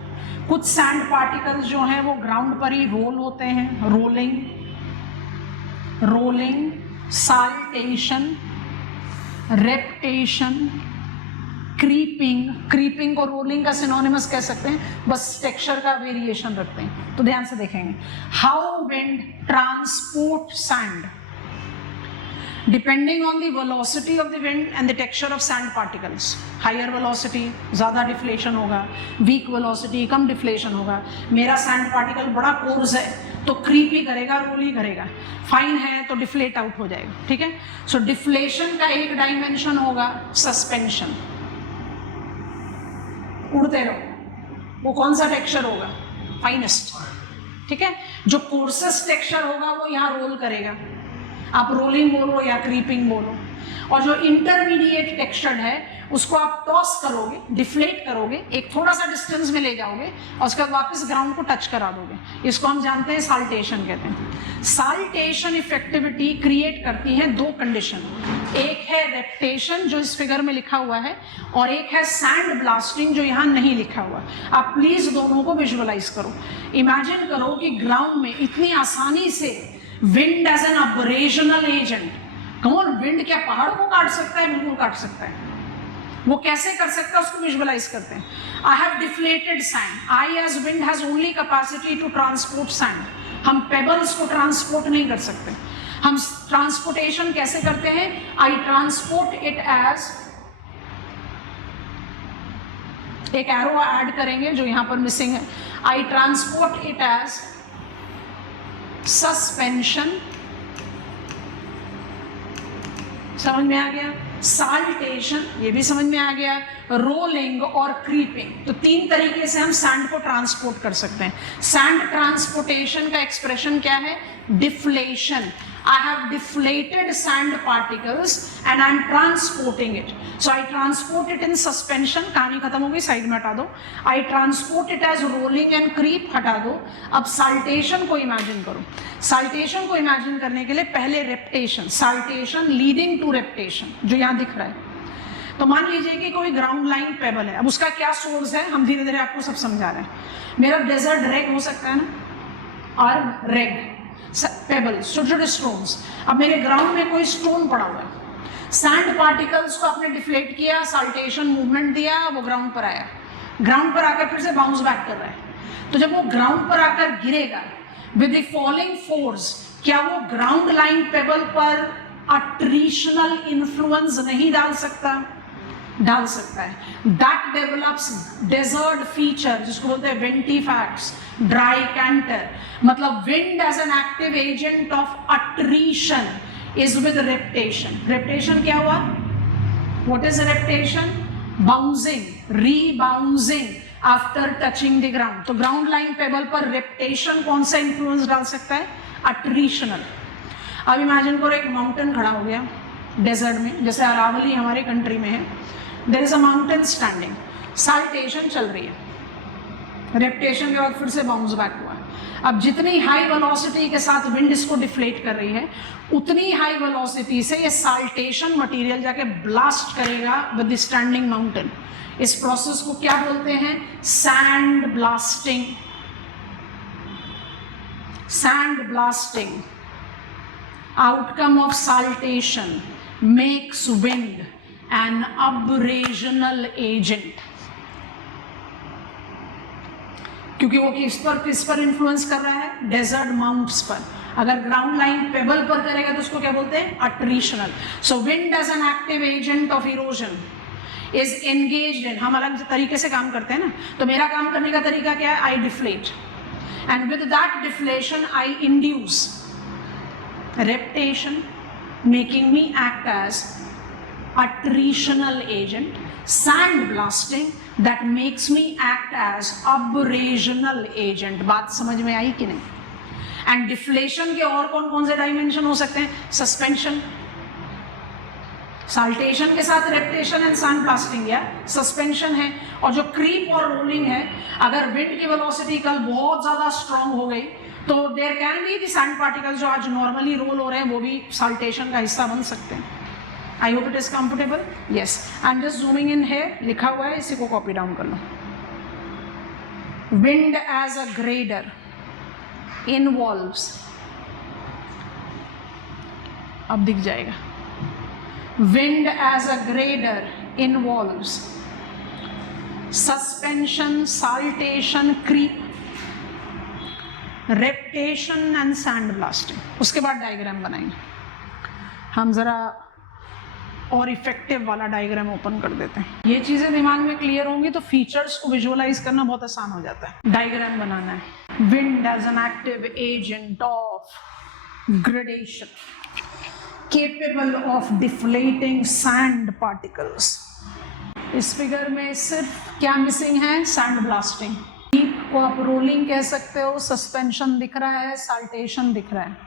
कुछ सैंड पार्टिकल्स जो हैं वो ग्राउंड पर ही रोल होते हैं, rolling, rolling, saltation, reptation, creeping. Creeping को रोलिंग का सिनोनिमस कह सकते हैं, बस टेक्सचर का वेरिएशन रखते हैं। तो ध्यान से देखेंगे, how wind transport sand depending on the velocity of the wind and the texture of sand particles. Higher velocity ज़्यादा डिफ्लेशन होगा, वीक वेलोसिटी कम डिफ्लेशन होगा। मेरा सैंड पार्टिकल बड़ा कोर्स है तो क्रीप ही करेगा, रोल ही करेगा। फाइन है तो डिफ्लेट आउट हो जाएगा, ठीक है। सो डिफ्लेशन का एक डायमेंशन होगा सस्पेंशन, उड़ते रहो। वो कौन सा टेक्सचर होगा? फाइनेस्ट, ठीक है। जो कोर्सेस्ट टेक्सचर होगा वो यहाँ रोल करेगा, आप रोलिंग बोलो या क्रीपिंग बोलो। और जो इंटरमीडिएट टेक्सचर है उसको आप टॉस करोगे, डिफ्लेट करोगे, एक थोड़ा सा डिस्टेंस में ले जाओगे और उसके बाद वापस ग्राउंड को टच करा दोगे। इसको हम जानते हैं साल्टेशन कहते हैं। साल्टेशन इफेक्टिविटी क्रिएट करती है दो कंडीशन, एक है रेप्टेशन जो इस फिगर में लिखा हुआ है, और एक है सैंड ब्लास्टिंग जो यहाँ नहीं लिखा हुआ। आप प्लीज दोनों को विजुअलाइज करो। इमेजिन करो कि ग्राउंड में इतनी आसानी से विंड एज एन अब्रेशनल एजेंट, कौन विंड क्या पहाड़ों को काट सकता है? बिल्कुल काट सकता है। वो कैसे कर सकता है उसको विजुअलाइज करते हैं। I have deflated sand, I as wind has only capacity to transport sand. हम पेबल्स को ट्रांसपोर्ट नहीं कर सकते। हम ट्रांसपोर्टेशन कैसे करते हैं? आई ट्रांसपोर्ट इट एज, एक एरो ऐड करेंगे जो यहां पर मिसिंग है। I transport it as suspension, समझ में आ गया? साल्टेशन, ये भी समझ में आ गया। रोलिंग और क्रीपिंग, तो तीन तरीके से हम सैंड को ट्रांसपोर्ट कर सकते हैं। सैंड ट्रांसपोर्टेशन का एक्सप्रेशन क्या है? Deflation. I have deflated sand particles and I am transporting it. So I transport it in suspension, कहानी खत्म हो गई, साइड में हटा दो। I transport it as rolling and creep, हटा दो। अब साल्टेशन को इमेजिन करो। साल्टेशन को इमेजिन करने के लिए पहले रेप्टेशन, साल्टेशन लीडिंग टू रेप्टेशन जो यहाँ दिख रहा है। तो मान लीजिए कि कोई ग्राउंड लाइन पेबल है, अब उसका क्या सोर्स है हम धीरे धीरे आपको सब समझा रहे हैं। मेरा डेजर्ट रेग हो सकता है ना, और रेग पेबल्स, छोटे छोटे स्टोन्स। अब मेरे ग्राउंड में कोई स्टोन पड़ा हुआ है, सैंड पार्टिकल्स को आपने डिफ्लेट किया, साल्टेशन मूवमेंट दिया, वो ग्राउंड पर आया, ग्राउंड पर आकर फिर से बाउंस बैक कर रहा है। तो जब वो ग्राउंड पर आकर गिरेगा विद द फॉलिंग फोर्स, क्या वो ग्राउंड लाइन पेबल पर अट्रीशनल इन्फ्लुएंस नहीं डाल सकता? डाल सकता है। दैट डेवलप्स डेजर्ट फीचर जिसको बोलते हैं वेंटिफैक्ट्स, ड्राई कैंटर। मतलब wind as an active agent of attrition is with reptation. Reptation क्या हुआ? What is reptation? Bouncing, rebouncing after touching the ground. तो ग्राउंड लाइन पेबल पर रेप्टेशन कौन सा इंफ्लुएंस डाल सकता है? अट्रीशनल। अब इमेजिन करो एक माउंटेन खड़ा हो गया डेजर्ट में, जैसे अरावली हमारे कंट्री में है। There is a mountain standing, saltation चल रही है, रेप्टेशन के बाद फिर से बाउंस बैक हुआ। अब जितनी हाई वेलोसिटी के साथ विंड इसको डिफ्लेट कर रही है, उतनी हाई वेलोसिटी से ये साल्टेशन मटेरियल जाके ब्लास्ट करेगा विद द स्टैंडिंग माउंटेन। इस प्रोसेस को क्या बोलते हैं? Sand blasting. sand blasting, outcome of saltation, makes wind an abrasional agent. क्योंकि वो किस पर इन्फ्लुएंस कर रहा है? डेजर्ट माउंट्स पर. अगर ग्राउंड लाइन पेबल पर करेगा तो उसको क्या बोलते हैं? Attritional. So wind as an active agent of erosion is engaged in. हम अलग तरीके से काम करते हैं ना, तो मेरा काम करने का तरीका क्या है? I deflate, and with that deflation I induce reptation, making me act as attritional agent. Sand blasting that makes me act as abrasional agent. बात समझ में आई कि नहीं? एंड डिफ्लेशन के और कौन कौन से डायमेंशन हो सकते हैं? सस्पेंशन, साल्टेशन के साथ रेप्टेशन एंड सैंड ब्लास्टिंग, या सस्पेंशन है. और जो क्रीप और रोलिंग है, अगर विंड की वेलोसिटी कल बहुत ज्यादा स्ट्रांग हो गई तो there can be the sand particles जो आज नॉर्मली रोल हो रहे हैं वो भी साल्टेशन का हिस्सा बन सकते हैं. I hope it is comfortable. Yes, I am just zooming in है, लिखा हुआ है, इसी को कॉपी डाउन कर लो. Wind as a grader involves, अब दिख जाएगा. Wind as a grader involves suspension, saltation, creep, reptation and sand blasting. उसके बाद डायग्राम बनाएंगे. हम जरा और इफेक्टिव वाला डायग्राम ओपन कर देते हैं. ये चीजें दिमाग में क्लियर होंगी तो फीचर्स को विजुअलाइज करना बहुत आसान हो जाता है. डायग्राम बनाना है. Wind as an active agent of gradation capable of deflating sand particles. इस फिगर में सिर्फ क्या मिसिंग है? Sand blasting. हीप को आप रोलिंग कह सकते हो, सस्पेंशन दिख रहा है, साल्टेशन दिख रहा है.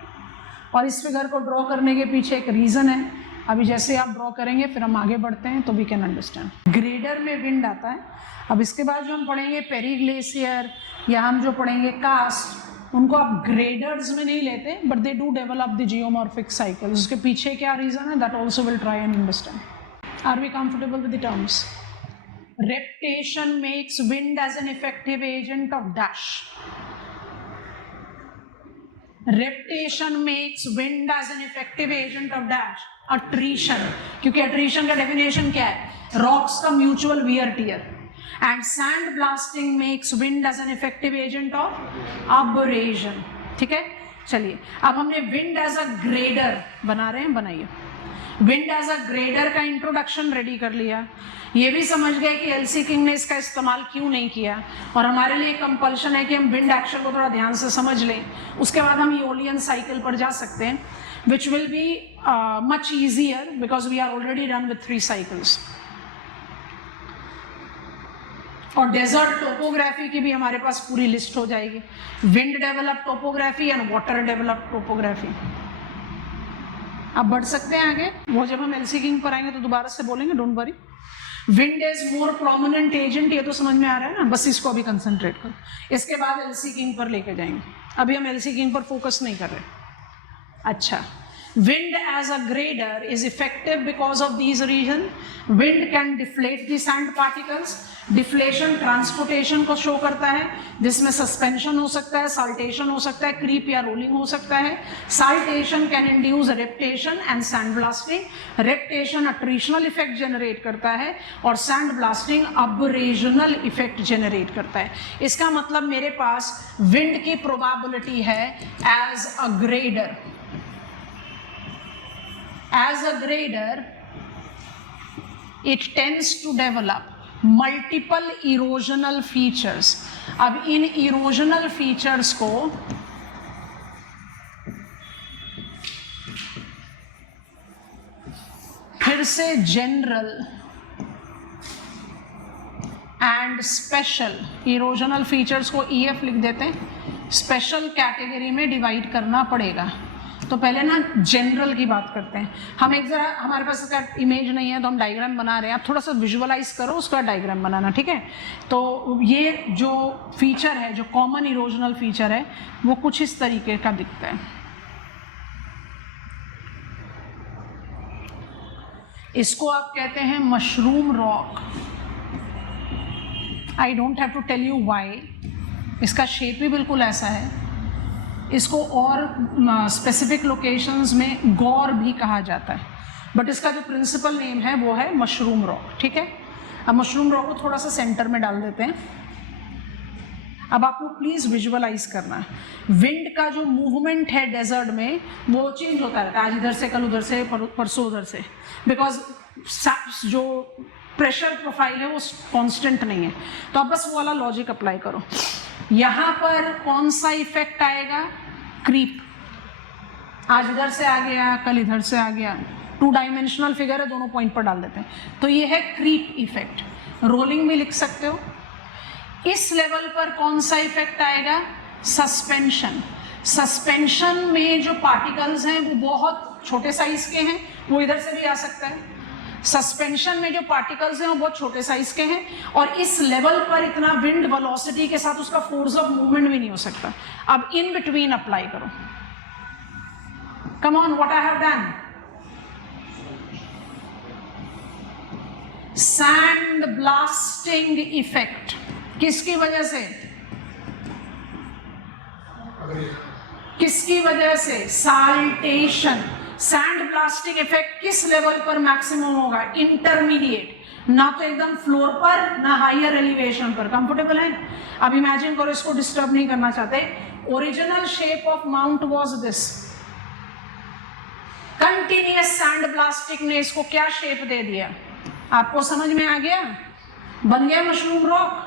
और इस फिगर को ड्रॉ करने के पीछे एक रीजन है. अभी जैसे आप ड्रॉ करेंगे फिर हम आगे बढ़ते हैं तो वी कैन अंडरस्टैंड. ग्रेडर में विंड आता है. अब इसके बाद जो हम पढ़ेंगे पेरीग्लेशियर या हम जो पढ़ेंगे कास्ट, उनको आप ग्रेडर्स में नहीं लेते, but they do develop the geomorphic cycle. उसके पीछे क्या रीजन है, that also will try and understand. Are we comfortable with the terms? Reptation makes wind as an effective agent of dash. Reptation makes wind as an effective agent of dash. Attrition, क्योंकि अट्रीशन का डेफिनेशन क्या है? रॉक्स का mutual wear tear. And sand blasting makes wind as an effective agent of abrasion. ठीक है, चलिए अब हमने विंड एज अ ग्रेडर बना रहे हैं, बनाइए. विंड एज अ ग्रेडर का इंट्रोडक्शन रेडी कर लिया. ये भी समझ गए कि एलसी किंग ने इसका इस्तेमाल क्यों नहीं किया, और हमारे लिए कंपल्शन है कि हम विंड एक्शन को थोड़ा ध्यान से समझ लें. उसके बाद हम ईओलियन साइकिल पर जा सकते हैं, which will be much easier because we are already done with 3 cycles. और डेजर्ट टोपोग्राफी की भी हमारे पास पूरी लिस्ट हो जाएगी. Wind develop topography and water develop topography. अब बढ़ सकते हैं आगे. वो जब हम एलसी किंग पर आएंगे तो दोबारा से बोलेंगे, don't worry. Wind is more prominent agent, ये तो समझ में आ रहा है ना, बस इसको अभी कंसंट्रेट करो. इसके बाद एलसी किंग पर लेके जाएंगे. अभी हम एलसी किंग पर फोकस नहीं कर रहे. अच्छा, wind as a grader is effective because of these reasons. Wind can deflate the sand particles. Deflation transportation को शो करता है, जिसमें सस्पेंशन हो सकता है, साल्टेशन हो सकता है, क्रीप या रोलिंग हो सकता है. Saltation can induce reptation and sand blasting. Reptation attritional effect generate करता है और sand blasting abrasional effect generate करता है. इसका मतलब मेरे पास विंड की प्रोबेबिलिटी है as a grader. As a grader, it tends to develop multiple erosional features. अब इन erosional features को फिर से general and special erosional features को EF लिख देते हैं. special category में divide करना पड़ेगा. तो पहले ना जनरल की बात करते हैं. हम एक जरा, हमारे पास इसका इमेज नहीं है तो हम डायग्राम बना रहे हैं. आप थोड़ा सा विजुअलाइज करो, उसका डायग्राम बनाना. ठीक है, तो ये जो फीचर है, जो कॉमन इरोजनल फीचर है, वो कुछ इस तरीके का दिखता है. इसको आप कहते हैं mushroom rock. I don't have to tell you why. इसका शेप भी बिल्कुल ऐसा है. इसको और स्पेसिफिक लोकेशंस में गौर भी कहा जाता है, बट इसका जो प्रिंसिपल नेम है वो है मशरूम रॉक, ठीक है। अब मशरूम रॉक को थोड़ा सा सेंटर में डाल देते हैं। अब आप लोग प्लीज विजुअलाइज करना है, विंड का जो मूवमेंट है डेजर्ट में वो चेंज होता रहता है, आज इधर से कल उधर से परसों उधर से, बिकॉज जो प्रेशर प्रोफाइल है वो कांस्टेंट नहीं है। तो आप बस वो वाला लॉजिक अप्लाई करो। यहाँ पर कौन सा इफेक्ट आएगा? क्रीप, आज इधर से आ गया कल इधर से आ गया, 2 डायमेंशनल फिगर है, दोनों पॉइंट पर डाल देते हैं, तो ये है क्रीप इफेक्ट। रोलिंग में लिख सकते हो। इस लेवल पर कौन सा इफेक्ट आएगा? सस्पेंशन। सस्पेंशन में जो पार्टिकल्स हैं वो बहुत छोटे साइज के हैं, वो इधर से भी आ सकता है। सस्पेंशन में जो पार्टिकल्स हैं वो बहुत छोटे साइज के हैं, और इस लेवल पर इतना विंड वेलोसिटी के साथ उसका फोर्स ऑफ मूवमेंट भी नहीं हो सकता। अब इन बिटवीन अप्लाई करो। Come on, what I have done? Sand blasting effect. किसकी वजह से? किसकी वजह से? साल्टेशन। सैंड ब्लास्टिंग इफेक्ट किस लेवल पर मैक्सिमम होगा? इंटरमीडिएट, ना तो एकदम फ्लोर पर ना हायर एलिवेशन पर। कंफर्टेबल है? अब इमेजिन करो, इसको डिस्टर्ब नहीं करना चाहते। Original shape of mount was this, continuous sand blasting ने इसको क्या शेप दे दिया? आपको समझ में आ गया? बन गया mushroom rock.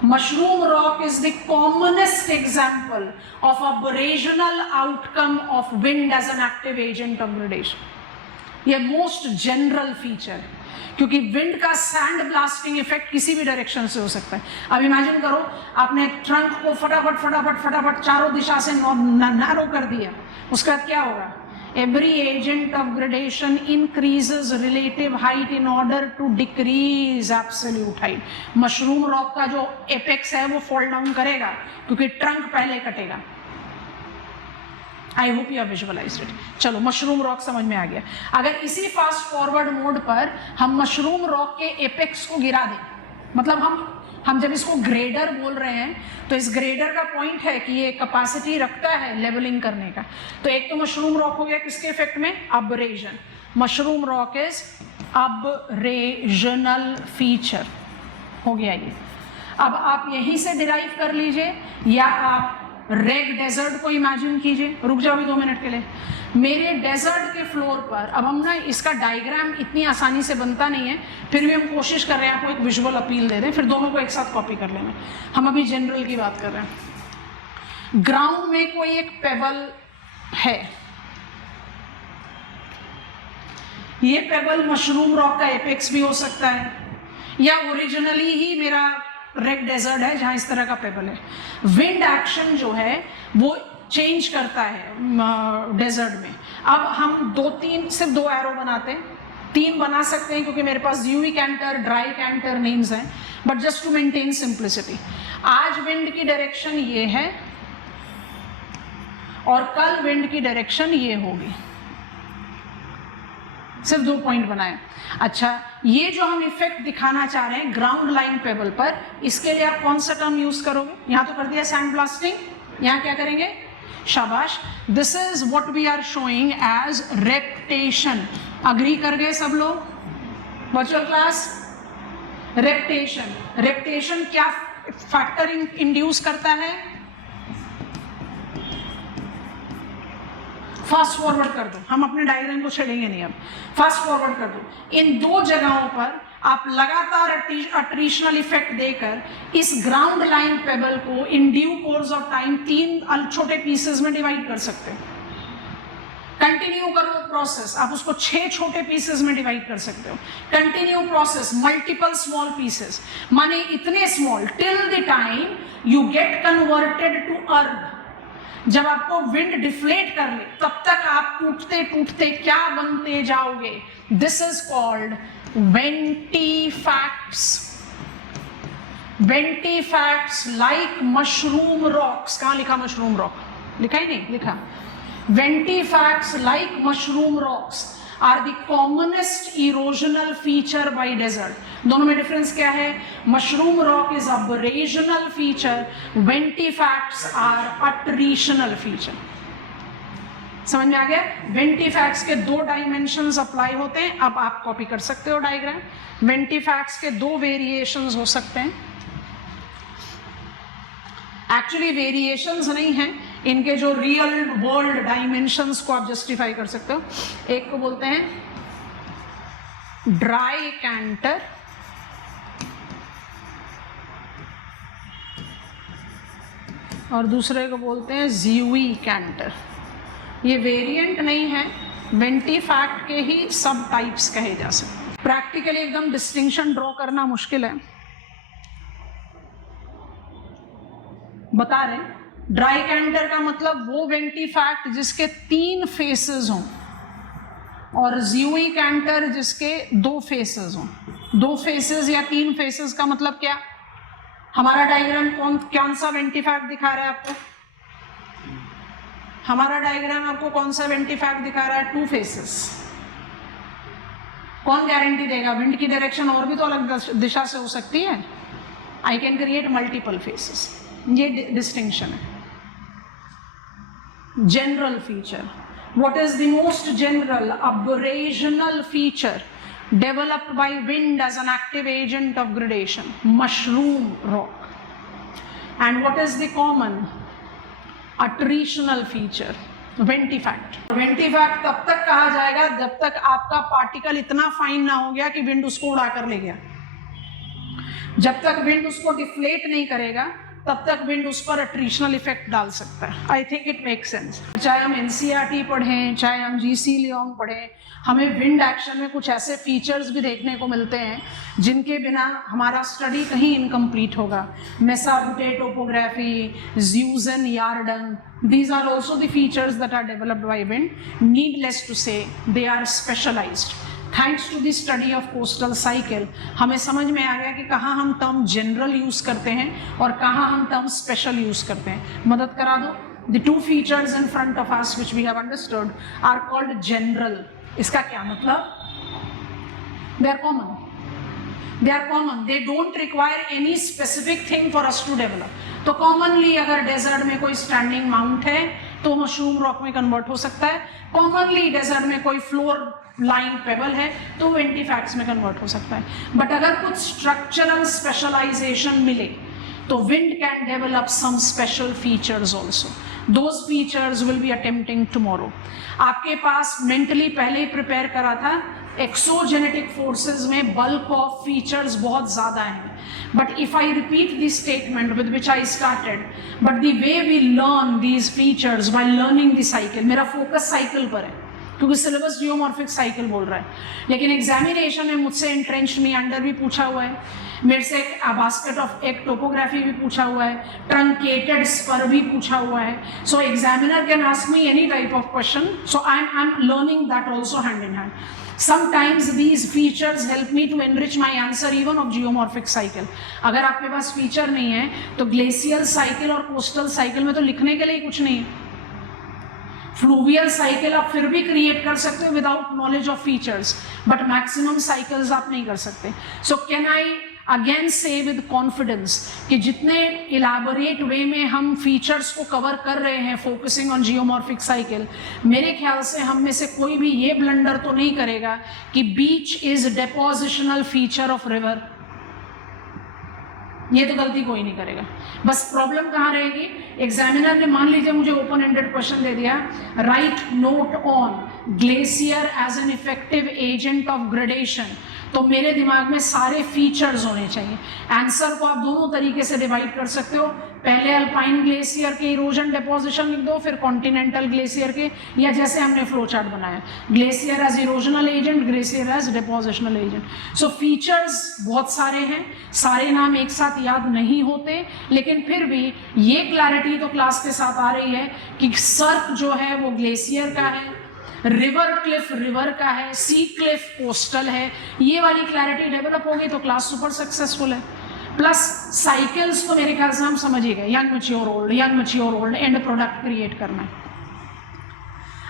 Mushroom rock is the commonest example of abrasional outcome of wind as an active agent of gradation. ये most general feature, क्योंकि wind का sand blasting effect किसी भी डायरेक्शन से हो सकता है। अब इमेजिन करो, आपने ट्रंक को फटाफट फटाफट फटाफट चारों दिशा से नैरो कर दिया, उसके बाद क्या होगा? Every agent of gradation increases relative height in order to decrease absolute height. Mushroom rock का जो एपेक्स है वो फॉल डाउन करेगा क्योंकि ट्रंक पहले कटेगा। I hope you have visualised it. चलो, मशरूम रॉक समझ में आ गया। अगर इसी फास्ट फॉरवर्ड मोड पर हम मशरूम रॉक के एपेक्स को गिरा दें, मतलब हम जब इसको ग्रेडर बोल रहे हैं तो इस ग्रेडर का पॉइंट है कि ये कैपेसिटी रखता है लेवलिंग करने का। तो एक तो मशरूम रॉक हो गया किसके इफेक्ट में? Abrasion. Mushroom rock is abrasional feature हो गया ये। अब आप यहीं से डिराइव कर लीजिए, या आप रेड डेजर्ट को इमेजिन कीजिए। रुक जाओ भी 2 मिनट के लिए। मेरे डेजर्ट के फ्लोर पर, अब हम ना इसका डायग्राम इतनी आसानी से बनता नहीं है, फिर भी हम कोशिश कर रहे हैं आपको एक विजुअल अपील दे दें, फिर दोनों को एक साथ कॉपी कर लेना। हम अभी जनरल की बात कर रहे हैं। ग्राउंड में कोई एक पेबल है, ये पेबल मशरूम रॉक का एपेक्स भी हो सकता है, या ओरिजिनली ही मेरा रेड डेजर्ट है जहां इस तरह का पेबल है। विंड एक्शन जो है वो चेंज करता है डेजर्ट में। अब हम सिर्फ 2 एरो बनाते हैं, 3 बना सकते हैं क्योंकि मेरे पास यूवी कैंटर, ड्राई कैंटर नेम्स हैं, but just to maintain simplicity. आज विंड की डायरेक्शन ये है और कल विंड की डायरेक्शन ये होगी। सिर्फ 2 पॉइंट बनाए। अच्छा, ये जो हम इफेक्ट दिखाना चाह रहे हैं ग्राउंड लाइन पेबल पर, इसके लिए आप कौन सा टर्म यूज करोगे? यहां तो कर दिया सैंड ब्लास्टिंग, यहां क्या करेंगे? शाबाश। This is what we are showing as reptation. Agree कर गए सब लोग? Virtual class, रेप्टेशन। रेप्टेशन क्या फैक्टर इंड्यूस करता है? फास्ट फॉरवर्ड कर दो, हम अपने डायग्राम को छेड़ेंगे नहीं। अब फास्ट फॉरवर्ड कर दो। इन 2 जगहों पर आप लगातार अट्रीशनल इफेक्ट देकर इस ग्राउंड लाइन पेबल को in due course of time 3 छोटे पीसेस में डिवाइड कर सकते हो। कंटिन्यू करो प्रोसेस, आप उसको 6 छोटे पीसेस में डिवाइड कर सकते हो। Continue process, multiple small pieces, माने इतने small till the time you get converted to earth. जब आपको विंड डिफ्लेट कर ले तब तक आप टूटते टूटते क्या बनते जाओगे? This is called ventifacts. Ventifacts like mushroom rocks. कहां लिखा मशरूम रॉक? लिखा ही नहीं, लिखा। Ventifacts like mushroom rocks are the commonest erosional feature by desert. दोनों में डिफरेंस क्या है? Mushroom rock is abrasional feature, ventifacts are attritional feature. समझ में आ गया? वेंटिफैक्ट्स के 2 डायमेंशंस अप्लाई होते हैं। अब आप कॉपी कर सकते हो डायग्राम। वेंटिफैक्ट्स के 2 वेरिएशंस हो सकते हैं। एक्चुअली वेरिएशंस नहीं हैं, इनके जो रियल वर्ल्ड डायमेंशंस को आप जस्टिफाई कर सकते हो। एक को बोलते हैं ड्राई कैंटर, और दूसरे को बोलते हैं ज़्यूई कैंटर। ये वेरिएंट नहीं है, वेंटिफैक्ट के ही सब टाइप्स कहे जा सकते। प्रैक्टिकली एकदम डिस्टिंक्शन ड्रॉ करना मुश्किल है, बता रहे हैं। ड्राई कैंटर का मतलब वो वेंटिफैक्ट जिसके 3 फेसेस हों, और ज़्यूई कैंटर जिसके 2 फेसेस हों। 2 फेसेस या 3 फेसेस का मतलब क्या? हमारा डायग्राम कौन सा वेंटिफैक्ट दिखा रहा है आपको? हमारा डायग्राम आपको कौन सा वेंटिफैक्ट दिखा रहा है? 2 फेसेस। कौन गारंटी देगा? विंड की डायरेक्शन और भी तो अलग दिशा से हो सकती है। I can create multiple faces. ये डिस्टिंक्शन है। General feature, what is the most general aberrational feature developed by wind as an active agent of gradation? Mushroom rock. And what is the common attritional feature? Ventifact. Ventifact तब तक कहा जाएगा जब तक आपका पार्टिकल इतना फाइन ना हो गया कि विंड उसको उड़ाकर ले गया। जब तक विंड उसको डिफ्लेट नहीं करेगा तब तक विंड उस पर अट्रीशनल इफेक्ट डाल सकता है। I think it make sense. चाहे हम एनसीईआरटी पढ़ें, चाहे हम जीसी लियोंग पढ़ें, हमें विंड एक्शन में कुछ ऐसे फीचर्स भी देखने को मिलते हैं जिनके बिना हमारा स्टडी कहीं इनकम्प्लीट होगा। मेसाबुटे topography, ज़्यूज़न यार्डन, these are also the features that are developed by wind. Needless to say, they are specialized. Thanks to the study of coastal cycle, हमें समझ में आ गया कि कहाँ हम टर्म जनरल यूज करते हैं और कहाँ हम टर्म स्पेशल यूज करते हैं। मदद करा दो। The 2 features in front of us which we have understood are called general. इसका क्या मतलब? They are common. They are common. They don't require any specific thing for us to develop. तो कॉमनली अगर डेजर्ट में कोई स्टैंडिंग माउंट है तो मशरूम रॉक में कन्वर्ट हो सकता है। कॉमनली डेजर्ट में कोई फ्लोर लाइन पेबल है तो वेंटिफैक्ट्स में कन्वर्ट हो सकता है। बट अगर कुछ स्ट्रक्चरल स्पेशलाइजेशन मिले तो wind can develop some special features also. Those features will be attempting tomorrow. आपके पास मेंटली पहले ही प्रिपेयर करा था, एक्सोजेनेटिक फोर्सेस में बल्क ऑफ फीचर्स बहुत ज्यादा हैं। But if I repeat this statement with which I started, but the way we learn these features by learning the cycle, मेरा फोकस साइकिल पर है क्योंकि सिलेबस जियोमॉर्फिक साइकिल बोल रहा है। लेकिन एग्जामिनेशन में मुझसे एंट्रेंच्ड मीएंडर भी पूछा हुआ है, मेरे से बास्केट ऑफ एक टोपोग्राफी भी पूछा हुआ है, ट्रंकेटेड स्पर भी पूछा हुआ है। So examiner can ask me any type of question, so I am learning that also hand in hand. Sometimes these features help me to enrich my answer even of geomorphic cycle. अगर आपके पास फीचर नहीं है तो ग्लेशियल साइकिल और कोस्टल साइकिल में तो लिखने के लिए कुछ नहीं है। फ्लूवियल साइकिल आप फिर भी क्रिएट कर सकते हो without knowledge of features, but maximum cycles आप नहीं कर सकते। सो कैन आई अगेन से विद कॉन्फिडेंस कि जितने इलाबोरेट वे में हम फीचर्स को कवर कर रहे हैं फोकसिंग ऑन जियोमॉर्फिक साइकिल, मेरे ख्याल से हम में से कोई भी ये ब्लंडर तो नहीं करेगा कि beach is depositional feature of river. ये तो गलती कोई नहीं करेगा। बस प्रॉब्लम कहाँ रहेगी? एग्जामिनर ने मान लीजिए मुझे ओपन एंडेड क्वेश्चन दे दिया, write note on glacier as an effective agent of gradation, तो मेरे दिमाग में सारे फीचर्स होने चाहिए। आंसर को आप दोनों तरीके से डिवाइड कर सकते हो, पहले अल्पाइन ग्लेशियर के इरोजन डिपोजिशन लिख दो, फिर कॉन्टिनेंटल ग्लेशियर के, या जैसे हमने फ्लो चार्ट बनाया, glacier as erosional agent, glacier as depositional agent. So features बहुत सारे हैं, सारे नाम एक साथ याद नहीं होते, लेकिन फिर भी ये क्लैरिटी तो क्लास के साथ आ रही है कि सर्क जो है वो ग्लेशियर का है, रिवर क्लिफ रिवर का है, सी क्लिफ कोस्टल है। ये वाली क्लैरिटी डेवलप होगी तो क्लास सुपर सक्सेसफुल है। प्लस साइकिल्स तो मेरे ख्याल से हम समझ ही गए, young mature old and product create करना है।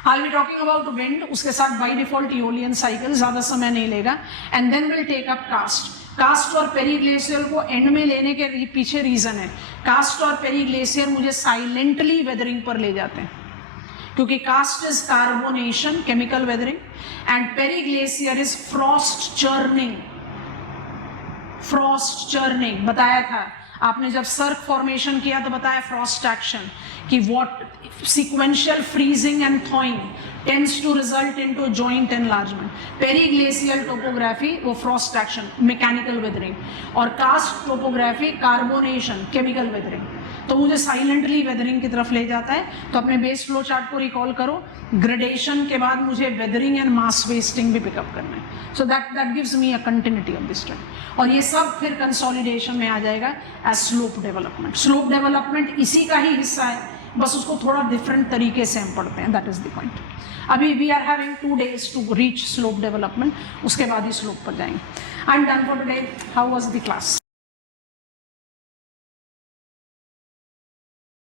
I'll be talking about wind, उसके साथ बाई डिफॉल्ट यूलियन साइकिल, ज्यादा समय नहीं लेगा, and then will take up karst. Karst और पेरीग्लेशियर को एंड में लेने के पीछे रीजन है, कास्ट और पेरीग्लेशियर मुझे साइलेंटली वेदरिंग पर ले जाते हैं, क्योंकि karst is carbonation, chemical weathering, and periglacier is frost churning. Frost churning बताया था आपने जब सर्क फॉर्मेशन किया तो बताया फ्रॉस्ट एक्शन कि what sequential freezing and thawing tends to result into joint enlargement. Periglacial topography वो frost action, mechanical weathering, और karst topography carbonation, chemical weathering. तो मुझे साइलेंटली वेदरिंग की तरफ ले जाता है। तो अपने बेस फ्लो चार्ट को रिकॉल करो, ग्रेडेशन के बाद मुझे वेदरिंग एंड मास वेस्टिंग भी पिकअप करना है। So that gives me a continuity of this study, और ये सब फिर कंसोलिडेशन में आ जाएगा as slope development. Slope development इसी का ही हिस्सा है, बस उसको थोड़ा डिफरेंट तरीके से हम पढ़ते हैं, दैट इज द पॉइंट। अभी we are having 2 days to reach slope development, उसके बाद ही स्लोप पर जाएंगे। I am done for today. How was the class?